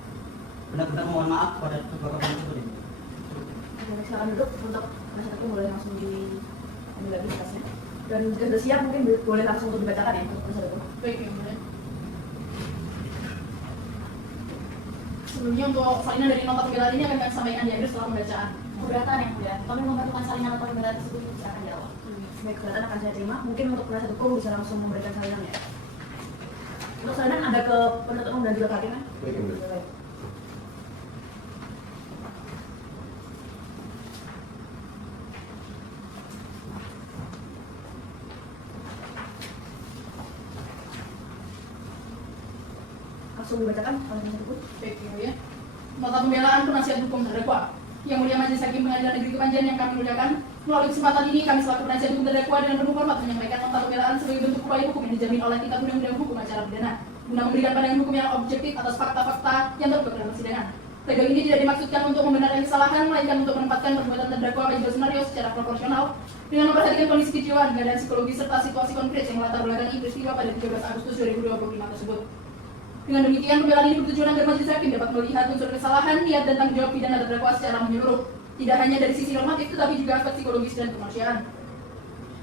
benar-benar mohon maaf kepada kedua korban tersebut ya. Oke, silakan duduk. Untuk penasihat hukum boleh langsung diambil lagi berkasnya. Dan jika sudah siap, mungkin boleh langsung untuk dibacakan ya untuk penasihat hukum. Baik yang mulia. Sebelumnya untuk salinan dari nota pembelaan ini akan kami sampaikan di akhir setelah pembacaan. Keberatan yang mulia, kami membantukan salinan atau pembelaan tersebut silakan dijawab. Baik, keberatan akan saya terima. Mungkin untuk penasihat hukum bisa langsung memberikan salinannya. Untuk salinan ada ke penuntut umum dan juga ke hakim kan? Baik, yang mulia. Baik. Langsung dibacakan oleh penasihat hukum. Baik yang mulia. Nota pembelaan penasihat hukum terdakwa. Yang mulia Majelis Hakim Pengadilan Negeri Kepanjen yang kami muliakan, melalui kesempatan ini kami selaku penasihat hukum terdakwa dengan penuh hormat menyampaikan nota pembelaan sebagai bentuk upaya hukum yang dijamin oleh Kitab Undang-Undang Hukum Acara Pidana guna memberikan pandangan hukum yang objektif atas fakta-fakta yang terungkap dalam persidangan. Tegak ini tidak dimaksudkan untuk membenarkan kesalahan, melainkan untuk menempatkan perbuatan terdakwa Pak Ijo Sunario secara proporsional dengan memperhatikan kondisi kejiwaan, keadaan psikologis serta situasi konkret yang melatar belakangi peristiwa pada 13 Agustus 2025 tersebut. Dengan demikian, pembelaan ini bertujuan agar majelis hakim dapat melihat unsur kesalahan, niat dan tanggung jawab pidana terdakwa secara menyeluruh, tidak hanya dari sisi normatif tetapi juga aspek psikologis dan kemanusiaan.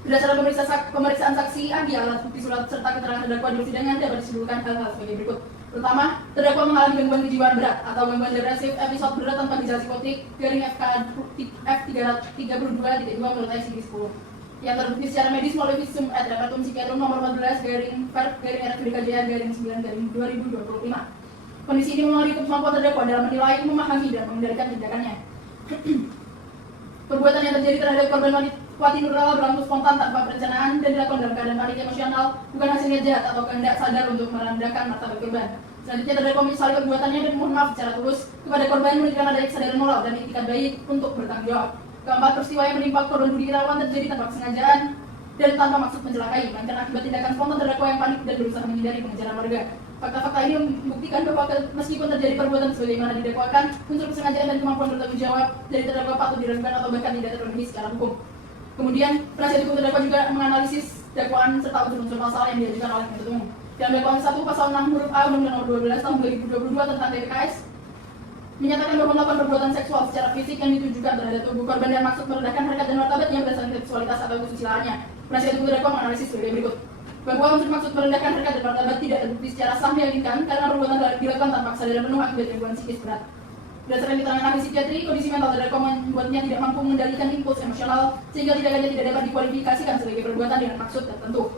Berdasarkan pemeriksaan saksi, ahli, alat bukti surat serta keterangan terdakwa di persidangan dapat disimpulkan hal-hal sebagai berikut. Pertama, terdakwa mengalami gangguan kejiwaan berat atau gangguan depresif episode berat tanpa gejala psikotik garing F332.2 menurut ICD-10 yang terbukti secara medis melalui visum et repertum psikiatrum nomor 14 garing RFPDKJR garing 9 garing 2025. Kondisi ini mengalami kemampuan terdakwa dalam menilai, memahami, dan mengendalikan tindakannya. Perbuatan yang terjadi terhadap korban Wati Nurlala berlangsung spontan tanpa perencanaan dan dilakukan dalam keadaan panik emosional, bukan hasil niat jahat atau kehendak sadar untuk merendahkan martabat korban. Selanjutnya terdakwa menyesali perbuatannya dan mohon maaf secara tulus kepada korban menunjukkan adanya kesadaran moral dan etikat baik untuk bertanggung jawab. Keempat, peristiwa yang menimpa korban Budi Irawan terjadi tanpa kesengajaan dan tanpa maksud mencelakai, melainkan akibat tindakan spontan terdakwa yang panik dan berusaha menghindari pengejaran warga. Fakta-fakta ini membuktikan bahwa meskipun terjadi perbuatan sebagaimana didakwakan, unsur kesengajaan dan kemampuan bertanggung jawab dari terdakwa patut diragukan atau bahkan tidak terpenuhi secara hukum. Kemudian, penasihat hukum terdakwa juga menganalisis dakwaan serta unsur-unsur pasal yang diajukan oleh penuntut umum. Dalam dakwaan 1 pasal 6 huruf A Undang-Undang Nomor 12 Tahun 2022 tentang TPKS menyatakan bahwa melakukan perbuatan seksual secara fisik yang ditujukan terhadap tubuh korban dan maksud merendahkan harkat dan martabatnya berdasarkan seksualitas atau kesusilaannya. Penasihat hukum terdakwa menganalisis sebagai berikut. Bahwa unsur maksud merendahkan harkat dan martabat tidak terbukti secara sah meyakinkan karena perbuatan dilakukan tanpa kesadaran penuh akibat gangguan psikis berat. Berdasarkan keterangan ahli psikiatri, kondisi mental terdakwa membuatnya tidak mampu mengendalikan impuls emosional sehingga tindakannya tidak dapat dikualifikasikan sebagai perbuatan dengan maksud tertentu.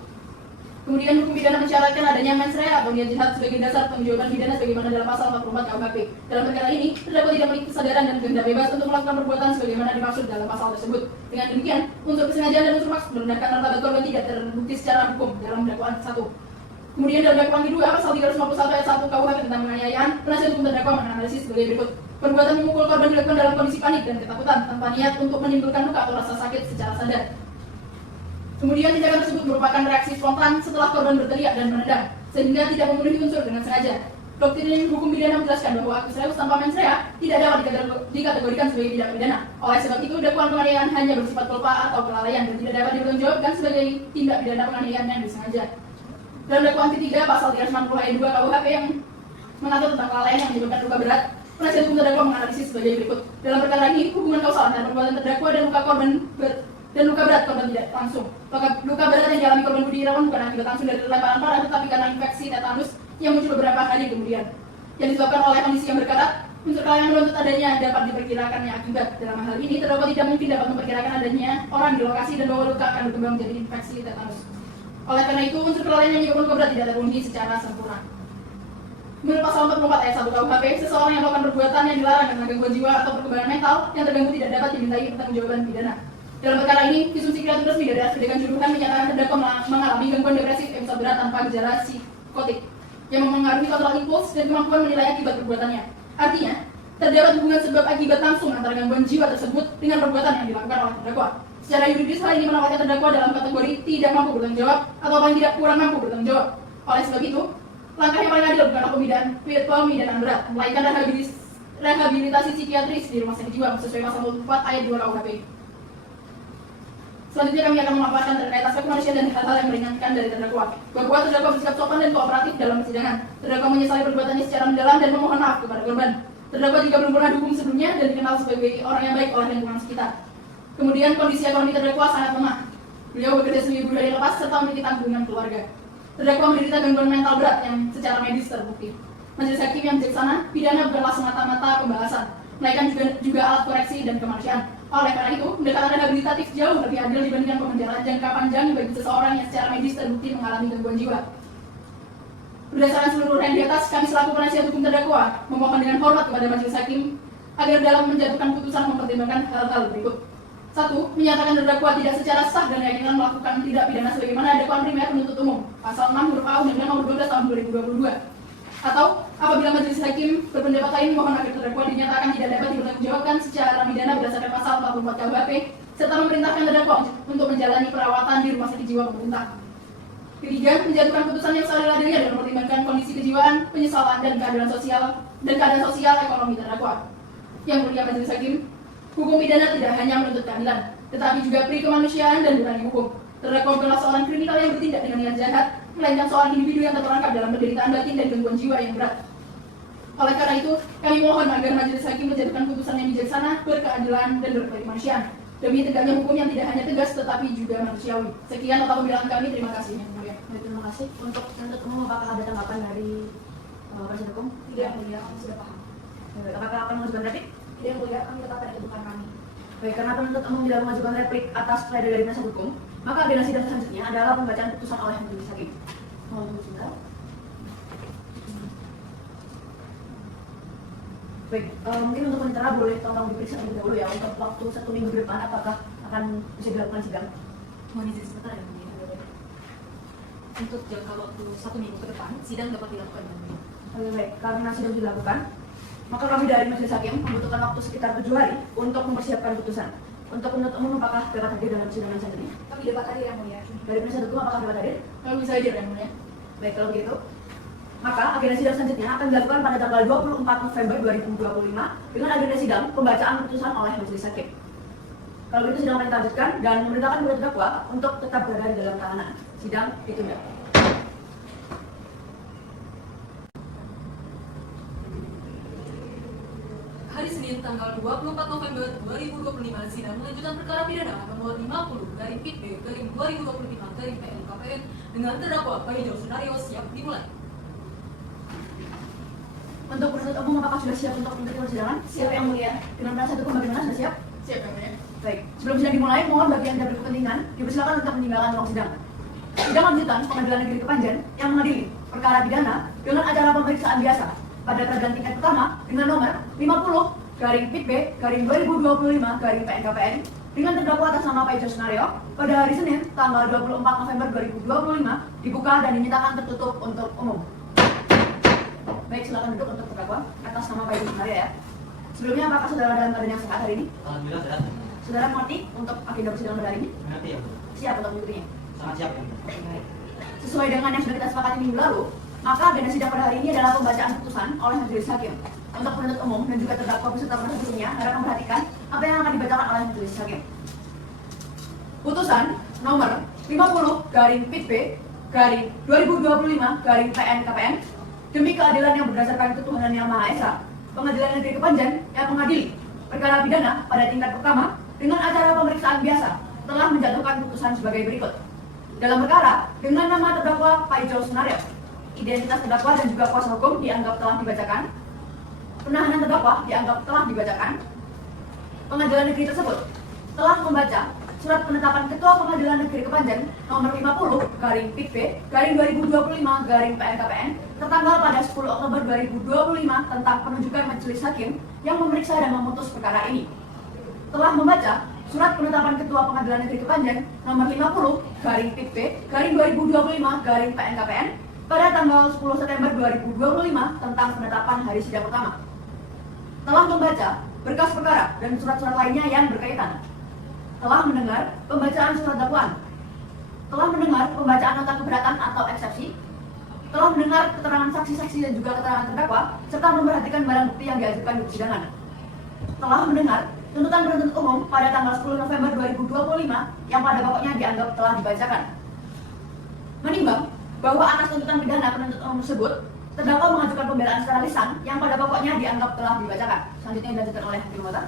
Kemudian hukum pidana mensyaratkan adanya mens rea atau niat jahat sebagai dasar penangguhan pidana sebagaimana dalam pasal 44 KUHP. Dalam perkara ini, terdakwa tidak memiliki kesadaran dan kehendak bebas untuk melakukan perbuatan sebagaimana dimaksud dalam pasal tersebut. Dengan demikian, unsur kesengajaan dan unsur maksud merendahkan martabat korban tidak terbukti secara hukum dalam dakwaan 1. Kemudian dalam dakwaan kedua, pasal 351 ayat 1 KUHP tentang penganiayaan, penasihat hukum terdakwa menganalisis sebagai berikut. Perbuatan memukul korban dilakukan dalam kondisi panik dan ketakutan tanpa niat untuk menimbulkan luka atau rasa sakit secara sadar. Kemudian tindakan tersebut merupakan reaksi spontan setelah korban berteriak dan menendang, sehingga tidak memenuhi unsur dengan sengaja. Doktrin hukum pidana menjelaskan bahwa actus reus tanpa mens rea tidak dapat dikategorikan sebagai tindak pidana. Oleh sebab itu, dakwaan penganiayaan hanya bersifat pelupa atau kelalaian dan tidak dapat dipertanggungjawabkan sebagai tindak pidana penganiayaan yang disengaja. Dalam dakwaan ketiga, pasal 390 ayat 2 KUHP yang mengatur tentang kelalaian yang menyebabkan luka berat, penasihat hukum terdakwa menganalisis sebagai berikut. Dalam perkara ini, hubungan kausal antara perbuatan terdakwa dan luka berat korban tidak langsung. Luka berat yang dialami korban Budi Irawan bukan akibat langsung dari lemparan parah, tetapi karena infeksi tetanus yang muncul beberapa hari kemudian, yang disebabkan oleh kondisi yang berkarat. Unsur kelalaian menuntut adanya dapat diperkirakannya akibat. Dalam hal ini, terdakwa tidak mungkin dapat memperkirakan adanya orang di lokasi dan bahwa luka akan berkembang menjadi infeksi tetanus. Oleh karena itu, unsur kelalaian yang menyebabkan luka berat tidak terpenuhi secara sempurna. Menurut pasal 44 ayat 1 KUHP, seseorang yang melakukan perbuatan yang dilarang karena gangguan jiwa atau perkembangan mental yang terganggu tidak dapat dimintai pertanggungjawaban pidana. Dalam perkara ini, visum psikiatri resmi dari Asfidekan Juruhan menyatakan terdakwa mengalami gangguan depresif episode berat tanpa gejala psikotik yang memengaruhi kontrol impuls dan kemampuan menilai akibat perbuatannya. Artinya, terdapat hubungan sebab akibat langsung antara gangguan jiwa tersebut dengan perbuatan yang dilakukan oleh terdakwa. Secara yuridis, hal ini menempatkan terdakwa dalam kategori tidak mampu bertanggung jawab atau paling tidak kurang mampu bertanggung jawab. Oleh sebab itu, langkah yang paling adil bukanlah pemidanaan berat, melainkan rehabilitasi psikiatris di rumah sakit jiwa sesuai pasal 24 ayat 2 KUHP. Selanjutnya kami akan memaparkan terkait aspek kemanusiaan dan hal-hal yang meringankan dari terdakwa. Bahwa terdakwa bersikap sopan dan kooperatif dalam persidangan. Terdakwa menyesali perbuatannya secara mendalam dan memohon maaf kepada korban. Terdakwa juga belum pernah dihukum sebelumnya dan dikenal sebagai orang yang baik oleh lingkungan sekitar. Kemudian kondisi ekonomi terdakwa sangat lemah. Beliau bekerja sebagai buruh dari lepas serta memiliki tanggungan keluarga. Terdakwa menderita gangguan mental berat yang secara medis terbukti. Majelis hakim yang bijaksana, pidana bukanlah semata-mata pembahasan, melainkan juga alat koreksi dan kemanusiaan. Oleh karena itu, pendekatan rehabilitatif jauh lebih adil dibandingkan pemenjaraan jangka panjang bagi seseorang yang secara medis terbukti mengalami gangguan jiwa. Berdasarkan seluruh uraian di atas, kami selaku penasihat hukum terdakwa memohon dengan hormat kepada majelis hakim agar dalam menjatuhkan putusan mempertimbangkan hal-hal berikut. 1. Menyatakan terdakwa tidak secara sah dan yakinan melakukan tindak pidana sebagaimana dakwaan primer penuntut umum pasal 6 huruf A Undang-Undang Nomor 12 Tahun 2022. Atau apabila majelis hakim berpendapat lain, mohon agar terdakwa dinyatakan tidak dapat dipertanggungjawabkan secara pidana berdasarkan pasal 44 KUHP serta memerintahkan terdakwa untuk menjalani perawatan di rumah sakit jiwa pemerintah. Ketiga, menjatuhkan putusan yang seadil-adilnya dan mempertimbangkan kondisi kejiwaan, penyesalan dan keadaan sosial ekonomi terdakwa. Yang mulia majelis hakim, hukum pidana tidak hanya menuntut keadilan, tetapi juga pri kemanusiaan dan nurani hukum. Terdakwa bukanlah seorang kriminal yang bertindak dengan niat jahat, melainkan seorang individu yang terperangkap dalam penderitaan batin dan gangguan jiwa yang berat. Oleh karena itu, kami mohon agar majelis hakim menjatuhkan putusan yang bijaksana, berkeadilan dan berkemanusiaan, demi tegaknya hukum yang tidak hanya tegas tetapi juga manusiawi. Sekian nota pembelaan kami, terima kasih. Yang mulia. Terima kasih. Untuk penuntut umum, apakah ada tanggapan dari penasihat hukum? Tidak, yang mulia, kami sudah paham. Apakah akan mengajukan replik? Tidak, yang mulia, kami tetap pada kedudukan kami. Baik, karena penuntut umum tidak mengajukan replik atas pledoi dari penasihat hukum, maka agenda sidang selanjutnya adalah pembacaan putusan oleh majelis hakim. Mohon tunggu sebentar. Baik, mungkin untuk penentara boleh tolong diperiksa terlebih dahulu ya untuk waktu 1 minggu ke depan apakah akan bisa dilakukan sidang. Mohon izin sebentar ya, Mulia. Untuk jangka waktu 1 minggu ke depan, sidang dapat dilakukan. Baik, karena sidang dilakukan, maka kami dari majelis hakim membutuhkan waktu sekitar 7 hari untuk mempersiapkan putusan. Untuk penuntut umum, apakah dapat hadir dalam sidang selanjutnya? Kami dapat hadir, yang mulia. Dari penasihat hukum, apakah dapat hadir? Kami bisa hadir, yang mulia. Baik, kalau begitu, maka agenda sidang selanjutnya akan dilakukan pada tanggal 24 November 2025 dengan agenda sidang pembacaan putusan oleh majelis hakim. Kalau begitu sidang akan dilanjutkan dan memerintahkan kepada terdakwa untuk tetap berada di dalam tahanan. Sidang ditunda. Hari Senin tanggal 24 November 2025 sidang melanjutkan perkara pidana nomor 50/IP/2025/PN KPN dengan terdakwa Pak Hijau Senario siap dimulai. Untuk penuntut umum apakah sudah siap untuk mengikuti persidangan? Siap yang mulia. Dengan penasihat hukum bagaimana, sudah siap? Siap yang mulia. Baik, sebelum sidang dimulai, mohon bagi yang tidak berkepentingan dipersilakan untuk meninggalkan ruang sidang. Sidang lanjutan Pengadilan Negeri Kepanjen yang mengadili perkara pidana dengan acara pemeriksaan biasa pada peradilan tingkat pertama dengan nomor 50/PB/2025/PNKPN dengan terdakwa atas nama Pak Ijo Sunario pada hari Senin tanggal 24 November 2025 dibuka dan dinyatakan tertutup untuk umum. Baik, silakan duduk untuk terdakwa atas nama Pak Ijo Sunario ya. Sebelumnya, apakah saudara dalam keadaan yang sehat hari ini? Alhamdulillah sehat. Saudara mengerti untuk agenda persidangan pada hari ini? Mengerti ya Bu? Siap untuk mengikutinya? Sangat siap ya Bu? Baik. Sesuai dengan yang sudah kita sepakati minggu lalu, maka agenda sidang pada hari ini adalah pembacaan putusan oleh majelis hakim. Untuk penuntut umum dan juga terdakwa beserta penuntut umumnya harap memperhatikan apa yang akan dibacakan oleh majelis hakim. Putusan nomor 50/PB/2025/PNKPN demi keadilan yang berdasarkan ketuhanan yang Maha Esa, Pengadilan Negeri Kepanjen yang mengadili perkara pidana pada tingkat pertama dengan acara pemeriksaan biasa telah menjatuhkan putusan sebagai berikut. Dalam perkara dengan nama terdakwa Pak Ijo Sunario, identitas terdakwa dan juga kuasa hukum dianggap telah dibacakan, penahanan terdakwa dianggap telah dibacakan, Pengadilan Negeri tersebut telah membaca surat penetapan Ketua Pengadilan Negeri Kepanjen nomor 50/PB/2025/PNKPN tertanggal pada 10 Oktober 2025 tentang penunjukan majelis hakim yang memeriksa dan memutus perkara ini. Telah membaca surat penetapan Ketua Pengadilan Negeri Kepanjen nomor 50/PB/2025/PNKPN pada tanggal 10 September 2025 tentang penetapan hari sidang pertama. Telah membaca berkas perkara dan surat-surat lainnya yang berkaitan. Telah mendengar pembacaan surat dakwaan. Telah mendengar pembacaan nota keberatan atau eksepsi. Telah mendengar keterangan saksi-saksi dan juga keterangan terdakwa serta memperhatikan barang bukti yang diajukan di persidangan. Telah mendengar tuntutan penuntut umum pada tanggal 10 November 2025 yang pada pokoknya dianggap telah dibacakan. Menimbang bahwa atas tuntutan pidana penuntut umum tersebut, terdakwa mengajukan pembelaan secara lisan yang pada pokoknya dianggap telah dibacakan. Selanjutnya dilanjutkan oleh Hakim Mata.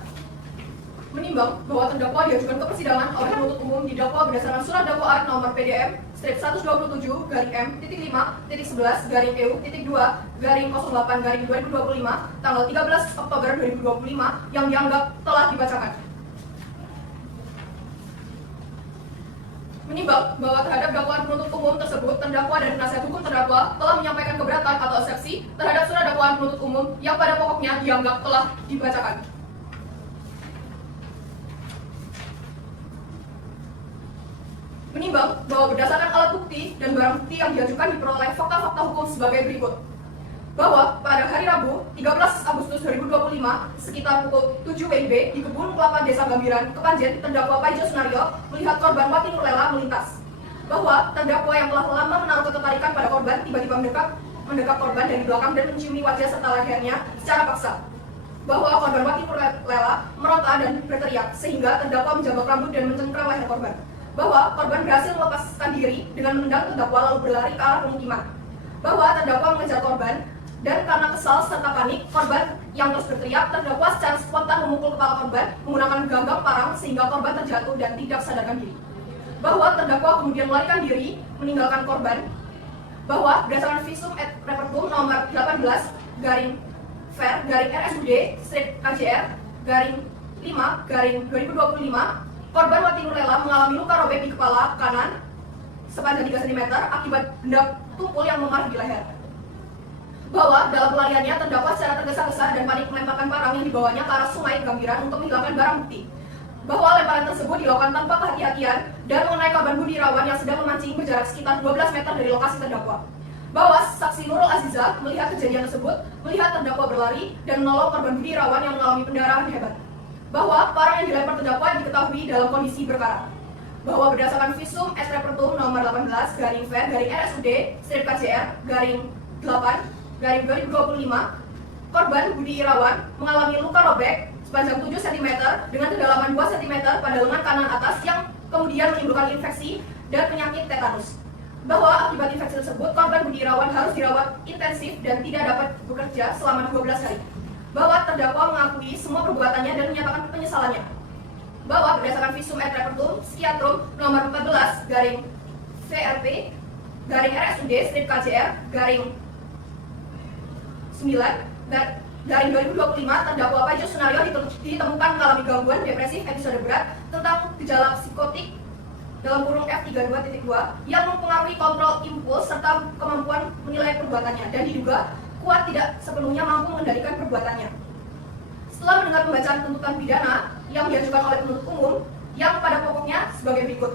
Menimbang bahwa terdakwa diajukan ke persidangan oleh penuntut umum didakwa berdasarkan surat dakwaan nomor PDM-127-M-5/EU-2-08/2025 tanggal 13 Oktober 2025 yang dianggap telah dibacakan. Menimbang bahwa terhadap dakwaan penuntut umum tersebut, terdakwa dan penasihat hukum terdakwa telah menyampaikan keberatan atau eksepsi terhadap surat dakwaan penuntut umum yang pada pokoknya dianggap telah dibacakan. Menimbang bahwa berdasarkan alat bukti dan barang bukti yang diajukan diperoleh fakta-fakta hukum sebagai berikut. Bahwa pada hari Rabu 13 Agustus 2025 sekitar pukul 7 WIB di Kebun Kelapa Desa Gambiran, Kepanjen, terdakwa Pak Ijo Sunario melihat korban Wati Nurlela melintas. Bahwa terdakwa yang telah lama menaruh ketertarikan pada korban tiba-tiba mendekat korban dari belakang dan menciumi wajah serta lehernya secara paksa. Bahwa korban Wati Nurlela meronta dan berteriak sehingga terdakwa menjambak rambut dan mencengkram leher korban. Bahwa korban berhasil melepaskan diri dengan menendang terdakwa lalu berlari ke arah pemukiman. Bahwa terdakwa mengejar korban dan karena kesal serta panik, korban yang terus berteriak, terdakwa secara spontan memukul kepala korban menggunakan ganggang parang sehingga korban terjatuh dan tidak sadarkan diri. Bahwa terdakwa kemudian melarikan diri meninggalkan korban. Bahwa berdasarkan visum et repertum nomor 18/Fer/KJR/5/2025 korban Wati Nurlela mengalami luka robek di kepala kanan sepanjang 3 cm akibat benda tumpul yang memar di leher. Bahwa dalam pelariannya terdakwa secara tergesa-gesa dan panik melemparkan parang yang dibawanya ke arah sungai Gambiran untuk menghilangkan barang bukti. Bahwa lemparan tersebut dilakukan tanpa kehati-hatian dan mengenai korban Budi Irawan yang sedang memancing berjarak sekitar 12 meter dari lokasi terdakwa. Bahwa saksi Nurul Aziza melihat kejadian tersebut, melihat terdakwa berlari dan menolong korban Budi Irawan yang mengalami pendarahan hebat. Bahwa parang yang dilempar terdakwa diketahui dalam kondisi berkarat. Bahwa berdasarkan visum et repertum nomor 18/Fer/RSUD/KJR/8/2025 korban Budi Irawan mengalami luka robek sepanjang 7 cm dengan kedalaman 2 cm pada lengan kanan atas yang kemudian menimbulkan infeksi dan penyakit tetanus. Bahwa akibat infeksi tersebut korban Budi Irawan harus dirawat intensif dan tidak dapat bekerja selama 12 hari. Bahwa terdakwa mengakui semua perbuatannya dan menyatakan penyesalannya. Bahwa berdasarkan visum et repertum psikiatrum nomor 14/VRP/RSUD/KJR/9 Dari 2025, terdakwa Paijo Sunario ditemukan mengalami gangguan depresif episode berat tentang gejala psikotik dalam kurung F32.2 yang mempengaruhi kontrol impuls serta kemampuan menilai perbuatannya dan diduga kuat tidak sepenuhnya mampu mengendalikan perbuatannya. Setelah mendengar pembacaan tuntutan pidana yang diajukan oleh penuntut umum yang pada pokoknya sebagai berikut.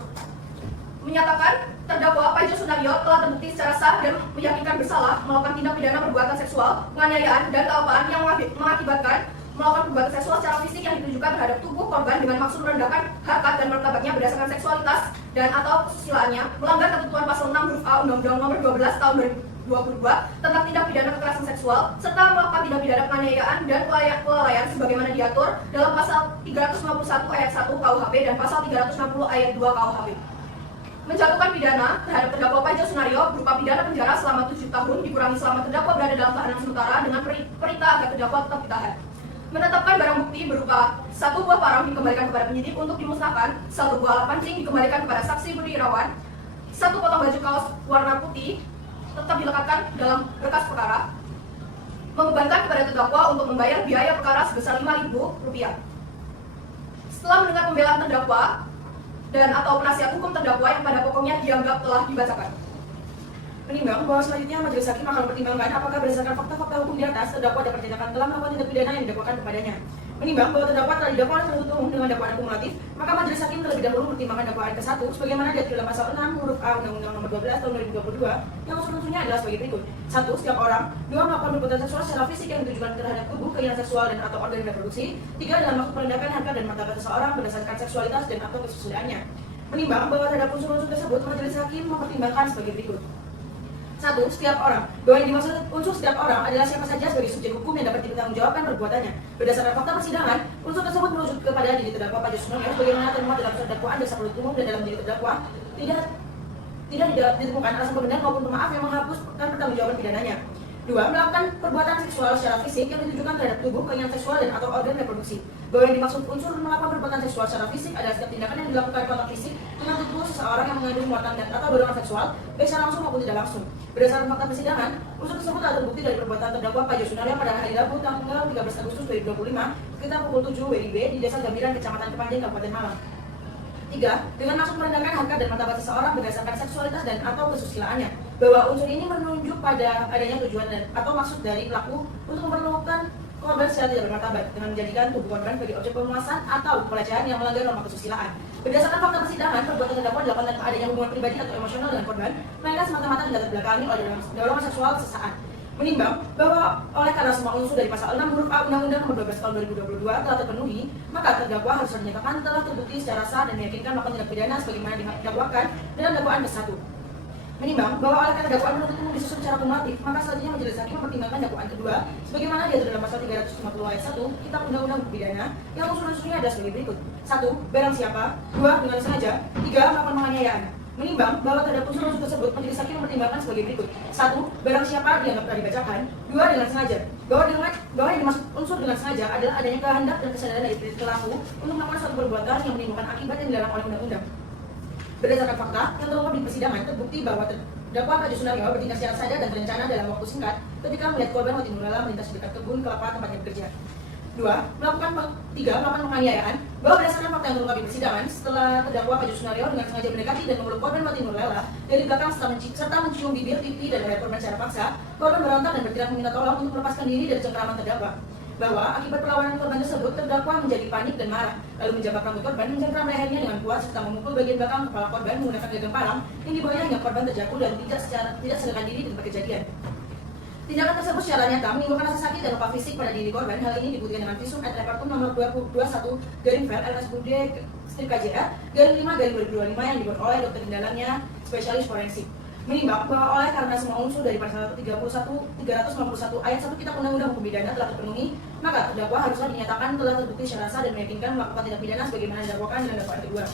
Menyatakan terdakwa Paijo Sunario telah terbukti secara sah dan meyakinkan bersalah melakukan tindak pidana perbuatan seksual, penganiayaan, dan kealpaan yang mengakibatkan melakukan perbuatan seksual secara fisik yang ditujukan terhadap tubuh korban dengan maksud merendahkan harkat dan martabatnya berdasarkan seksualitas dan atau kesusilaannya, melanggar ketentuan pasal 6 huruf A Undang-Undang Nomor 12 Tahun 2022 tentang tindak pidana kekerasan seksual serta melakukan tindak pidana penganiayaan dan kelalaian sebagaimana diatur dalam pasal 351 ayat 1 KUHP dan pasal 360 ayat 2 KUHP. Menjatuhkan pidana terhadap terdakwa Paijo Sunario berupa pidana penjara selama 7 tahun dikurangi selama terdakwa berada dalam tahanan sementara dengan perintah agar terdakwa tetap ditahan. Menetapkan barang bukti berupa 1 buah parang dikembalikan kepada penyidik untuk dimusnahkan, 1 buah alat pancing dikembalikan kepada saksi Budi Irawan, 1 potong baju kaos warna putih tetap dilekatkan dalam berkas perkara, membebankan kepada terdakwa untuk membayar biaya perkara sebesar Rp5.000. Setelah mendengar pembelaan terdakwa dan atau penasihat hukum terdakwa yang pada pokoknya dianggap telah dibacakan. Menimbang bahwa selanjutnya majelis hakim akan mempertimbangkan apakah berdasarkan fakta-fakta hukum di atas terdakwa dapat dinyatakan telah melakukan tindak pidana yang didakwakan kepadanya. Menimbang bahwa terdakwa telah didakwa oleh penuntut umum dengan dakwaan akumulatif, maka majelis hakim terlebih dahulu mempertimbangkan dakwaan ke-1 sebagaimana diatur dalam pasal 6 huruf A Undang-Undang Nomor 12 Tahun 2022 yang unsur-unsurnya adalah sebagai berikut. 1. Setiap orang. 2. Melakukan perbuatan seksual secara fisik yang ditujukan terhadap tubuh, keinginan seksual dan atau organ reproduksi. 3. Dalam maksud merendahkan harkat dan martabat seseorang berdasarkan seksualitas dan atau kesusilaannya. Menimbang bahwa terhadap unsur-unsur tersebut majelis hakim mempertimbangkan sebagai berikut. 1. Setiap orang. Bahwa yang dimaksud unsur setiap orang adalah siapa saja sebagai subjek hukum yang dapat dipertanggungjawabkan perbuatannya. Berdasarkan fakta persidangan, unsur tersebut merujuk kepada diri terdakwa Paijo Sunario sebagaimana termuat dalam surat dakwaan jaksa penuntut umum dan dalam diri terdakwa tidak ditemukan alasan pembenar maupun pemaaf yang menghapuskan pertanggungjawaban pidananya. 2. Melakukan perbuatan seksual secara fisik yang ditujukan terhadap tubuh, keinginan seksual dan atau organ reproduksi. Bahwa yang dimaksud unsur melakukan perbuatan seksual secara fisik adalah setiap tindakan yang dilakukan kontak fisik dengan tubuh seseorang yang mengandung muatan dan atau dorongan seksual, baik secara langsung maupun tidak langsung. Berdasarkan fakta persidangan, unsur tersebut telah terbukti dari perbuatan terdakwa Paijo Sunario pada hari Rabu tanggal 13 Agustus 2025 sekitar pukul 7 WIB di Desa Gambiran, Kecamatan Kepanjen, Kabupaten Malang. 3. Dengan maksud merendahkan harkat dan martabat seseorang berdasarkan seksualitas dan atau kesusilaannya. Bahwa unsur ini menunjuk pada adanya tujuan dan atau maksud dari pelaku untuk memperlakukan korban secara tidak bermartabat dengan menjadikan tubuh korban sebagai objek pemuasan atau pelecehan yang melanggar norma kesusilaan. Berdasarkan fakta persidangan, perbuatan terdakwa dilakukan tanpa adanya hubungan pribadi atau emosional dengan korban, melainkan semata-mata dilatar belakangi oleh dorongan seksual sesaat. Menimbang bahwa oleh karena semua unsur dari pasal 6 huruf A Undang-Undang Nomor 12 Tahun 2022 telah terpenuhi, maka terdakwa harus dinyatakan telah terbukti secara sah dan meyakinkan melakukan tindak pidana sebagaimana didakwakan dalam dakwaan ke-1. Menimbang bahwa oleh karena dakwaan penuntut umum disusun secara kumulatif, maka selanjutnya majelis hakim mempertimbangkan dakwaan kedua sebagaimana diatur dalam pasal 350 ayat 1 Kitab Undang-Undang Pidana yang unsur-unsurnya adalah sebagai berikut. 1. Barang siapa. 2. Dengan sengaja. 3. Melakukan penganiayaan. Menimbang bahwa terhadap unsur-unsur tersebut majelis hakim mempertimbangkan sebagai berikut. 1. Barang siapa dianggap telah dibacakan. 2. Dengan sengaja. Bahwa yang dimaksud unsur dengan sengaja adalah adanya kehendak dan kesadaran dari pelaku untuk melakukan suatu perbuatan yang menimbulkan akibat yang dilarang oleh undang-undang. Berdasarkan fakta yang terungkap di persidangan, terbukti bahwa terdakwa Paijo Sunario bertindak secara sadar dan terencana dalam waktu singkat ketika melihat korban Wati Nurlela melintas di dekat kebun kelapa tempatnya bekerja. 3. Melakukan penganiayaan. Bahwa berdasarkan fakta yang terungkap di persidangan, setelah terdakwa Paijo Sunario dengan sengaja mendekati dan memeluk korban Wati Nurlela dari belakang serta mencium bibir, pipi, dan leher korban secara paksa, korban berontak dan berteriak meminta tolong untuk melepaskan diri dari cengkeraman terdakwa. Bahwa akibat perlawanan korban tersebut, terdakwa menjadi panik dan marah, lalu menjambak rambut korban, mencengkram lehernya dengan kuat serta memukul bagian belakang kepala korban menggunakan gagang parang yang dibawanya hingga korban terjatuh dan tidak sadarkan diri di tempat kejadian. Tindakan tersebut secara nyata menimbulkan rasa sakit dan luka fisik pada diri korban. Hal ini dibuktikan dengan visum et repertum nomor 21-VL-LS-KJR-5-2025 yang dibuat oleh dokter indalanya spesialis forensik. Menimbang bahwa oleh karena semua unsur dari pasal 351 ayat 1 Kitab Undang-Undang Hukum Pidana telah terpenuhi, maka terdakwa haruslah dinyatakan telah terbukti secara sah dan meyakinkan melakukan tindak pidana sebagaimana didakwakan dalam dakwaan kedua.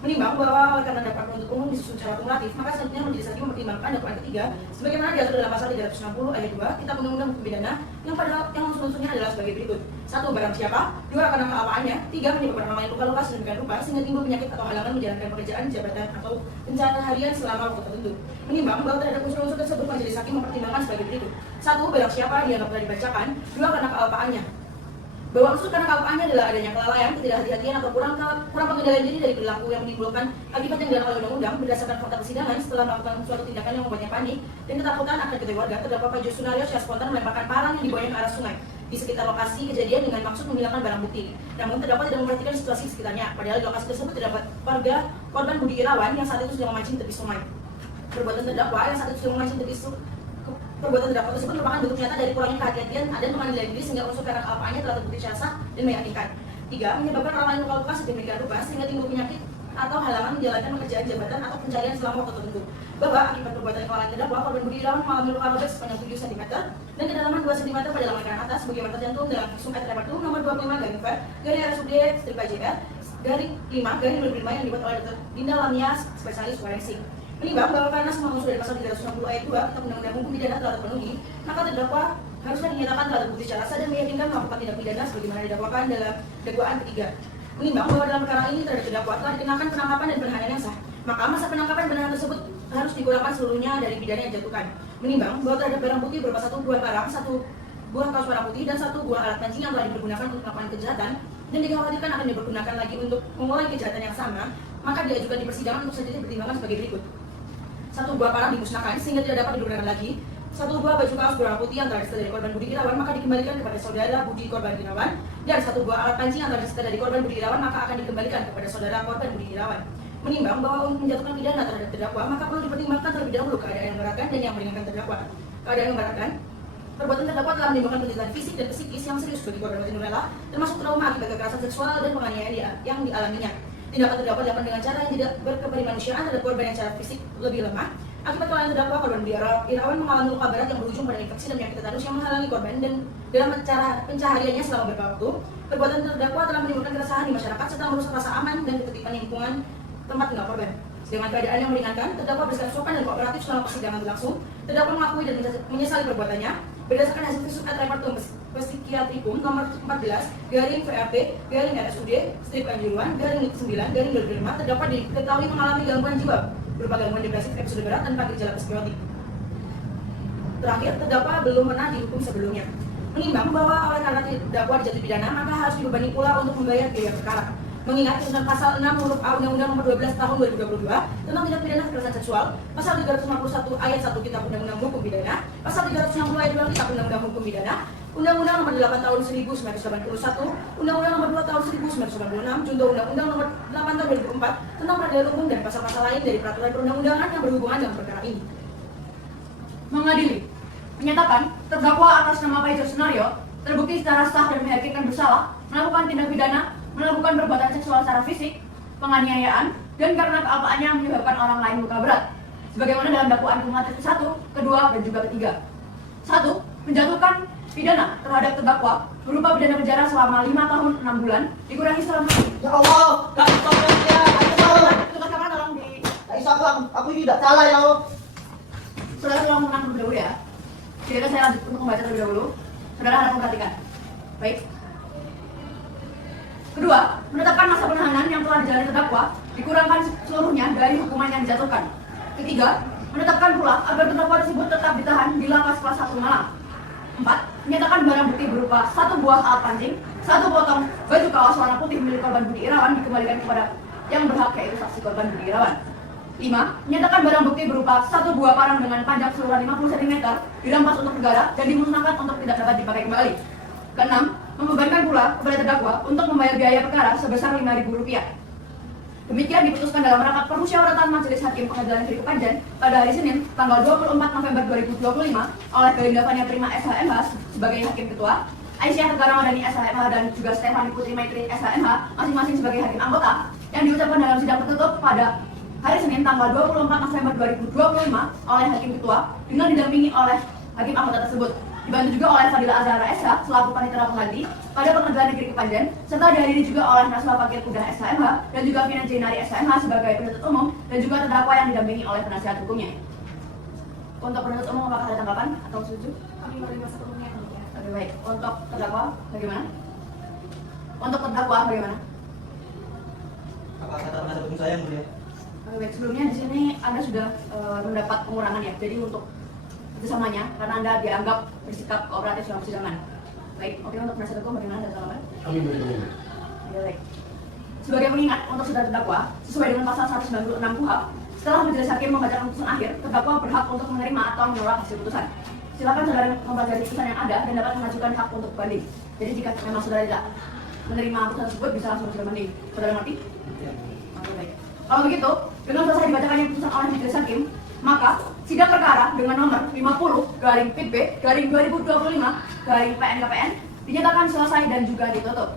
Menimbang bahwa oleh karena dakwaan penuntut umum disusun secara kumulatif, maka selanjutnya majelis hakim mempertimbangkan dakwaan ketiga sebagaimana diatur dalam pasal 360 ayat 2 Kitab Undang-Undang Hukum Pidana yang unsur-unsurnya adalah sebagai berikut. 1. Barang siapa. 2. Karena keapaannya. 3. Menyebabkan orang lain luka-luka sedemikian rupa sehingga timbul penyakit atau halangan menjalankan pekerjaan, jabatan, atau bencana harian selama waktu tertentu. Menimbang bahwa terhadap unsur-unsur tersebut majelis hakim mempertimbangkan sebagai berikut. 1. Barang siapa dianggap telah dibacakan. 2. Karena keapaannya. Bahwa unsur karena keapaannya adalah adanya kelalaian, ketidakhati-hatian atau kurang pengendalian diri dari perilaku yang menimbulkan akibat yang dilakukan oleh undang-undang berdasarkan fakta persidangan setelah melakukan suatu tindakan yang membuatnya panik dan ketakutan akan diketahui warga. Terdakwa Pak Josunario secara spontan melemparkan parang yang dibawanya ke arah sungai di sekitar lokasi kejadian dengan maksud menghilangkan barang bukti. Namun terdakwa tidak memperhatikan situasi di sekitarnya. Padahal di lokasi tersebut terdapat warga korban Budi Irawan yang saat itu sedang memancing tepi sungai. Perbuatan terdakwa yang saat itu sedang memancing tepi Perbuatan terdakwa tersebut merupakan bentuk nyata dari kurangnya kehati-hatian dan pengendalian diri sehingga unsur karena keapaannya telah terbukti secara sah dan meyakinkan. 3. Menyebabkan orang lain luka-luka sedemikian rupa sehingga timbul penyakit atau halangan menjalankan pekerjaan, jabatan, atau pencarian selama waktu tertentu. Bahwa akibat perbuatan kelalaian terdakwa, korban Budi Irawan mengalami luka robek sepanjang 7 cm dan kedalaman 2 cm pada lengan kanan atas sebagaimana tercantum dalam visum et repertum nomor 25/ver/RSUD /JR /5/2005 yang dibuat oleh Dr. Dinda Lamia, spesialis forensik. Menimbang bahwa karena semua unsur dari pasal 360 ayat 2 Kitab Undang-Undang Hukum Pidana telah terpenuhi, maka terdakwa harusnya dinyatakan telah terbukti secara sah dan meyakinkan melakukan tindak pidana sebagaimana didakwakan dalam dakwaan ketiga. Menimbang bahwa dalam perkara ini terhadap terdakwa telah dikenakan penangkapan dan penahanan yang sah, maka masa penangkapan dan penahanan tersebut harus dikurangkan seluruhnya dari pidana yang dijatuhkan. Menimbang bahwa terhadap barang bukti berupa 1 buah barang, 1 buah kaos warna putih, dan 1 buah alat pancing yang telah dipergunakan untuk melakukan kejahatan dan dikhawatirkan akan dipergunakan lagi untuk mengulangi kejahatan yang sama, maka diajukan di persidangan untuk selanjutnya dipertimbangkan sebagai berikut. 1 buah parang dimusnahkan sehingga tidak dapat digunakan lagi. 1 buah baju kaos berwarna putih yang telah disita dari korban Budi Irawan maka dikembalikan kepada saudara Budi korban Irawan, dan 1 buah alat pancing yang telah disita dari korban Budi Irawan maka akan dikembalikan kepada saudara korban Budi Irawan. Menimbang bahwa untuk menjatuhkan pidana terhadap terdakwa maka perlu dipertimbangkan terlebih dahulu keadaan yang memberatkan dan yang meringankan terdakwa. Keadaan yang memberatkan, perbuatan terdakwa telah menimbulkan penderitaan fisik dan psikis yang serius bagi korban Martin Nurella, termasuk trauma akibat kekerasan seksual dan penganiayaan yang dialaminya. Tindakan terdakwa dilakukan dengan cara yang tidak berkemanusiaan terhadap korban yang secara fisik lebih lemah. Akibat kelalaian terdakwa, korban Budi Irawan mengalami luka berat yang berujung pada infeksi dan penyakit tetanus yang menghalangi korban dan dalam cara pencahariannya selama beberapa waktu. Perbuatan terdakwa telah menimbulkan keresahan di masyarakat serta merusak rasa aman dan ketertiban lingkungan tempat tinggal korban. Dengan keadaan yang meringankan, terdakwa bersikap sopan dan kooperatif selama persidangan berlangsung. Terdakwa mengakui dan menyesali perbuatannya. Berdasarkan hasil visum et repertum psikiatrikum nomor 14/VRP/RSUD/Kanjuruhan/9/2005, terdakwa diketahui mengalami gangguan jiwa berupa gangguan depresif episode berat tanpa gejala psikiotik. Terakhir, terdakwa belum pernah dihukum sebelumnya. Menimbang bahwa oleh karena terdakwa dijatuhi pidana, maka harus dibebani pula untuk membayar biaya perkara. Mengingat ketentuan pasal 6 huruf A Undang-Undang Nomor 12 Tahun 2022 tentang tindak pidana kekerasan seksual, pasal 351 ayat 1 Kitab Undang-Undang Hukum Pidana, pasal 360 ayat 2 Kitab Undang-Undang Hukum Pidana, Undang-Undang Nomor 8 Tahun 1981, Undang-Undang Nomor 2 Tahun 1996, Junto Undang-Undang Nomor 8 Tahun 2004 tentang peradilan umum dan pasal-pasal lain dari peraturan perundang-undangan yang berhubungan dengan perkara ini. Mengadili, menyatakan terdakwa atas nama Pak Josunario terbukti secara sah dan meyakinkan bersalah melakukan tindak pidana, melakukan perbuatan seksual secara fisik, penganiayaan, dan karena keapaannya menyebabkan orang lain luka berat, sebagaimana dalam dakwaan kumulatif ke-1, ke-2, dan juga ke-3. 1. Menjatuhkan pidana terhadap terdakwa berupa pidana penjara selama 5 tahun 6 bulan dikurangi selama. Ya Allah, gak bisa ya, Tugas kamar tolong di. gak bisa aku ini tidak salah ya Allah. Saudara tolong menang terlebih dahulu ya. Jadi saya lanjut untuk membaca terlebih dahulu. Saudara harap memperhatikan. Baik. Kedua, menetapkan masa penahanan yang telah dijalani terdakwa dikurangkan seluruhnya dari hukuman yang dijatuhkan. Ketiga, menetapkan pula agar terdakwa tersebut tetap ditahan di lapas kelas 1 Malang. 4. Menyatakan barang bukti berupa 1 buah alat pancing, 1 potong baju kaos warna putih milik korban Budi Irawan dikembalikan kepada yang berhak, yaitu saksi korban Budi Irawan. 5. Menyatakan barang bukti berupa 1 buah parang dengan panjang seluruh 50 cm dirampas untuk negara dan dimusnahkan untuk tidak dapat dipakai kembali. Keenam, membebankan pula kepada terdakwa untuk membayar biaya perkara sebesar Rp5.000. Demikian diputuskan dalam rapat permusyawaratan Majelis Hakim Pengadilan Negeri Kepanjen pada hari Senin, tanggal 24 November 2025 oleh Belinda Fania Prima SHMH sebagai Hakim Ketua, Aisyah Tegara Madani SHMH dan juga Stefani Putri Maitri SHMH masing-masing sebagai Hakim Anggota, yang diucapkan dalam sidang tertutup pada hari Senin, tanggal 24 November 2025 oleh Hakim Ketua dengan didampingi oleh Hakim Anggota tersebut. dibantu juga oleh Fadila Azhara SH selaku Panitera Pengganti pada Pengadilan Negeri Kepanjen, serta dihadiri juga oleh Naswa Fakir Kudah SHMH dan juga Finan Jainari SHMH sebagai penuntut umum dan juga terdakwa yang didampingi oleh penasihat hukumnya. Untuk penuntut umum apakah ada tanggapan atau setuju? Kami menerima sepenuhnya yang mulia. Oke, baik. Untuk terdakwa bagaimana? Untuk terdakwa bagaimana? Apa kata penasihat hukum saya yang mulia? Oke, baik. Sebelumnya di sini Anda sudah mendapat pengurangan ya. Jadi untuk kerjasamanya karena Anda dianggap bersikap kooperatif dalam persidangan. Baik. Oke, untuk penasihat hukum bagaimana ada tanggapan? Kami mendukung. Oke, baik. Sebagai pengingat untuk saudara terdakwa, sesuai dengan pasal 196 KUHP, setelah majelis hakim membacakan putusan akhir, terdakwa berhak untuk menerima atau menolak hasil putusan. Silakan saudara mempelajari putusan yang ada dan dapat mengajukan hak untuk banding. Jadi jika memang saudara tidak menerima putusan tersebut, bisa langsung mengajukan banding. Saudara mengerti? Ya. Oke, baik. Kalau begitu, dengan selesai dibacakannya putusan oleh majelis hakim, maka sidang perkara dengan nomor 50/PIB/2025/PNKPN dinyatakan selesai dan juga ditutup.